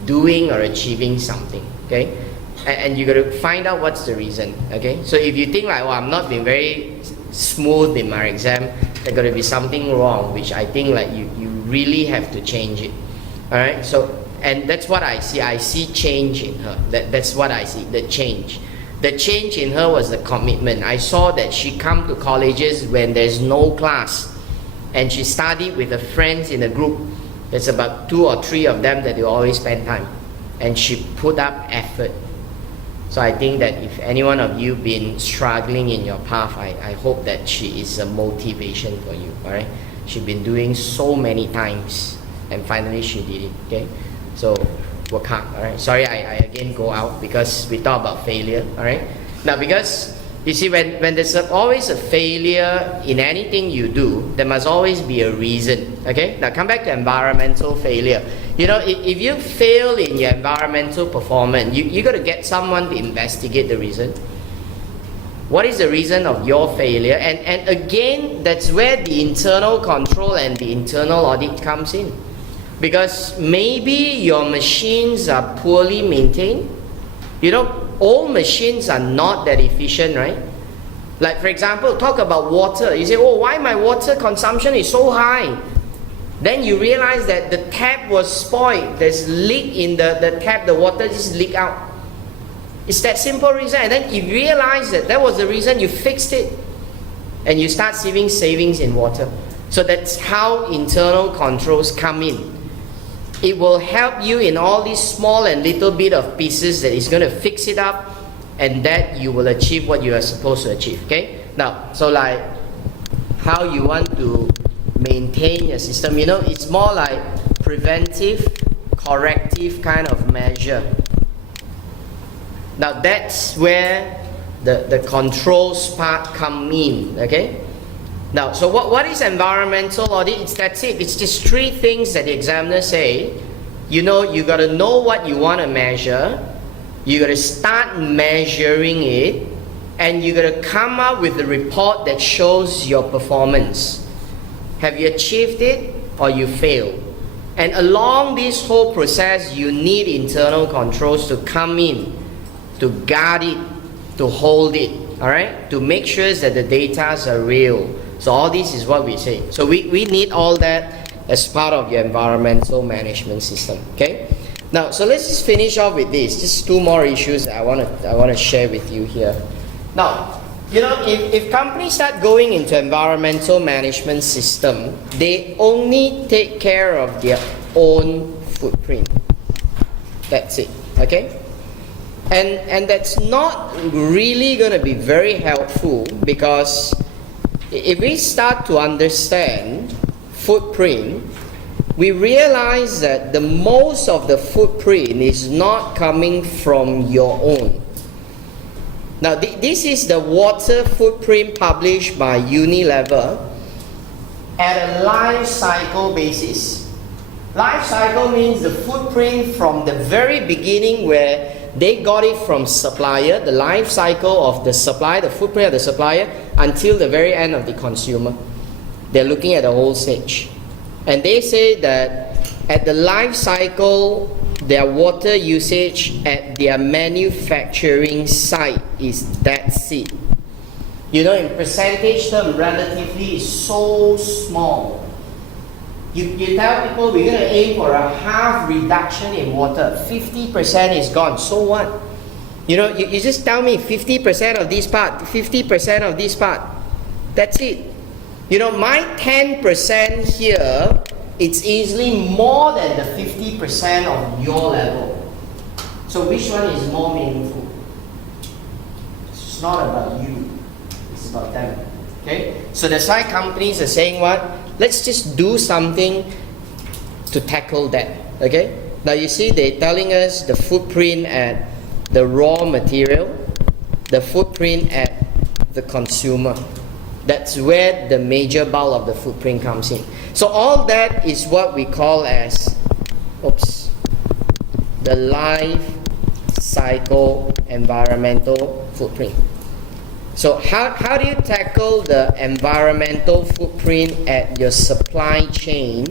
doing or achieving something, okay? And you got to find out what's the reason, okay? So if you think like, I'm not being very smooth in my exam, there's got to be something wrong, which I think like you really have to change it, all right? So, and that's what I see. I see change in her. That's what I see, the change. The change in her was the commitment. I saw that she come to colleges when there's no class, and she studied with her friends in a group. There's about 2 or 3 of them that they always spend time, and she put up effort. So I think that if any one of you been struggling in your path, I hope that she is a motivation for you, all right? She's been doing so many times, and finally she did it, okay? So work hard, all right? Sorry, I again go out because we talk about failure, all right? Now, because you see, when there's always a failure in anything you do, there must always be a reason, okay? Now, come back to environmental failure. If you fail in your environmental performance, you got to get someone to investigate the reason. What is the reason of your failure? And again, that's where the internal control and the internal audit comes in. Because maybe your machines are poorly maintained. Old machines are not that efficient, right? Like, for example, talk about water. You say, oh, why my water consumption is so high? Then you realize that the tap was spoiled. There's leak in the tap, the water just leak out. It's that simple reason. And then you realize that was the reason, you fixed it. And you start seeing savings in water. So that's how internal controls come in. It will help you in all these small and little bit of pieces that is going to fix it up, and that you will achieve what you are supposed to achieve, okay? Now, so like how you want to maintain your system, it's more like preventive, corrective kind of measure. Now that's where the controls part come in, okay? Now, so what is environmental audit? That's it. It's just 3 things that the examiner say. You got to know what you want to measure. You got to start measuring it, and you got to come up with a report that shows your performance. Have you achieved it or you failed? And along this whole process, you need internal controls to come in, to guard it, to hold it, all right? To make sure that the data are real. So all this is what we say. So we need all that as part of your environmental management system, okay? Now, so let's just finish off with this. Just 2 more issues that I want to share with you here. Now, if companies start going into environmental management system, they only take care of their own footprint. That's it, okay? And that's not really going to be very helpful, because if we start to understand footprint, we realize that the most of the footprint is not coming from your own. Now, this is the water footprint published by Unilever at a life cycle basis. Life cycle means the footprint from the very beginning, where they got it from supplier, the life cycle of the supplier, the footprint of the supplier, until the very end of the consumer. They're looking at the whole stage. And they say that at the life cycle, their water usage at their manufacturing site is that's it. In percentage term, relatively is so small. You tell people we're going to aim for a half reduction in water. 50% is gone. So what? You just tell me 50% of this part, 50% of this part. That's it. My 10% here, it's easily more than the 50% of your level. So which one is more meaningful? It's not about you. It's about them. Okay? So that's why companies are saying what? Let's just do something to tackle that. Okay? Now you see they're telling us the footprint at the raw material, the footprint at the consumer. That's where the major bulk of the footprint comes in. So all that is what we call as, the life cycle environmental footprint. So how do you tackle the environmental footprint at your supply chain,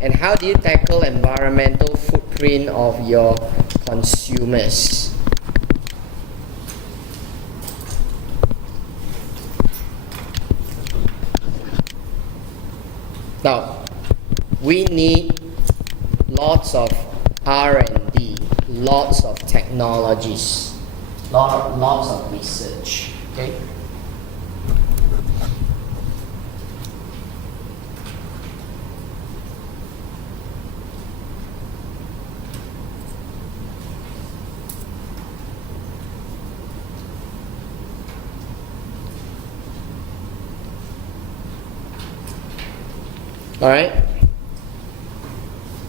and how do you tackle environmental footprint of your consumers? Now, we need lots of R&D, lots of technologies, lots of research. Okay? All right.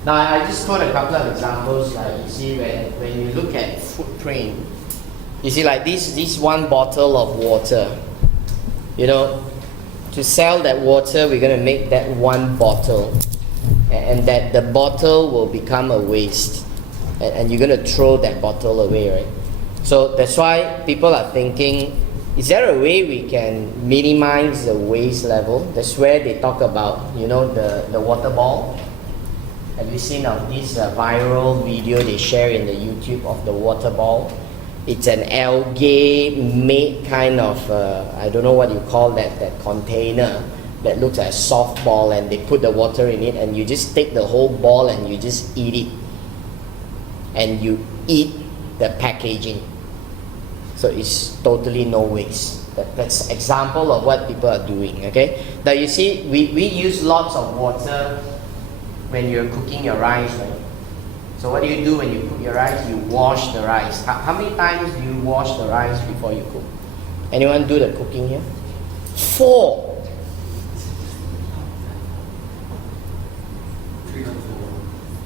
Now I just quote a couple of examples. Like you see, when you look at footprint, you see like this one bottle of water. You know, to sell that water, we're gonna make that one bottle, and that the bottle will become a waste, and you're gonna throw that bottle away, right? So that's why people are thinking, is there a way we can minimize the waste level? That's where they talk about, you know, the water ball. Have you seen of this viral video they share in the YouTube of the water ball? It's an algae made kind of, I don't know what you call that container that looks like a softball, and they put the water in it, and you just take the whole ball and you just eat it. And you eat the packaging. So it's totally no waste. That's example of what people are doing, okay? Now you see, we use lots of water when you're cooking your rice, right? So what do you do when you cook your rice? You wash the rice. How many times do you wash the rice before you cook? Anyone do the cooking here? 4.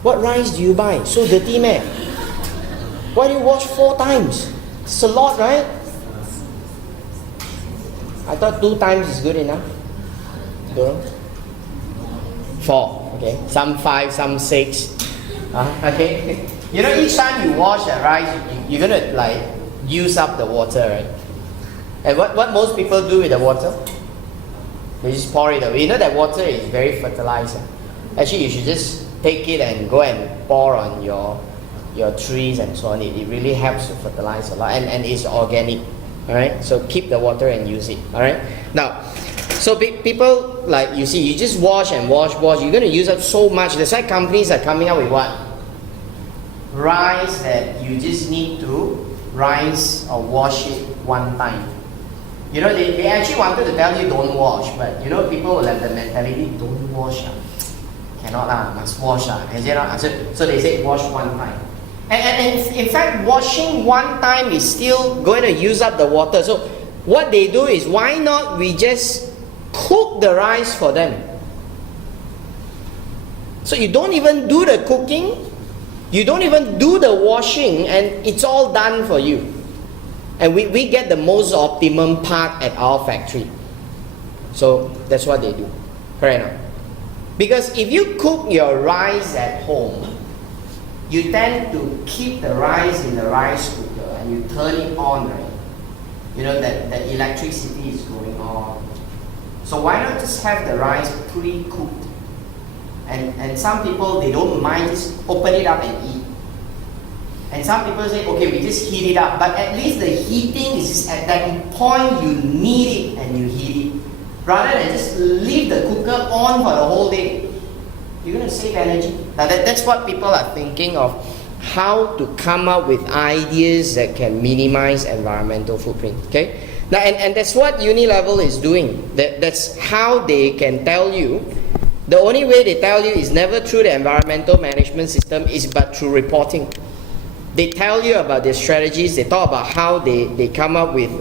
What rice do you buy? So dirty, man. Why do you wash 4 times? It's a lot, right? I thought 2 times is good enough. Don't know. 4, okay. Some 5, some 6. Okay. You know, each time you wash the rice, you're gonna like use up the water, right? And what most people do with the water? They just pour it away. You know that water is very fertilizer. Actually, you should just take it and go and pour on your trees and so on. It really helps to fertilize a lot, and it's organic. Alright, so keep the water and use it. Alright, now, so people, like you see, you just wash and wash, you're going to use up so much. That's why companies are coming out with what? Rice that you just need to rinse or wash it 1 time. You know, they actually wanted to tell you don't wash, but you know, people will have the mentality, don't wash. Cannot, must wash. So they say wash 1 time. And in fact, washing 1 time is still going to use up the water. So what they do is, why not we just cook the rice for them? So you don't even do the cooking, you don't even do the washing, and it's all done for you. And we get the most optimum part at our factory. So that's what they do. Correct now? Because if you cook your rice at home, you tend to keep the rice in the rice cooker and you turn it on, right? You know that the electricity is going on. So why not just have the rice pre-cooked? And some people, they don't mind, just open it up and eat. And some people say, okay, we just heat it up. But at least the heating is at that point you need it and you heat it. Rather than just leave the cooker on for the whole day. You're going to save energy. Now that's what people are thinking of, how to come up with ideas that can minimize environmental footprint. Okay? Now, and that's what Unilevel is doing. That's how they can tell you. The only way they tell you is never through the environmental management system, is but through reporting. They tell you about their strategies. They talk about how they come up with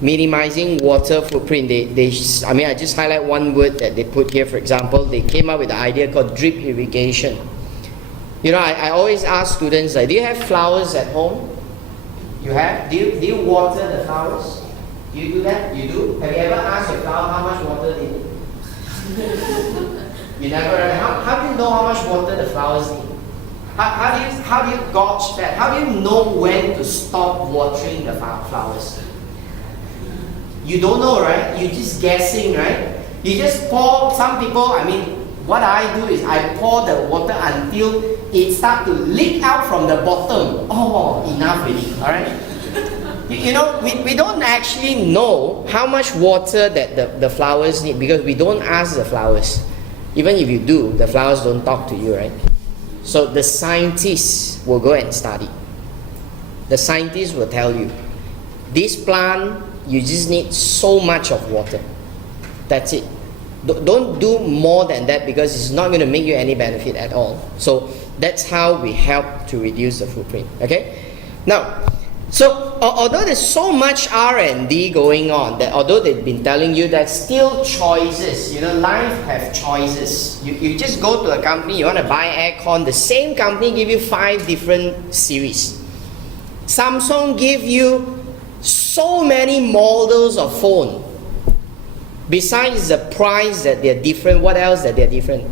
minimizing water footprint. I just highlight one word that they put here. For example, they came up with the idea called drip irrigation. You know, I always ask students, like, do you have flowers at home? You have? Do you water the flowers? You do that? You do? Have you ever asked your flower how much water they need? You never. How do you know how much water the flowers need? How do you gauge that? How do you know when to stop watering the flowers? You don't know, right? You're just guessing, right? You just pour. Some people, what I do is I pour the water until it starts to leak out from the bottom. Oh, enough already, alright? We don't actually know how much water that the flowers need because we don't ask the flowers. Even if you do, the flowers don't talk to you, right? So the scientists will go and study. The scientists will tell you, this plant, you just need so much of water. That's it. Don't do more than that because it's not going to make you any benefit at all. So that's how we help to reduce the footprint. Okay? Now, so although there's so much R&D going on, that although they've been telling you that still choices, life have choices. You just go to a company, you want to buy aircon, the same company give you 5 different series. Samsung give you so many models of phone. Besides the price that they're different, what else that they're different?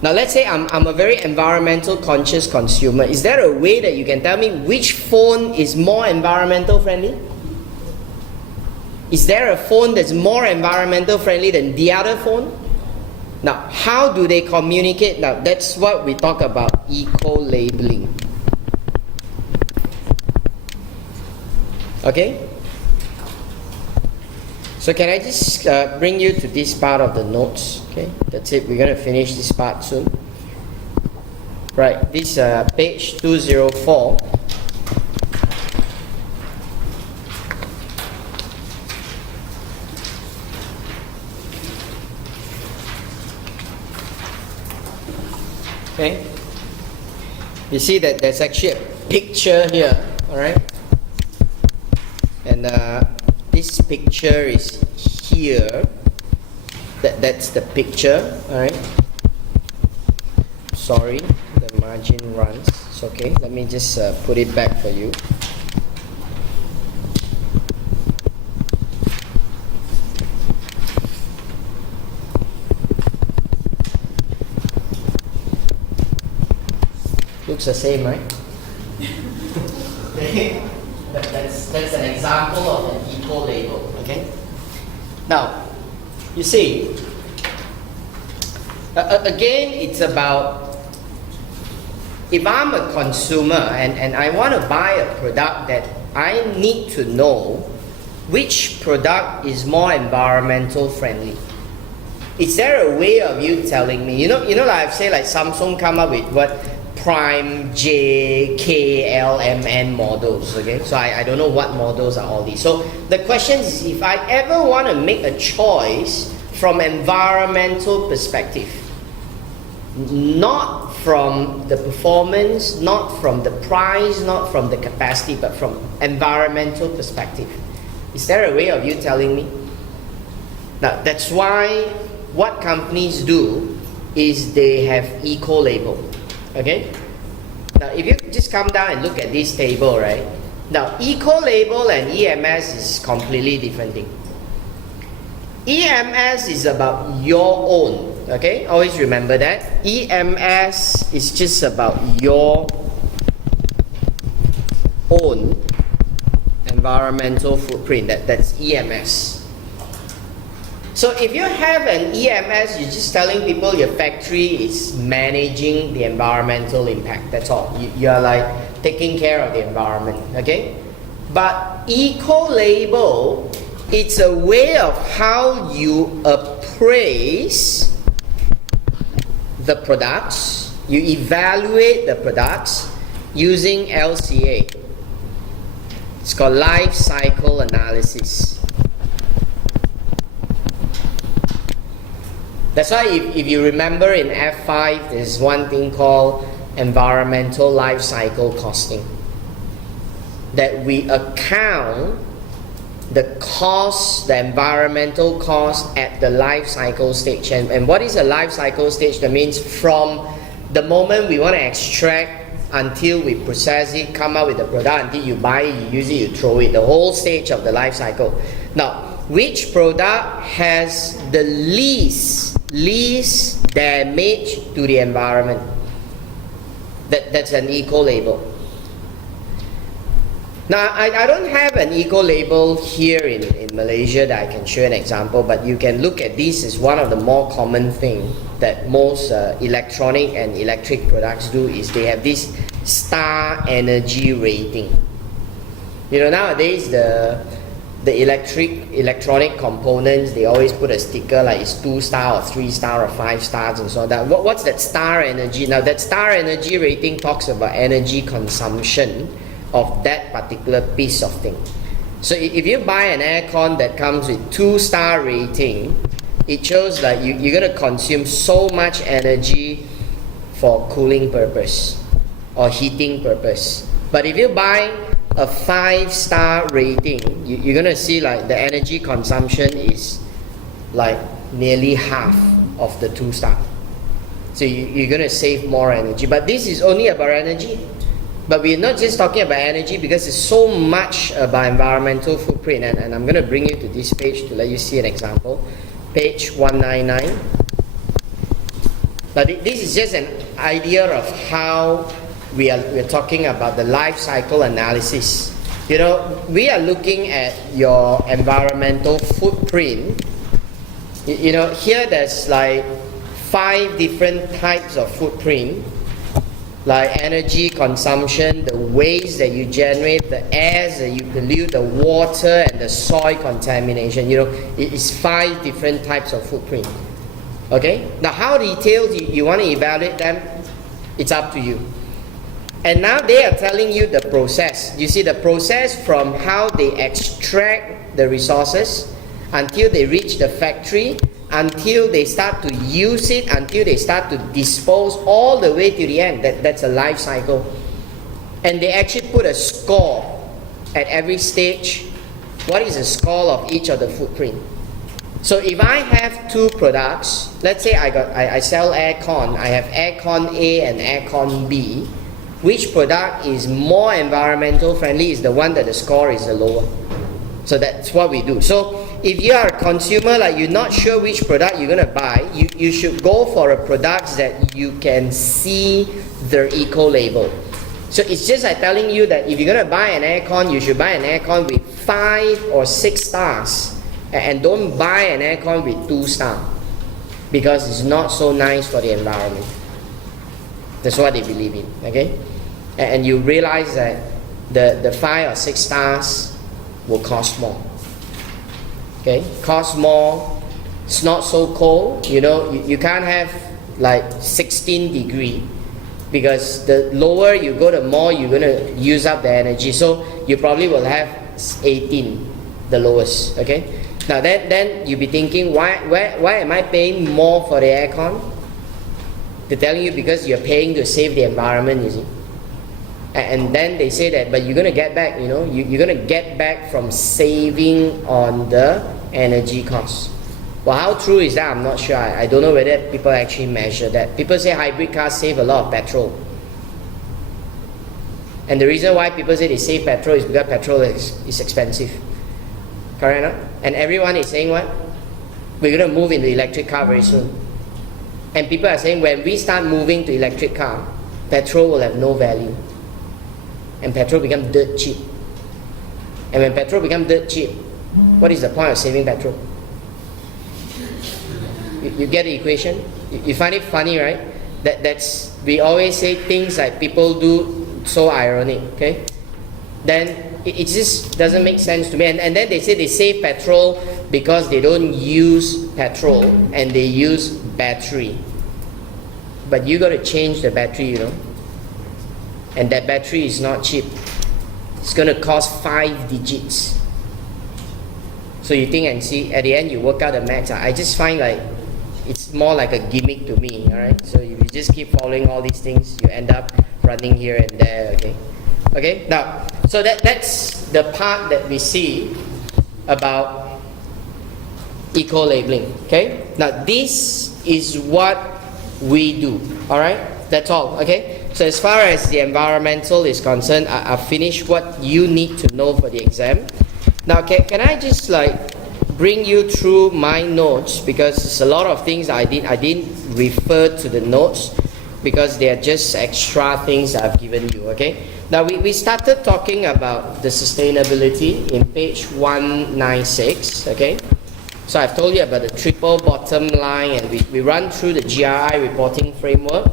Now let's say I'm a very environmental conscious consumer. Is there a way that you can tell me which phone is more environmental friendly? Is there a phone that's more environmental friendly than the other phone? Now, how do they communicate? Now, that's what we talk about, eco-labeling. Okay? So can I just bring you to this part of the notes? Okay, that's it. We're going to finish this part soon. Right, this page 204. Okay, you see that there's actually a picture here, all right? And this picture is here. That's the picture, alright? Sorry, the margin runs. It's okay. Let me just put it back for you. Looks the same, right? That's an example of an eco-label, okay? Now, you see, again, it's about, if I'm a consumer and I want to buy a product that I need to know which product is more environmental friendly. Is there a way of you telling me? Like I've said, like Samsung come up with what? Prime, J, K, L, M, N models, okay? So I don't know what models are all these. So the question is, if I ever want to make a choice from environmental perspective, not from the performance, not from the price, not from the capacity, but from environmental perspective, is there a way of you telling me? Now, that's why what companies do is they have eco-label. Okay? Now, if you just come down and look at this table, right? Now, eco-label and EMS is completely different thing. EMS is about your own, okay? Always remember that. EMS is just about your own environmental footprint. That's EMS. So if you have an EMS, you're just telling people your factory is managing the environmental impact. That's all. You're like taking care of the environment, okay? But eco-label, it's a way of how you appraise the products, you evaluate the products using LCA. It's called life cycle analysis. That's why if you remember in F5, there's one thing called environmental life cycle costing. That we account the cost, the environmental cost at the life cycle stage. And what is a life cycle stage? That means from the moment we want to extract until we process it, come out with the product, until you buy it, you use it, you throw it, the whole stage of the life cycle. Now, which product has the least damage to the environment? That's an eco-label. Now, I don't have an eco-label here in Malaysia that I can show an example, but you can look at this as one of the more common things that most electronic and electric products do is they have this star energy rating. You know, nowadays the electronic components, they always put a sticker like it's 2-star or 3-star or 5 stars and so on. What's that star energy? Now, that star energy rating talks about energy consumption of that particular piece of thing. So if you buy an aircon that comes with 2-star rating, it shows that you're going to consume so much energy for cooling purpose or heating purpose. But if you buy a 5-star rating, you're going to see like the energy consumption is like nearly half of the 2-star. So you're going to save more energy. But this is only about energy. But we're not just talking about energy because there's so much about environmental footprint. And I'm going to bring you to this page to let you see an example. Page 199. But this is just an idea of how we're talking about the life cycle analysis. You know, we are looking at your environmental footprint. You know, here there's like 5 different types of footprint. Like energy consumption, the waste that you generate, the airs that you pollute, the water and the soil contamination. You know, it's 5 different types of footprint. Okay? Now, how detailed you want to evaluate them, it's up to you. And now they are telling you the process. You see the process from how they extract the resources until they reach the factory, until they start to use it, until they start to dispose, all the way to the end. That's a life cycle. And they actually put a score at every stage. What is the score of each of the footprint? So if I have 2 products, let's say I sell aircon, I have aircon A and aircon B. Which product is more environmental friendly is the one that the score is the lower. So that's what we do. So if you are a consumer, like you're not sure which product you're going to buy, you should go for a product that you can see their eco label. So it's just like telling you that if you're going to buy an aircon, you should buy an aircon with 5 or 6 stars, and don't buy an aircon with 2 stars because it's not so nice for the environment. That's what they believe in. Okay, and you realize that the 5 or 6 stars will cost more. Okay, cost more. It's not so cold. You know, you can't have like 16 degree because the lower you go, the more you're going to use up the energy. So you probably will have 18, the lowest. Okay. Now then you'll be thinking, why am I paying more for the aircon? They're telling you because you're paying to save the environment, you see. And then they say that, but you're going to get back, you know, you're going to get back from saving on the energy costs. Well, how true is that? I'm not sure. I don't know whether people actually measure that. People say hybrid cars save a lot of petrol. And the reason why people say they save petrol is because petrol is expensive. Correct or not? And everyone is saying what? We're going to move into electric car very soon. And people are saying when we start moving to electric car, petrol will have no value. And petrol becomes dirt cheap. And when petrol becomes dirt cheap, what is the point of saving petrol? You get the equation? You find it funny, right? That's we always say things like people do so ironic, okay? Then it just doesn't make sense to me. And then they say they save petrol because they don't use petrol and they use battery. But you got to change the battery, you know. And that battery is not cheap. It's going to cost 5 digits. So you think and see, at the end you work out the maths. I just find like it's more like a gimmick to me, alright? So if you just keep following all these things, you end up running here and there, okay? Okay, now, so that's the part that we see about eco-labeling, okay? Now this is what we do, alright? That's all, okay? So as far as the environmental is concerned, I've finished what you need to know for the exam. Now, can I just bring you through my notes, because there's a lot of things I didn't refer to the notes because they are just extra things I've given you, okay? Now, we started talking about the sustainability in page 196, okay? So I've told you about the triple bottom line, and we run through the GRI reporting framework.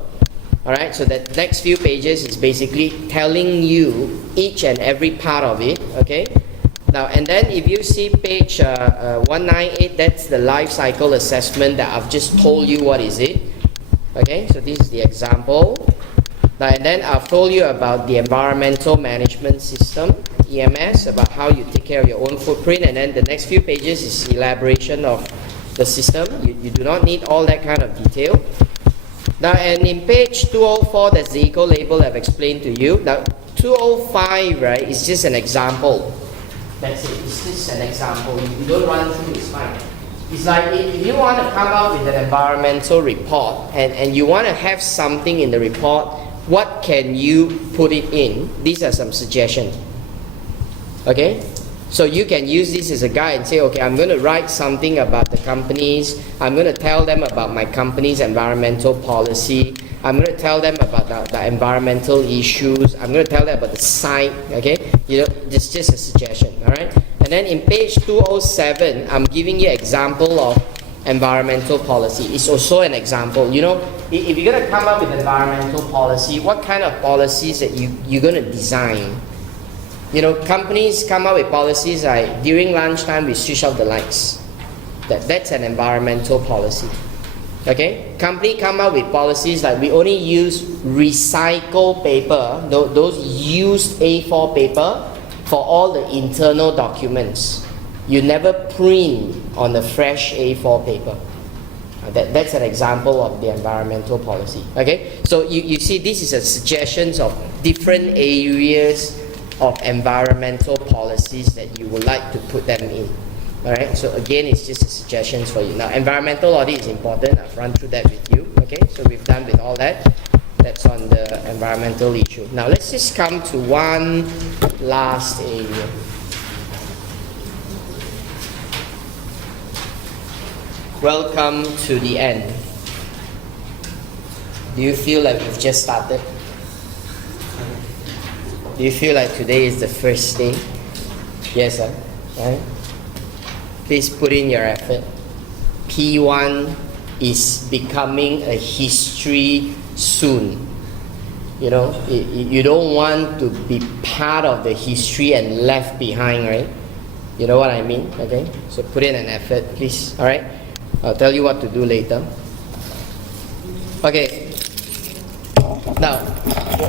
Alright, so the next few pages is basically telling you each and every part of it, okay? Now, and then if you see page 198, that's the life cycle assessment that I've just told you what is it. Okay, so this is the example. Now, and then I've told you about the environmental management system, EMS, about how you take care of your own footprint, and then the next few pages is elaboration of the system. You do not need all that kind of detail. Now, and in page 204, that's the eco-label I've explained to you. Now, 205, right, is just an example. That's it. It's just an example. If you don't run through, it's fine. It's like if you want to come up with an environmental report and you want to have something in the report, what can you put it in? These are some suggestions. Okay? So you can use this as a guide and say, okay, I'm going to write something about the companies. I'm going to tell them about my company's environmental policy. I'm going to tell them about the environmental issues. I'm going to tell them about the site. Okay? It's just a suggestion. All right? And then in page 207, I'm giving you an example of environmental policy. It's also an example. If you're going to come up with environmental policy, what kind of policies that you're going to design? Companies come up with policies like during lunchtime we switch off the lights. That's an environmental policy. Okay? Company come up with policies like we only use recycled paper, those used A4 paper, for all the internal documents. You never print on the fresh A4 paper. That's an example of the environmental policy. Okay? So you see, this is a suggestions of different areas of environmental policies that you would like to put them in. Alright, so again, it's just a suggestions for you. Now, environmental audit is important. I've run through that with you. Okay, so we've done with all that. That's on the environmental issue. Now, let's just come to one last area. Welcome to the end. Do you feel like we've just started? Do you feel like today is the first day? Yes, sir. Right? Please put in your effort. P1 is becoming a history soon. You don't want to be part of the history and left behind, right? You know what I mean? Okay? So put in an effort, please. Alright? I'll tell you what to do later. Okay. Now,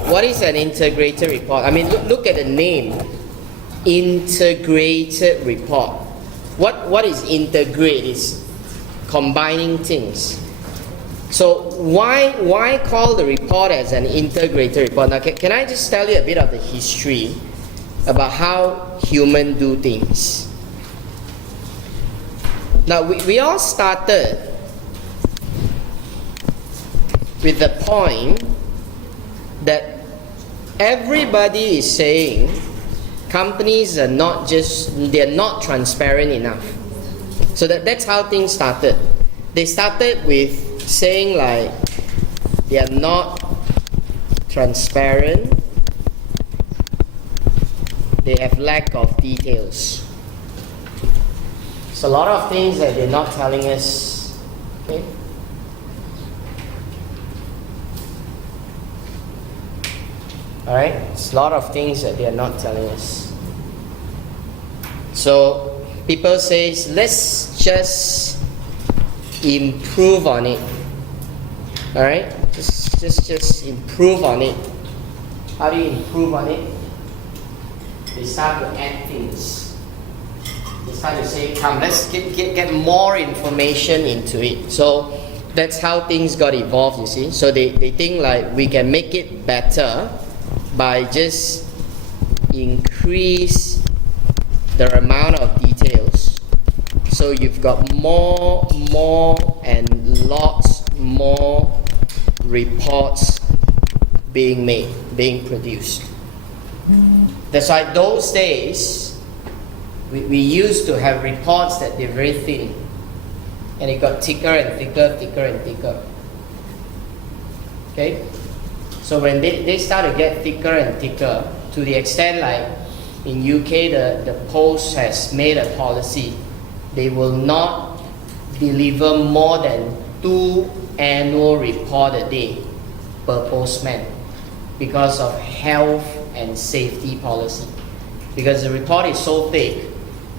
what is an integrated report? I mean, look at the name. Integrated report. What is integrate? Is combining things. So why call the report as an integrated report? Now, can I just tell you a bit of the history about how humans do things? Now, we all started with the point that everybody is saying companies are they're not transparent enough. So that's how things started. They started with saying like they are not transparent, they have lack of details. It's a lot of things that they're not telling us. Okay? Alright? It's a lot of things that they are not telling us. So people say, let's just improve on it. Alright? Just improve on it. How do you improve on it? They start to add things. They start to say, come, let's get more information into it. So that's how things got evolved, you see. So they think like we can make it better by just increase the amount of details. So you've got more and lots more reports being made, being produced. That's why those days, we used to have reports that they're very thin. And it got thicker and thicker, thicker and thicker. Okay? So when they start to get thicker and thicker, to the extent like in UK, the Post has made a policy. They will not deliver more than 2 annual reports a day per postman because of health and safety policy. Because the report is so thick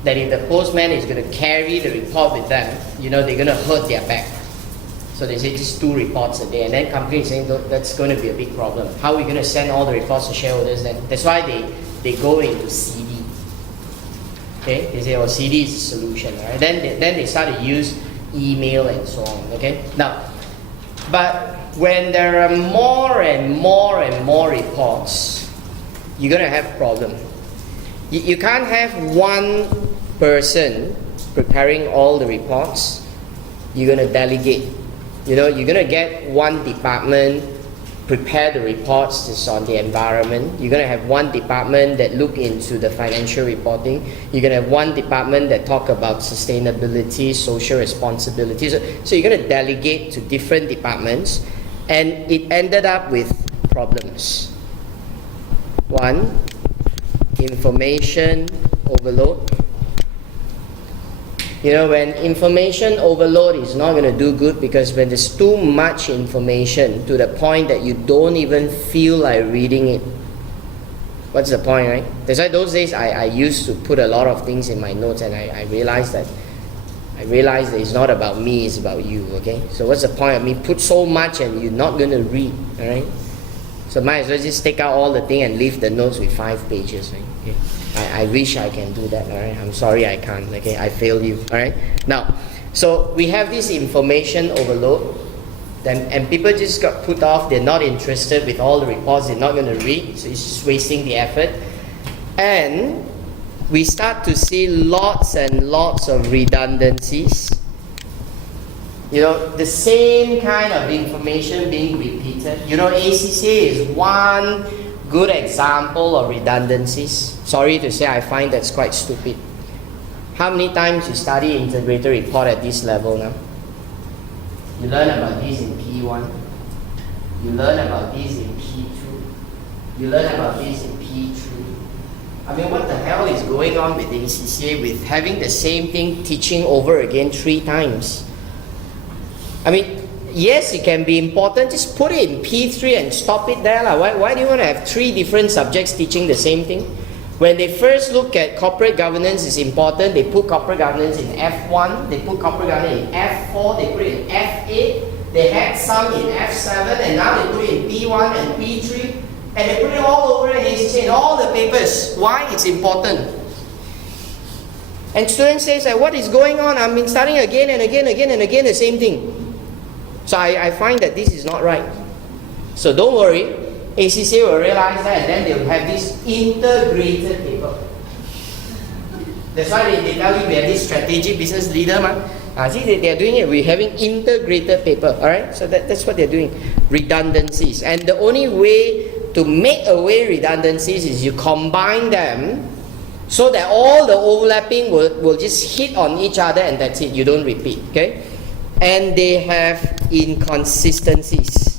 that if the postman is going to carry the report with them, they're going to hurt their back. So they say just 2 reports a day, and then companies saying that's going to be a big problem. How are we going to send all the reports to shareholders then? That's why they go into CD. Okay, they say, CD is the solution. Right? Then they start to use email and so on. Okay, now, but when there are more and more and more reports, you're going to have a problem. You can't have one person preparing all the reports. You're going to delegate. You're going to get one department prepare the reports that's on the environment. You're going to have one department that look into the financial reporting. You're going to have one department that talk about sustainability, social responsibility. So you're going to delegate to different departments, and it ended up with problems. One, information overload. When information overload is not going to do good, because when there's too much information to the point that you don't even feel like reading it, what's the point, right? That's why those days I used to put a lot of things in my notes, and I realized that it's not about me, it's about you, okay? So what's the point of me put so much and you're not going to read, all right? So might as well just take out all the thing and leave the notes with 5 pages, right? Okay. I wish I can do that, all right? I'm sorry I can't, okay? I failed you, all right? Now, so we have this information overload, and people just got put off. They're not interested with all the reports. They're not going to read, so it's just wasting the effort. And we start to see lots and lots of redundancies. The same kind of information being repeated. ACCA is one good example of redundancies. Sorry to say, I find that's quite stupid. How many times you study integrated report at this level now? You learn about this in P1. You learn about this in P2. You learn about this in P3. I mean, what the hell is going on with the ACCA with having the same thing teaching over again 3 times? I mean, yes, it can be important. Just put it in P3 and stop it there. Why do you want to have 3 different subjects teaching the same thing? When they first look at corporate governance is important, they put corporate governance in F1, they put corporate governance in F4, they put it in F8, they had some in F7, and now they put it in P1 and P3, and they put it all over in ACCA in all the papers. Why? It's important. And students say, what is going on? I've been studying again and again the same thing. So I find that this is not right. So don't worry, ACCA will realize that, and then they will have this integrated paper. That's why they tell you we have this strategic business leader. See, they are doing it. We're having integrated paper. Alright? So that's what they're doing. Redundancies. And the only way to make away redundancies is you combine them so that all the overlapping will just hit on each other, and that's it. You don't repeat. Okay? And they have inconsistencies.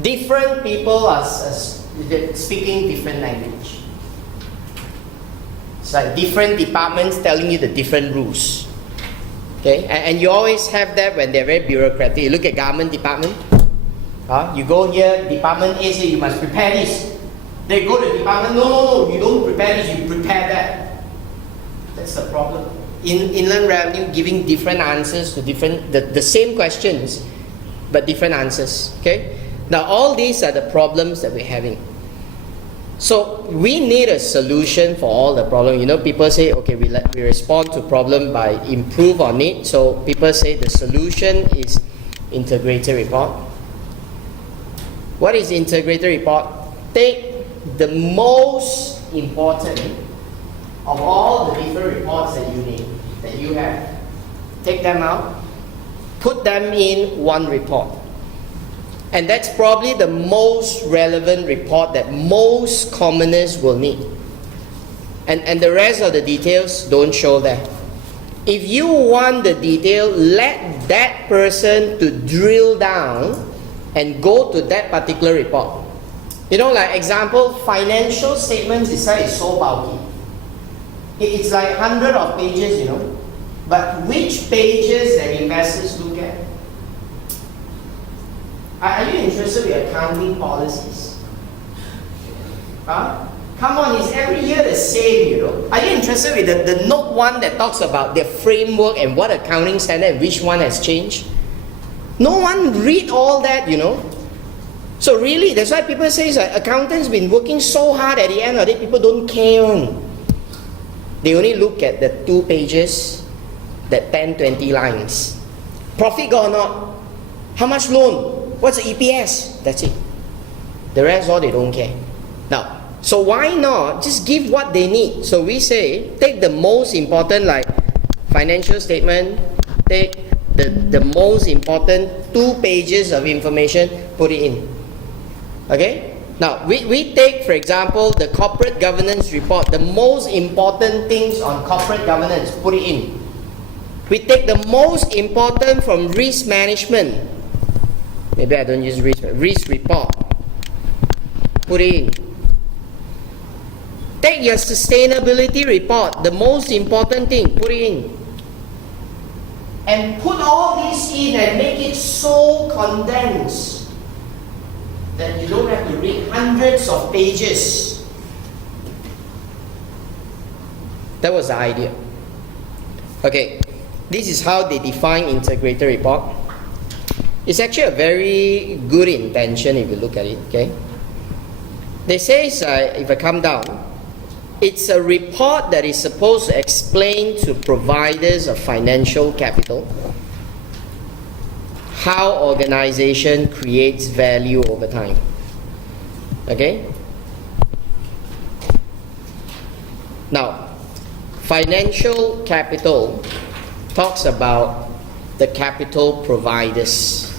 Different people are speaking different language. It's like different departments telling you the different rules. Okay, and you always have that when they're very bureaucratic. You look at government department. You go here, department A says you must prepare this. They go to department, no, you don't prepare this, you prepare that. That's the problem. In Inland Revenue, giving different answers to the same questions, but different answers. Okay. Now, all these are the problems that we're having. So, we need a solution for all the problems. People say, okay, we respond to problem by improve on it. So, people say the solution is integrated report. What is integrated report? Take the most important of all the different reports that you need, that you have. Take them out, put them in one report. And that's probably the most relevant report that most commoners will need. And the rest of the details don't show that. If you want the detail, let that person to drill down and go to that particular report. You know, like example, financial statements is so bulky. It's like 100 of pages, you know. But which pages that investors look at? Are you interested in accounting policies? Huh? Come on, it's every year the same, you know. Are you interested with the note 1 that talks about the framework and what accounting standard and which one has changed? No one read all that, you know. So really, that's why people say like, accountants been working so hard, at the end of it, people don't care on. They only look at the 2 pages, that 10, 20 lines. Profit gone or not? How much loan? What's the EPS? That's it. The rest all they don't care. Now, so why not just give what they need? So we say, take the most important like financial statement, take the most important 2 pages of information, put it in. Okay? Now, we take, for example, the corporate governance report, the most important things on corporate governance, put it in. We take the most important from risk management. Maybe I don't use risk report. Put it in. Take your sustainability report, the most important thing, put it in. And put all this in and make it so condensed that you don't have to read hundreds of pages. That was the idea. Okay, this is how they define integrated report. It's actually a very good intention if you look at it, okay? They say, if I come down, it's a report that is supposed to explain to providers of financial capital how organization creates value over time. Okay? Now, financial capital talks about the capital providers.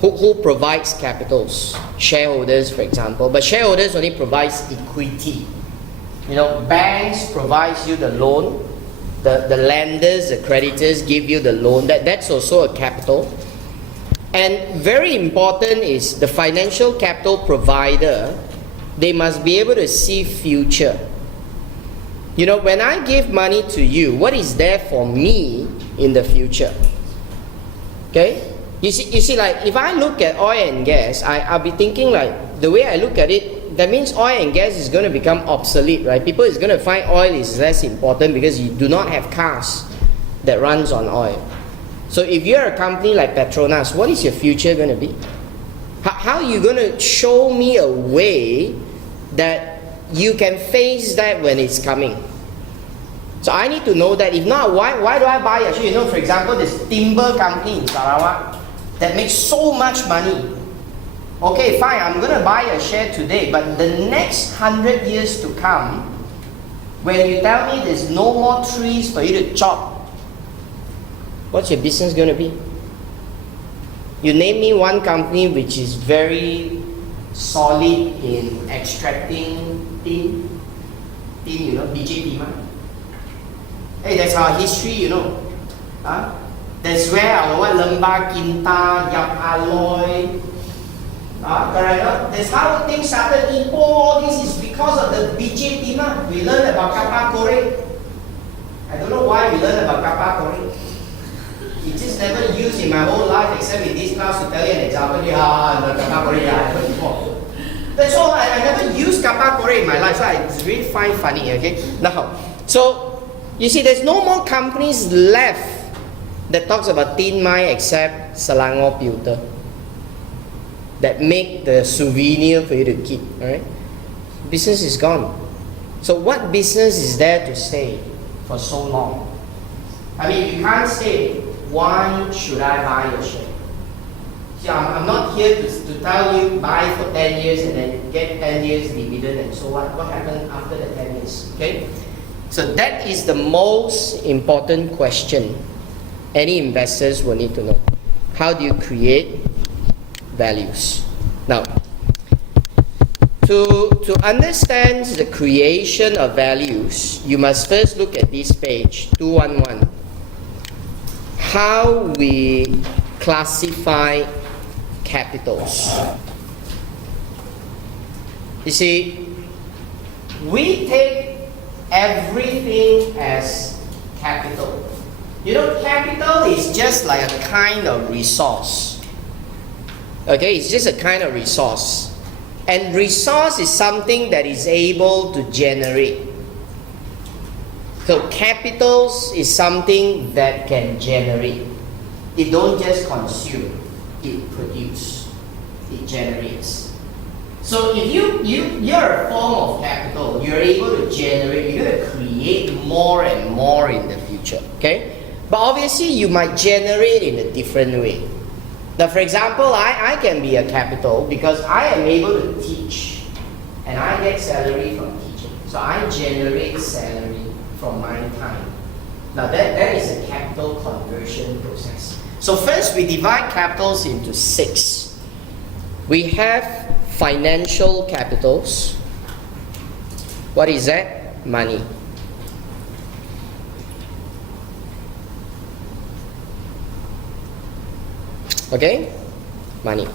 Who provides capitals? Shareholders, for example. But shareholders only provides equity. You know, banks provides you the loan. The lenders, the creditors give you the loan. That's also a capital. And very important is the financial capital provider, they must be able to see future. You know, when I give money to you, what is there for me in the future? Okay? You see, like, if I look at oil and gas, I'll be thinking like, the way I look at it, that means oil and gas is going to become obsolete, right? People is going to find oil is less important because you do not have cars that runs on oil. So if you're a company like Petronas, what is your future going to be? How are you going to show me a way that you can face that when it's coming? So I need to know that. If not, why do I buy a share? You know, for example, this timber company in Sarawak that makes so much money. Okay, fine, I'm going to buy a share today, but the next 100 years to come, when you tell me there's no more trees for you to chop, what's your business going to be? You name me one company which is very solid in extracting tin, you know, BJP. Hey, that's our history, you know. Huh? That's where our Lembah Kinta, Yap Alloy, correct? That's how things started. Ipoh, all this is because of the BJP. We learned about Kappa Kore. I don't know why we learned about Kappa Kore. It just never used in my whole life except in this class to tell you an example. Kappa Kore, I heard before. That's all. I never used Kappa Kore in my life, so I really find funny. Okay. Now, so you see, there's no more companies left that talks about tin mine except Selangor Pewter that make the souvenir for you to keep. Alright, business is gone. So what business is there to stay for so long? I mean, you can't say, why should I buy a share? See, I'm not here to tell you buy for 10 years and then get 10 years dividend and so what happened after the 10 years. Okay? So that is the most important question any investors will need to know. How do you create values. Now, to understand the creation of values, you must first look at this page, 211. How we classify capitals. You see, we take everything as capital. You know, capital is just like a kind of resource. Okay, it's just a kind of resource. And resource is something that is able to generate. So capitals is something that can generate. It don't just consume, it produces, it generates. So if you're a form of capital, you're able to generate, you're going to create more and more in the future. Okay? But obviously you might generate in a different way. Now, for example, I can be a capital because I am able to teach and I get salary from teaching. So I generate salary from my time. Now that is a capital conversion process. So first we divide capitals into 6. We have financial capitals. What is that? Money. Okay? Money.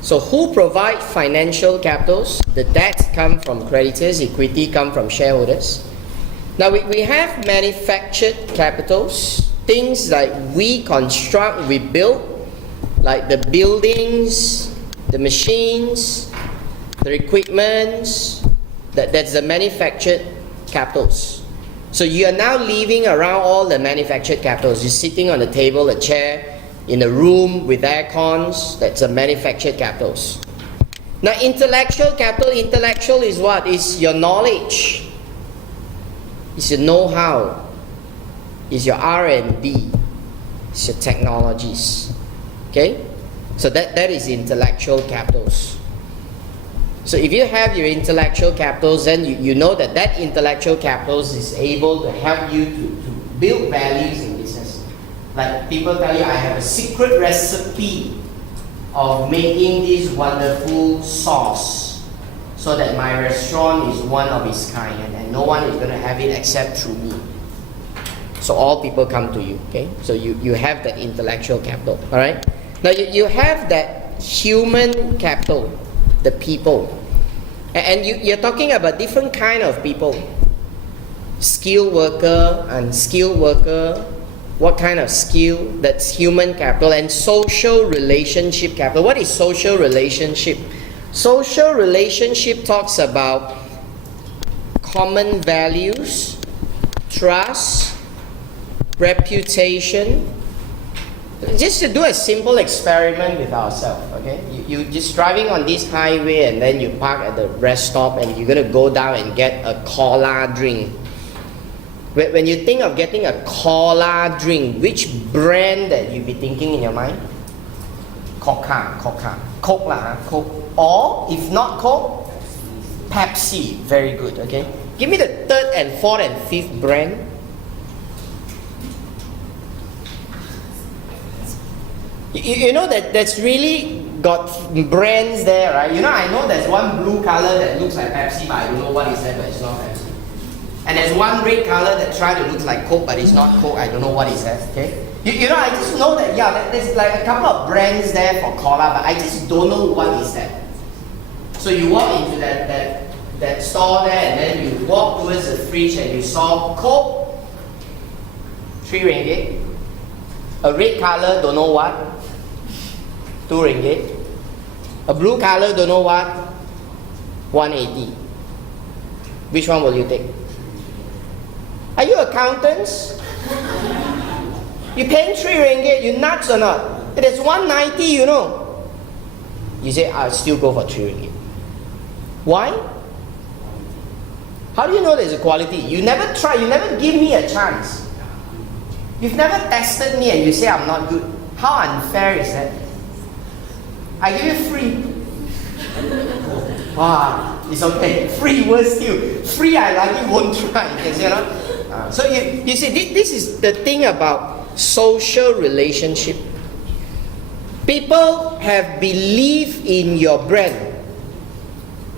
So who provide financial capitals? The debts come from creditors, equity come from shareholders. Now we have manufactured capitals, things like we construct, we build, like the buildings, the machines, the equipments, that's the manufactured capitals. So you are now living around all the manufactured capitals. You're sitting on a table, a chair, in a room with air cons, that's a manufactured capitals. Now intellectual capital, intellectual is what? Is your knowledge. It's your know-how. It's your R&D. It's your technologies. Okay? So that is intellectual capitals. So if you have your intellectual capitals, then you know that intellectual capitals is able to help you to build values in business. Like people tell you, I have a secret recipe of making this wonderful sauce so that my restaurant is one of its kind and no one is going to have it except through me. So all people come to you, okay? So you have that intellectual capital, all right? Now you have that human capital, the people. And you're talking about different kind of people. Skilled worker, unskilled worker, what kind of skill? That's human capital. And social relationship capital. What is social relationship? Social relationship talks about common values, trust, reputation. Just to do a simple experiment with ourselves, okay? You just driving on this highway and then you park at the rest stop and you're going to go down and get a cola drink. When you think of getting a cola drink, which brand that you be thinking in your mind? Coke lah, Coke. Or if not Coke, Pepsi. Very good, okay? Give me the third and fourth and fifth brand. You know that's really got brands there, right? You know, I know there's one blue color that looks like Pepsi, but I don't know what is that, but it's not Pepsi. And there's one red color that tries to look like Coke, but it's not Coke. I don't know what is that, okay? You know, I just know that, yeah, there's like a couple of brands there for cola, but I just don't know what is that. So you walk into that store there, and then you walk towards the fridge and you saw Coke, 3 ringgit. A red color, don't know what, 2 ringgit. A blue color, don't know what, 180. Which one will you take? Are you accountants? You paying 3 ringgit, you nuts or not? It is 190, you know. You say, I'll still go for 3 ringgit. Why? How do you know there's a quality? You never try, you never give me a chance. You've never tested me and you say I'm not good. How unfair is that? I give you free. Wow, it's okay. Free worse still. Free I likely won't try. You know? So you see, this is the thing about social relationship. People have belief in your brand,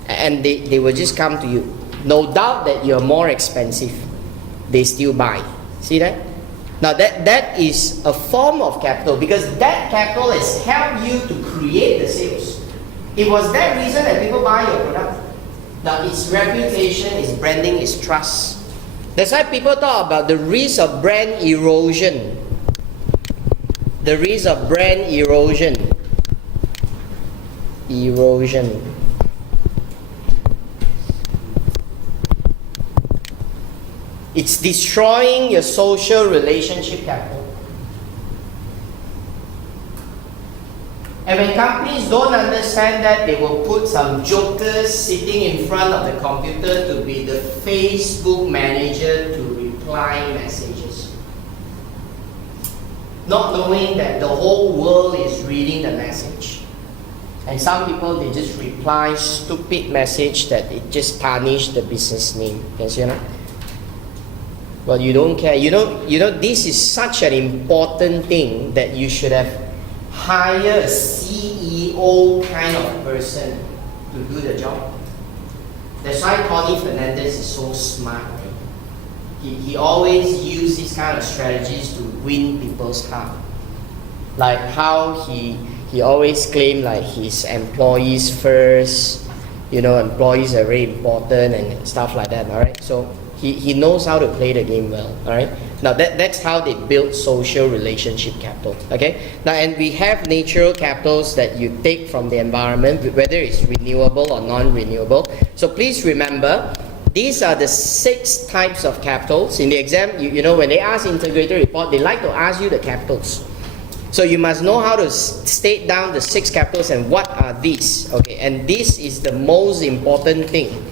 and they will just come to you. No doubt that you're more expensive, they still buy. See that? Now that is a form of capital, because that capital has helped you to create the sales. It was that reason that people buy your product. Now it's reputation, it's branding, it's trust. That's why people talk about the risk of brand erosion. The risk of brand erosion. It's destroying your social relationship capital. And when companies don't understand that, they will put some jokers sitting in front of the computer to be the Facebook manager to reply messages, not knowing that the whole world is reading the message. And some people, they just reply stupid message that it just tarnish the business name. Can you see that? Well, you don't care. You know, this is such an important thing that you should have hired a CEO kind of person to do the job. That's why Tony Fernandez is so smart. Right? He always uses these kind of strategies to win people's heart. Like how he always claim like his employees first. You know, employees are very important and stuff like that. All right, so he knows how to play the game well. All right. Now that's how they build social relationship capital. Okay. Now, and we have natural capitals that you take from the environment, whether it's renewable or non-renewable. So please remember, these are the 6 types of capitals. In the exam, you know, when they ask integrated report, they like to ask you the capitals. So you must know how to state down the 6 capitals and what are these. Okay. And this is the most important thing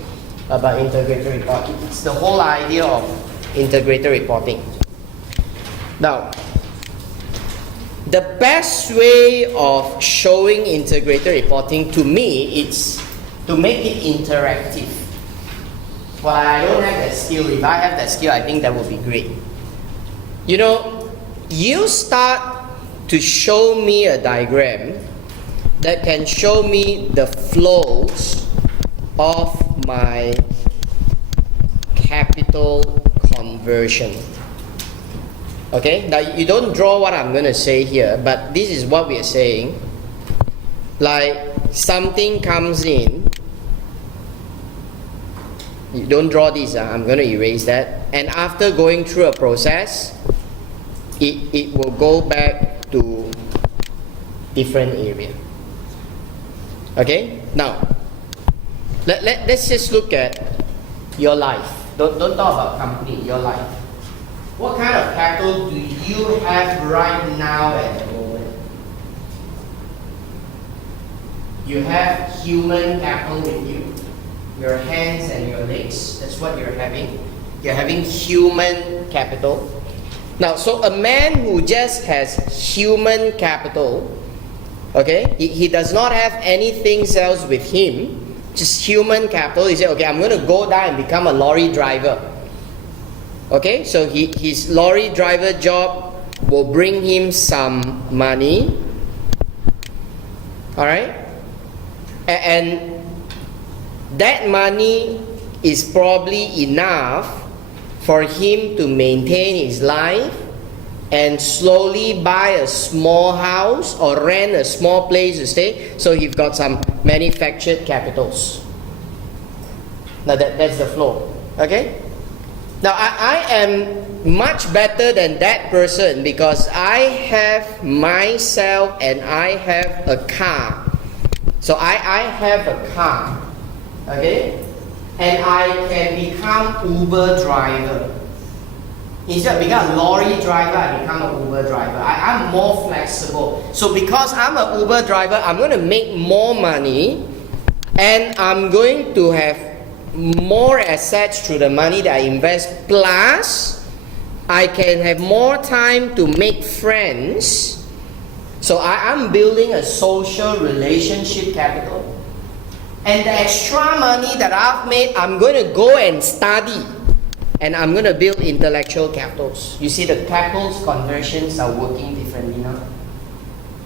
about integrated reporting. It's the whole idea of integrated reporting. Now, the best way of showing integrated reporting to me is to make it interactive. Well, I don't have that skill. If I have that skill, I think that would be great. You know, you start to show me a diagram that can show me the flows of my capital conversion. Okay, now you don't draw what I'm going to say here, but this is what we are saying. Like something comes in, you don't draw this, I'm going to erase that, and after going through a process, it will go back to different area. Okay, now let's just look at your life. Don't talk about company, your life. What kind of capital do you have right now at the moment? You have human capital with you. Your hands and your legs. That's what you're having. You're having human capital. Now, so a man who just has human capital, okay, he does not have anything else with him, just human capital. He said, okay, I'm going to go down and become a lorry driver. Okay, so his lorry driver job will bring him some money. Alright? And that money is probably enough for him to maintain his life and slowly buy a small house or rent a small place to stay. So he's got some manufactured capitals. Now that's the flow. Okay? Now I am much better than that person because I have myself and I have a car. So I have a car. Okay? And I can become Uber driver. Instead of becoming a lorry driver, I become an Uber driver. I'm more flexible. So because I'm an Uber driver, I'm going to make more money and I'm going to have more assets through the money that I invest. Plus, I can have more time to make friends. So I'm building a social relationship capital. And the extra money that I've made, I'm going to go and study. And I'm going to build intellectual capitals. You see, the capitals conversions are working differently now.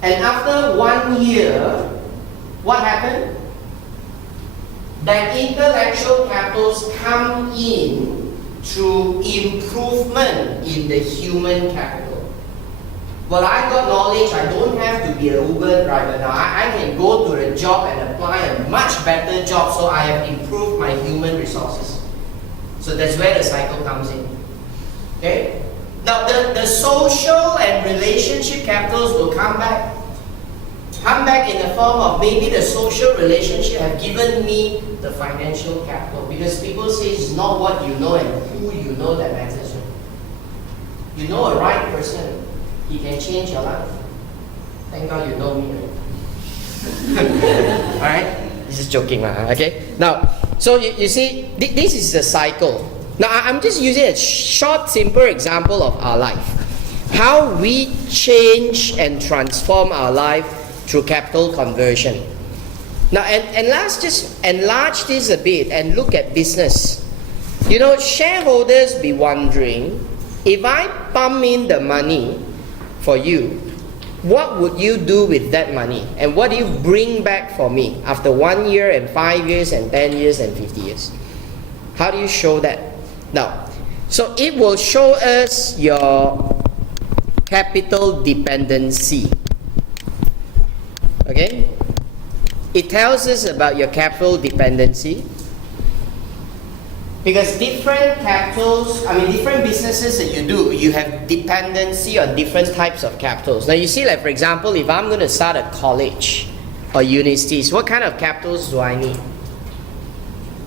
And after 1 year, what happened? That intellectual capitals come in through improvement in the human capital. Well, I got knowledge, I don't have to be an Uber driver now. I can go to a job and apply a much better job, so I have improved my human resources. So that's where the cycle comes in. Okay? Now, the social and relationship capitals will come back. Come back in the form of maybe the social relationship have given me the financial capital. Because people say it's not what you know and who you know that matters. You know a right person, he can change your life. Thank God you know me, right? Alright? This is joking, okay? Now, so you see, this is the cycle. Now, I'm just using a short, simple example of our life. How we change and transform our life through capital conversion. Now, and let's just enlarge this a bit and look at business. You know, shareholders be wondering, if I pump in the money for you, what would you do with that money? And what do you bring back for me after 1 year and 5 years and 10 years and 50 years? How do you show that? Now, so it will show us your capital dependency. Okay? It tells us about your capital dependency. Because different capitals, different businesses that you do, you have dependency on different types of capitals. Now you see, like for example, if I'm going to start a college or universities, what kind of capitals do I need?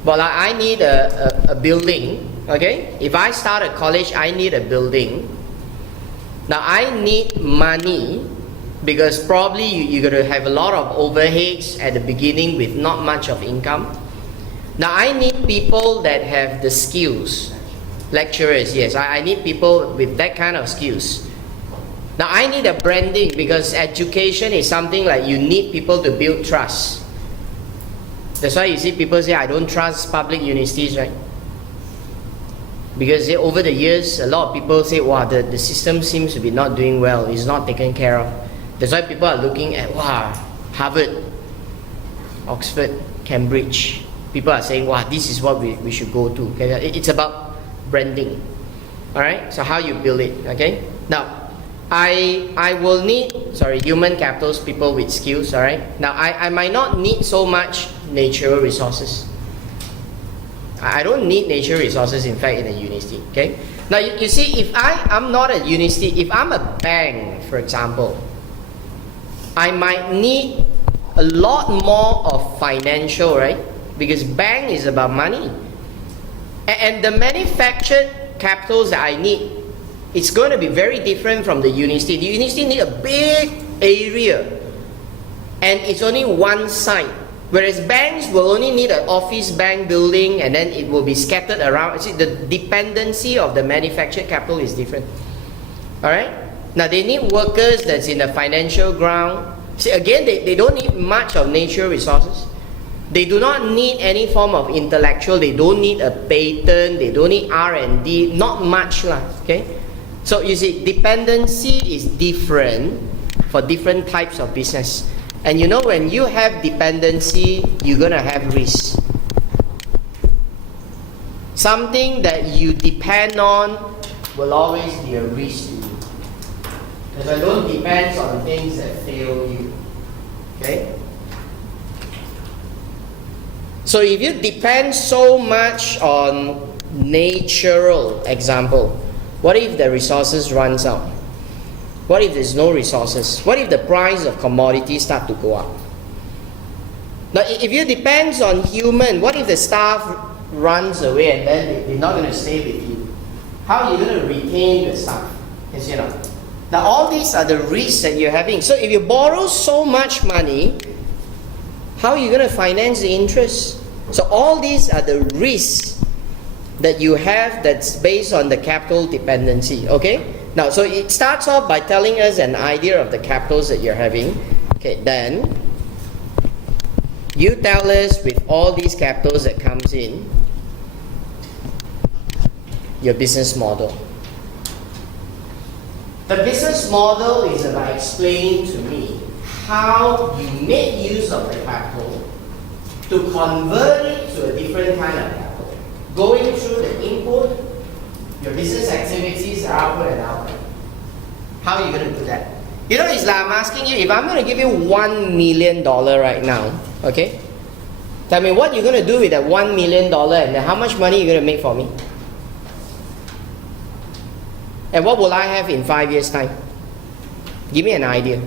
Well, I need a building, okay? If I start a college, I need a building. Now I need money, because probably you're going to have a lot of overheads at the beginning with not much of income. Now I need people that have the skills. Lecturers, yes, I need people with that kind of skills. Now I need a branding, because education is something like you need people to build trust. That's why you see people say, I don't trust public universities, right? Because over the years, a lot of people say, wow, the system seems to be not doing well, it's not taken care of. That's why people are looking at, wow, Harvard, Oxford, Cambridge. People are saying, wow, this is what we should go to. Okay? It's about branding. Alright? So how you build it. Okay? Now, I will need, human capitals, people with skills. Alright? Now, I might not need so much natural resources. I don't need natural resources, in fact, in a university. Okay? Now, you see, if I'm not a university, if I'm a bank, for example, I might need a lot more of financial, right? Because bank is about money. And the manufactured capitals that I need, it's going to be very different from the university. The university need a big area, and it's only one site. Whereas banks will only need an office bank building, and then it will be scattered around. See, the dependency of the manufactured capital is different. Alright? Now they need workers that's in the financial ground. See, again, they don't need much of natural resources. They do not need any form of intellectual. They don't need a patent. They don't need R&D. Not much lah. Okay? So you see, dependency is different for different types of business. And you know, when you have dependency, you're gonna have risk. Something that you depend on will always be a risk to you. Because I don't depend on things that fail you. Okay? So if you depend so much on natural example, what if the resources runs out? What if there's no resources? What if the price of commodities start to go up? Now, if you depend on human, what if the staff runs away and then they're not going to stay with you? How are you going to retain the staff? Yes, you know. Now, all these are the risks that you're having. So if you borrow so much money, how are you going to finance the interest? So all these are the risks that you have that's based on the capital dependency. Okay? Now, so it starts off by telling us an idea of the capitals that you're having. Okay, then you tell us with all these capitals that comes in, your business model. The business model is about explaining to me how you make use of the capital to convert it to a different kind of capital. Going through the input, your business activities, output and output. How are you going to do that? You know, it's like I'm asking you, if I'm going to give you $1 million right now, okay? Tell me what you're going to do with that $1 million and then how much money you're going to make for me? And what will I have in 5 years' time? Give me an idea.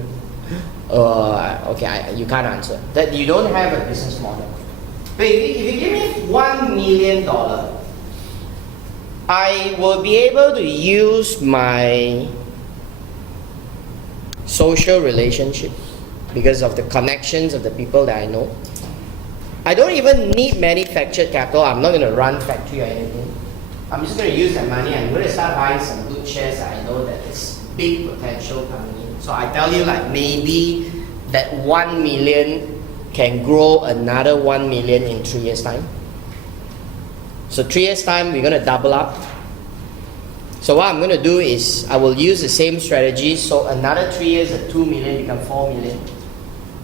Okay, you can't answer. That you don't have a business model. But if you give me $1 million, I will be able to use my social relationship because of the connections of the people that I know. I don't even need manufactured capital. I'm not going to run factory or anything. I'm just going to use that money. I'm going to start buying some good shares that I know that it's big potential coming in. So I tell you, like, maybe that 1 million can grow another 1 million in 3 years' time. So 3 years' time, we're going to double up. So what I'm going to do is I will use the same strategy. So another 3 years at 2 million become 4 million.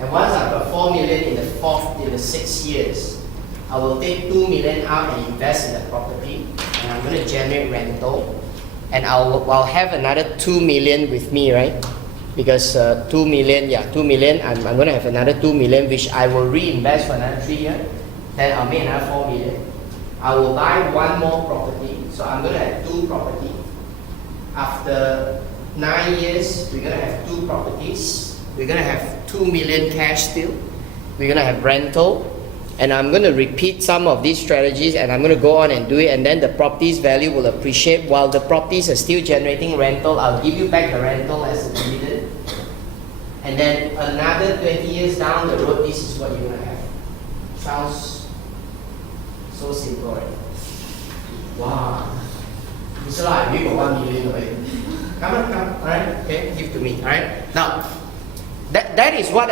And once I've got 4 million in the 6 years, I will take 2 million out and invest in the property, and I'm going to generate rental, and I'll have another 2 million with me, right? Because 2 million, I'm going to have another 2 million, which I will reinvest for another 3 years. Then I'll make another 4 million. I will buy one more property, so I'm going to have 2 properties. After 9 years, we're going to have 2 properties. We're going to have 2 million cash still. We're going to have rental. And I'm going to repeat some of these strategies and I'm going to go on and do it, and then the property's value will appreciate while the properties are still generating rental. I'll give you back the rental as a dividend. And then another 20 years down the road, this is what you're going to have. Sounds so simple, right? Wow. It's like we got 1 million already. Come on. Alright? Okay, give to me. Alright? Now, that is what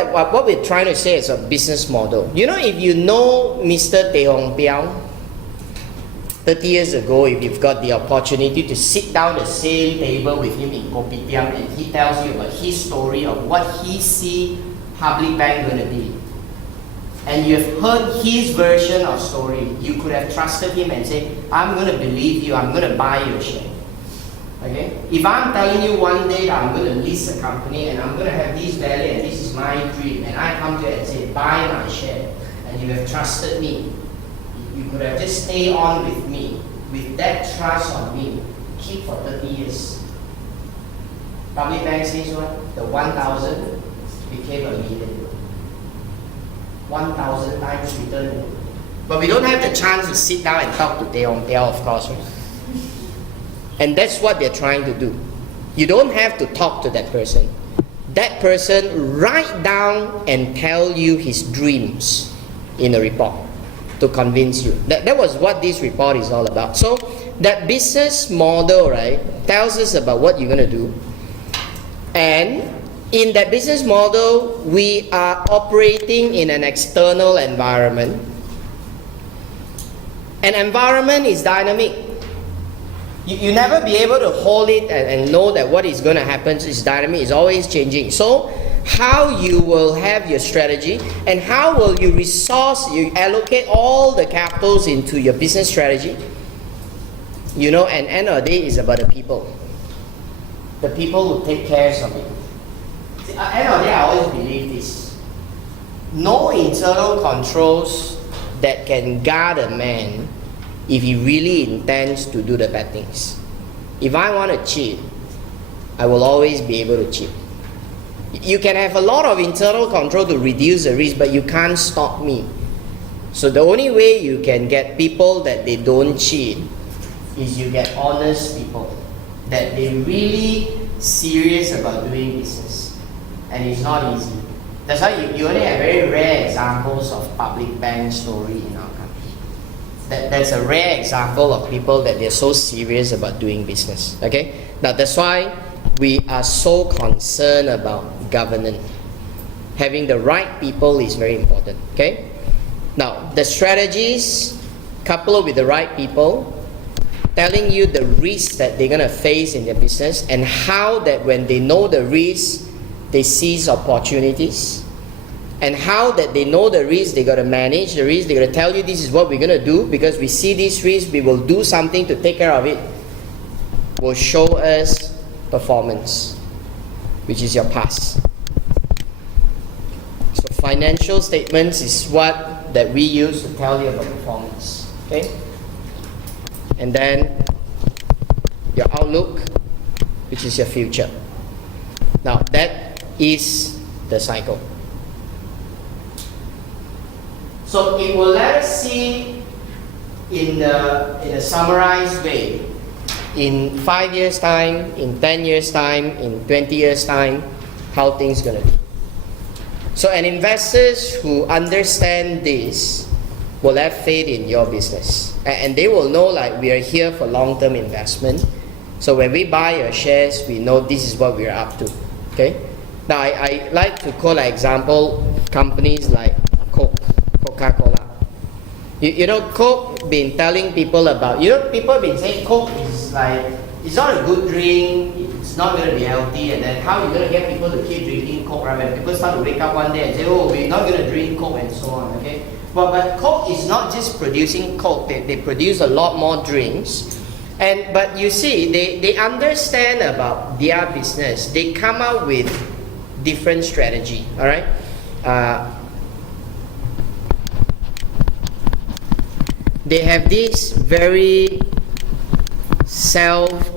we're trying to say as a business model. You know, if you know Mr. Teh Hong Piao, 30 years ago, if you've got the opportunity to sit down the same table with him in Kopitiam and he tells you about his story of what he see public bank going to be, and you've heard his version of story, you could have trusted him and said, I'm going to believe you, I'm going to buy your share. Okay? If I'm telling you one day that I'm going to list a company and I'm going to have this value and this is my dream, and I come to you and say, buy my share, and you have trusted me, you could have just stayed on with me, with that trust on me, keep for 30 years. Public bank says what? The 1,000 became a million. 1,000 times return. But we don't have the chance to sit down and talk to Teh Hong Piao, of course, right? And that's what they're trying to do. You don't have to talk to that person. That person write down and tell you his dreams in a report to convince you. That was what this report is all about. So that business model, right, tells us about what you're going to do. And in that business model, we are operating in an external environment. An environment is dynamic. You never be able to hold it and know that what is going to happen is dynamic, is always changing. So how you will have your strategy and how will you you allocate all the capitals into your business strategy. You know, and end of the day is about the people. The people who take care of it. See, at the end of the day, I always believe this. No internal controls that can guard a man if he really intends to do the bad things. If I want to cheat, I will always be able to cheat. You can have a lot of internal control to reduce the risk, but you can't stop me. So the only way you can get people that they don't cheat is you get honest people, that they really serious about doing business. And it's not easy. That's why you only have very rare examples of public bank story in our country. That's a rare example of people that they're so serious about doing business. Okay? Now that's why we are so concerned about governance. Having the right people is very important. Okay? Now the strategies coupled with the right people, telling you the risks that they're going to face in their business and how that when they know the risk, they seize opportunities. And how that they know the risk, they got to manage the risk, they got to tell you this is what we're going to do because we see this risk, we will do something to take care of it. Will show us performance, which is your past. So financial statements is what that we use to tell you about performance. Okay? And then your outlook, which is your future. Now that is the cycle. So it will let us see in a summarized way, in 5 years' time, in 10 years' time, in 20 years' time, how things going to be. So an investors who understand this will have faith in your business. And they will know like we are here for long-term investment. So when we buy your shares, we know this is what we are up to. Okay? Now I like to quote an example, companies like Coca-Cola. You know, Coke been telling people about, people been saying Coke is like, it's not a good drink, it's not going to be healthy, and then how are you going to get people to keep drinking Coke, right? When people start to wake up one day and say, oh, we're not going to drink Coke and so on, okay? But Coke is not just producing Coke, they produce a lot more drinks. But you see, they understand about their business. They come out with different strategy, all right? They have this very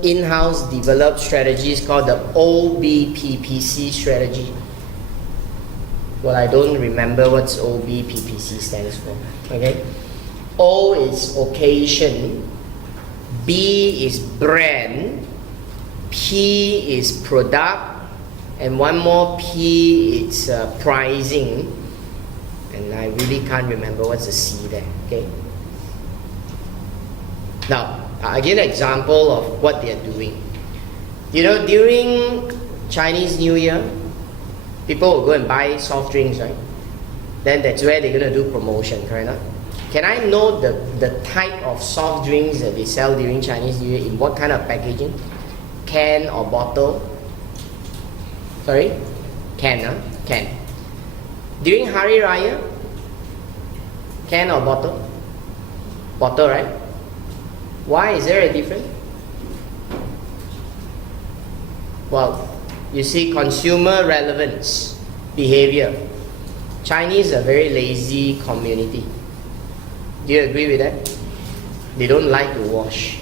in-house developed strategies called the OBPPC strategy. Well, I don't remember what OBPPC stands for. Okay, O is occasion, B is brand, P is product, and one more P it's pricing, and I really can't remember what's the C there. Okay. Now, I'll give an example of what they're doing. During Chinese New Year, people will go and buy soft drinks, right? Then that's where they're going to do promotion, correct? Can I know the type of soft drinks that they sell during Chinese New Year in what kind of packaging? Can or bottle? Sorry? Can, huh? Can. During Hari Raya, can or bottle? Bottle, right? Why is there a difference? Well, you see, consumer relevance, behavior. Chinese are a very lazy community. Do you agree with that? They don't like to wash.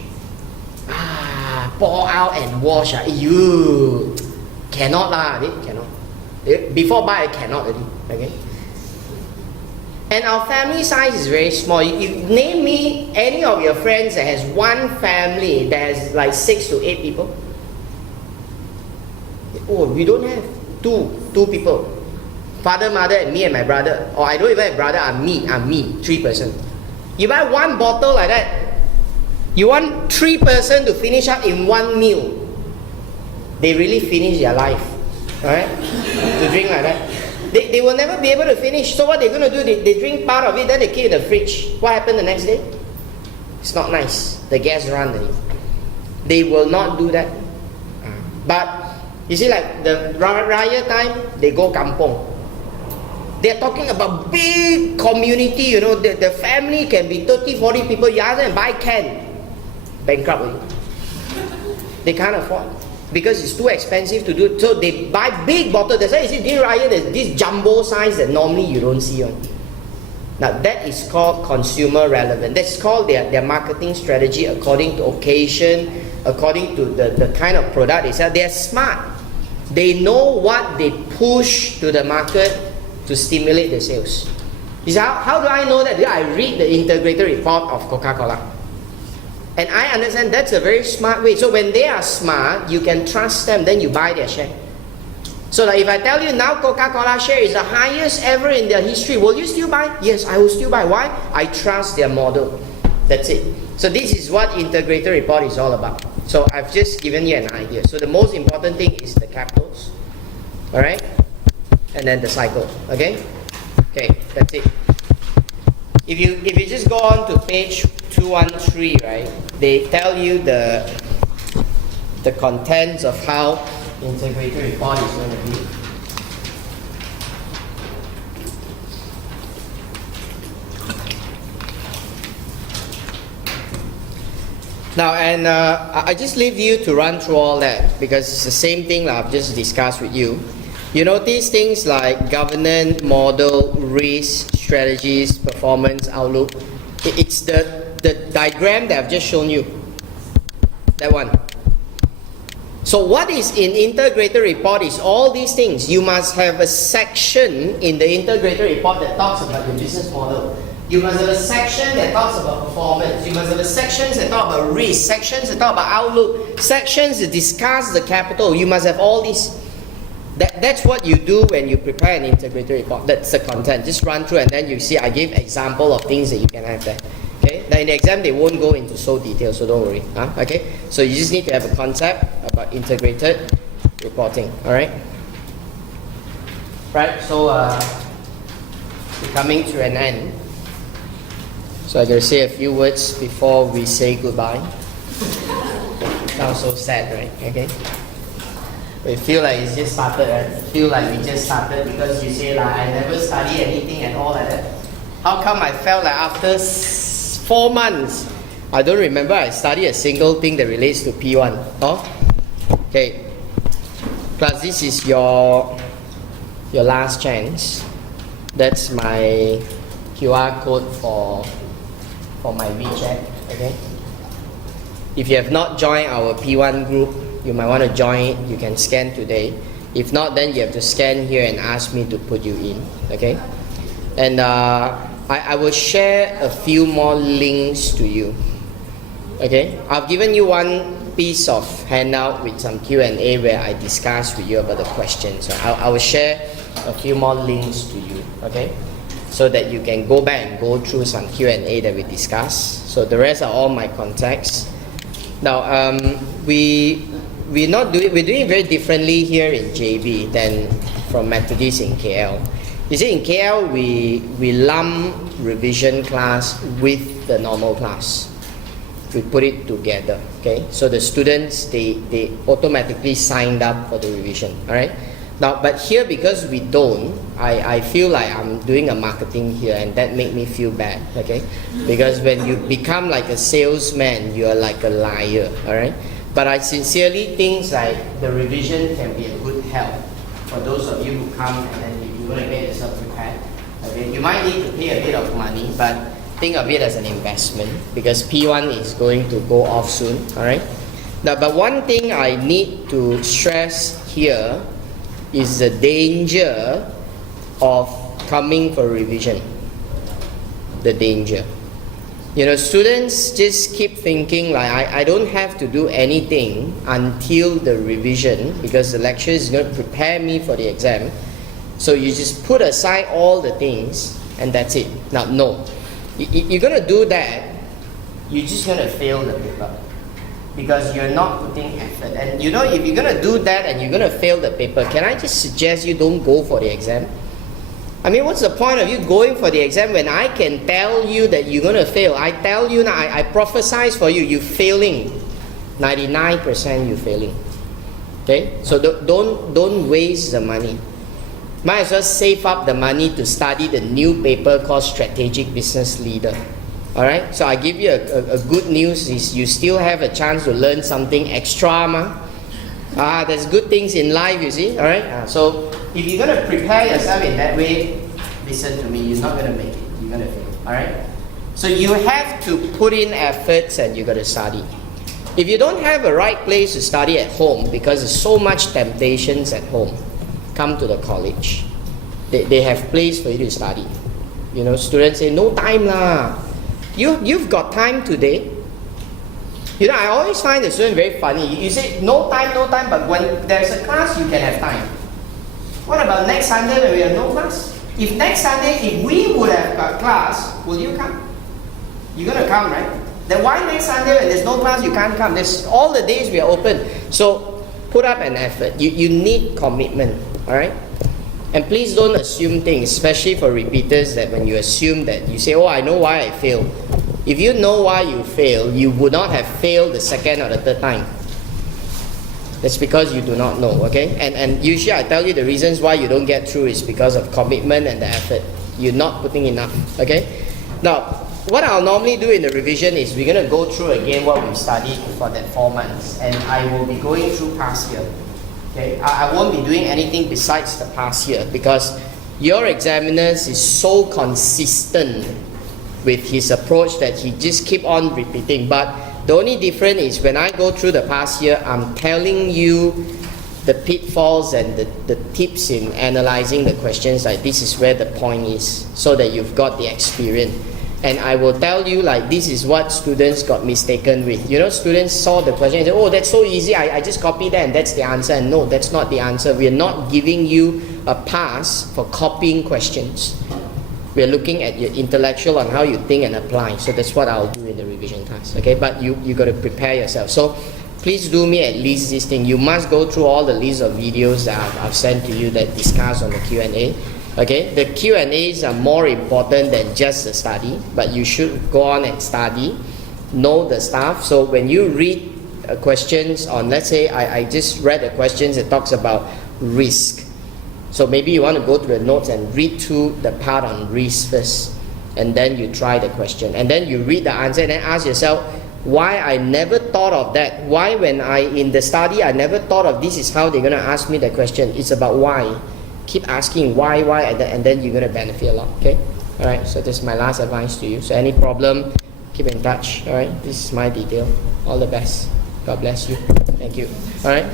Pour out and wash. You cannot lah. They cannot. Before buy, I cannot already. Okay. And our family size is very small. You name me any of your friends that has one family that has like 6 to 8 people. Oh, we don't have two people. Father, mother, and me and my brother. Or I don't even have brother, I'm me, 3 person. You buy one bottle like that, you want 3 person to finish up in one meal. They really finish their life. Alright? To drink like that. They will never be able to finish. So what they're going to do, they drink part of it, then they keep it in the fridge. What happened the next day? It's not nice. The gas run. They will not do that. But, you see, like the Raya time, they go kampong. They're talking about big community, the family can be 30, 40 people. You ask them buy can. Bankrupt. They can't afford. Because it's too expensive to do. So they buy big bottles. That's why you see during Raya, there's this jumbo size that normally you don't see on. Now that is called consumer relevant. That's called their marketing strategy according to occasion, according to the kind of product they sell. They're smart. They know what they push to the market to stimulate the sales. You see, how do I know that? Because I read the integrated report of Coca-Cola. And I understand that's a very smart way. So when they are smart, you can trust them, then you buy their share. So that if I tell you now Coca-Cola share is the highest ever in their history, will you still buy? Yes, I will still buy. Why? I trust their model. That's it. So this is what integrated report is all about. So I've just given you an idea. So the most important thing is the capitals. Alright? And then the cycle. Okay? Okay, that's it. If you just go on to page 213, right, they tell you the contents of how integrated report is going to be. Now, and I just leave you to run through all that because it's the same thing that I've just discussed with you. You notice things like governance, model, risk, strategies, performance, outlook. It's the diagram that I've just shown you. That one. So what is in integrated report is all these things. You must have a section in the integrated report that talks about your business model. You must have a section that talks about performance. You must have a sections that talk about risk, sections that talk about outlook, sections that discuss the capital. You must have all these. That's what you do when you prepare an integrated report. That's the content. Just run through and then you see I gave example of things that you can have there. Okay? Now in the exam they won't go into so detail, so don't worry. Okay? So you just need to have a concept about integrated reporting. Alright? Right, so we're coming to an end. So I gotta say a few words before we say goodbye. Sounds so sad, right? Okay? We feel like it's just started, right? Feel like we just started because you say like I never study anything and all like that. How come I felt like after 4 months, I don't remember I studied a single thing that relates to P1? Oh? Okay. Plus this is your last chance. That's my QR code for my WeChat. Okay. If you have not joined our P1 group, you might want to join it. You can scan today. If not, then you have to scan here and ask me to put you in. Okay. And I will share a few more links to you. Okay. I've given you one piece of handout with some Q&A where I discuss with you about the questions. So I will share a few more links to you. Okay. So that you can go back and go through some Q&A that we discussed. So the rest are all my contacts. Now, we're doing it very differently here in JB than from Methodist in KL. You see, in KL, we lump revision class with the normal class. We put it together, okay? So the students, they automatically signed up for the revision, all right? Now, but here, because we don't, I feel like I'm doing a marketing here and that made me feel bad, okay? Because when you become like a salesman, you're like a liar, all right? But I sincerely think like the revision can be a good help for those of you who come and then you're going to get yourself prepared, okay? You might need to pay a bit of money, but think of it as an investment because P1 is going to go off soon, all right? Now, but one thing I need to stress here is the danger of coming for revision. The danger. You know, students just keep thinking like, I don't have to do anything until the revision because the lecturer is going to prepare me for the exam. So you just put aside all the things and that's it. Now, no. You're going to do that, you're just going to fail the paper. Because you're not putting effort. And you know, if you're going to do that and you're going to fail the paper, can I just suggest you don't go for the exam? I mean, what's the point of you going for the exam when I can tell you that you're going to fail? I tell you now, I prophesize for you, you're failing. 99% you're failing. Okay? So don't waste the money. Might as well save up the money to study the new paper called Strategic Business Leader. Alright, so I give you a good news is you still have a chance to learn something extra, there's good things in life, you see, alright? So if you're going to prepare yourself in that way, listen to me, you're not going to make it, you're going to fail, alright? So you have to put in efforts and you got to study. If you don't have a right place to study at home because there's so much temptations at home, come to the college. They have place for you to study. You know, students say, no time lah. You've got time today. You know, I always find the student very funny. You say, no time, but when there's a class, you can have time. What about next Sunday when we have no class? If next Sunday, if we would have got class, will you come? You're going to come, right? Then why next Sunday when there's no class, you can't come? There's all the days we are open. So put up an effort. You need commitment, all right? And please don't assume things, especially for repeaters, that when you assume that you say, oh, I know why I failed. If you know why you failed, you would not have failed the second or the third time. That's because you do not know, okay? And usually I tell you the reasons why you don't get through is because of commitment and the effort. You're not putting enough, okay? Now, what I'll normally do in the revision is we're going to go through again what we studied for that 4 months, and I will be going through past year. Okay, I won't be doing anything besides the past year, because your examiners is so consistent with his approach that he just keep on repeating. But the only difference is when I go through the past year, I'm telling you the pitfalls and the tips in analyzing the questions, like this is where the point is, so that you've got the experience. And I will tell you, like, this is what students got mistaken with. You know, students saw the question and said, oh, that's so easy, I just copy that and that's the answer. And no, that's not the answer. We are not giving you a pass for copying questions. We are looking at your intellectual and how you think and apply. So that's what I'll do in the revision class. Okay, but you got to prepare yourself. So please do me at least this thing. You must go through all the list of videos that I've sent to you that discuss on the Q&A. Okay, the Q&As are more important than just the study, but you should go on and study, know the stuff. So when you read questions on, let's say I just read the questions that talks about risk. So maybe you want to go to the notes and read through the part on risk first, and then you try the question, and then you read the answer and then ask yourself, why I never thought of that? Why when in the study I never thought of this is how they're going to ask me the question? It's about why. Keep asking why, and then you're going to benefit a lot. Okay? Alright, so this is my last advice to you. So any problem, keep in touch. Alright, this is my detail. All the best. God bless you. Thank you. Alright.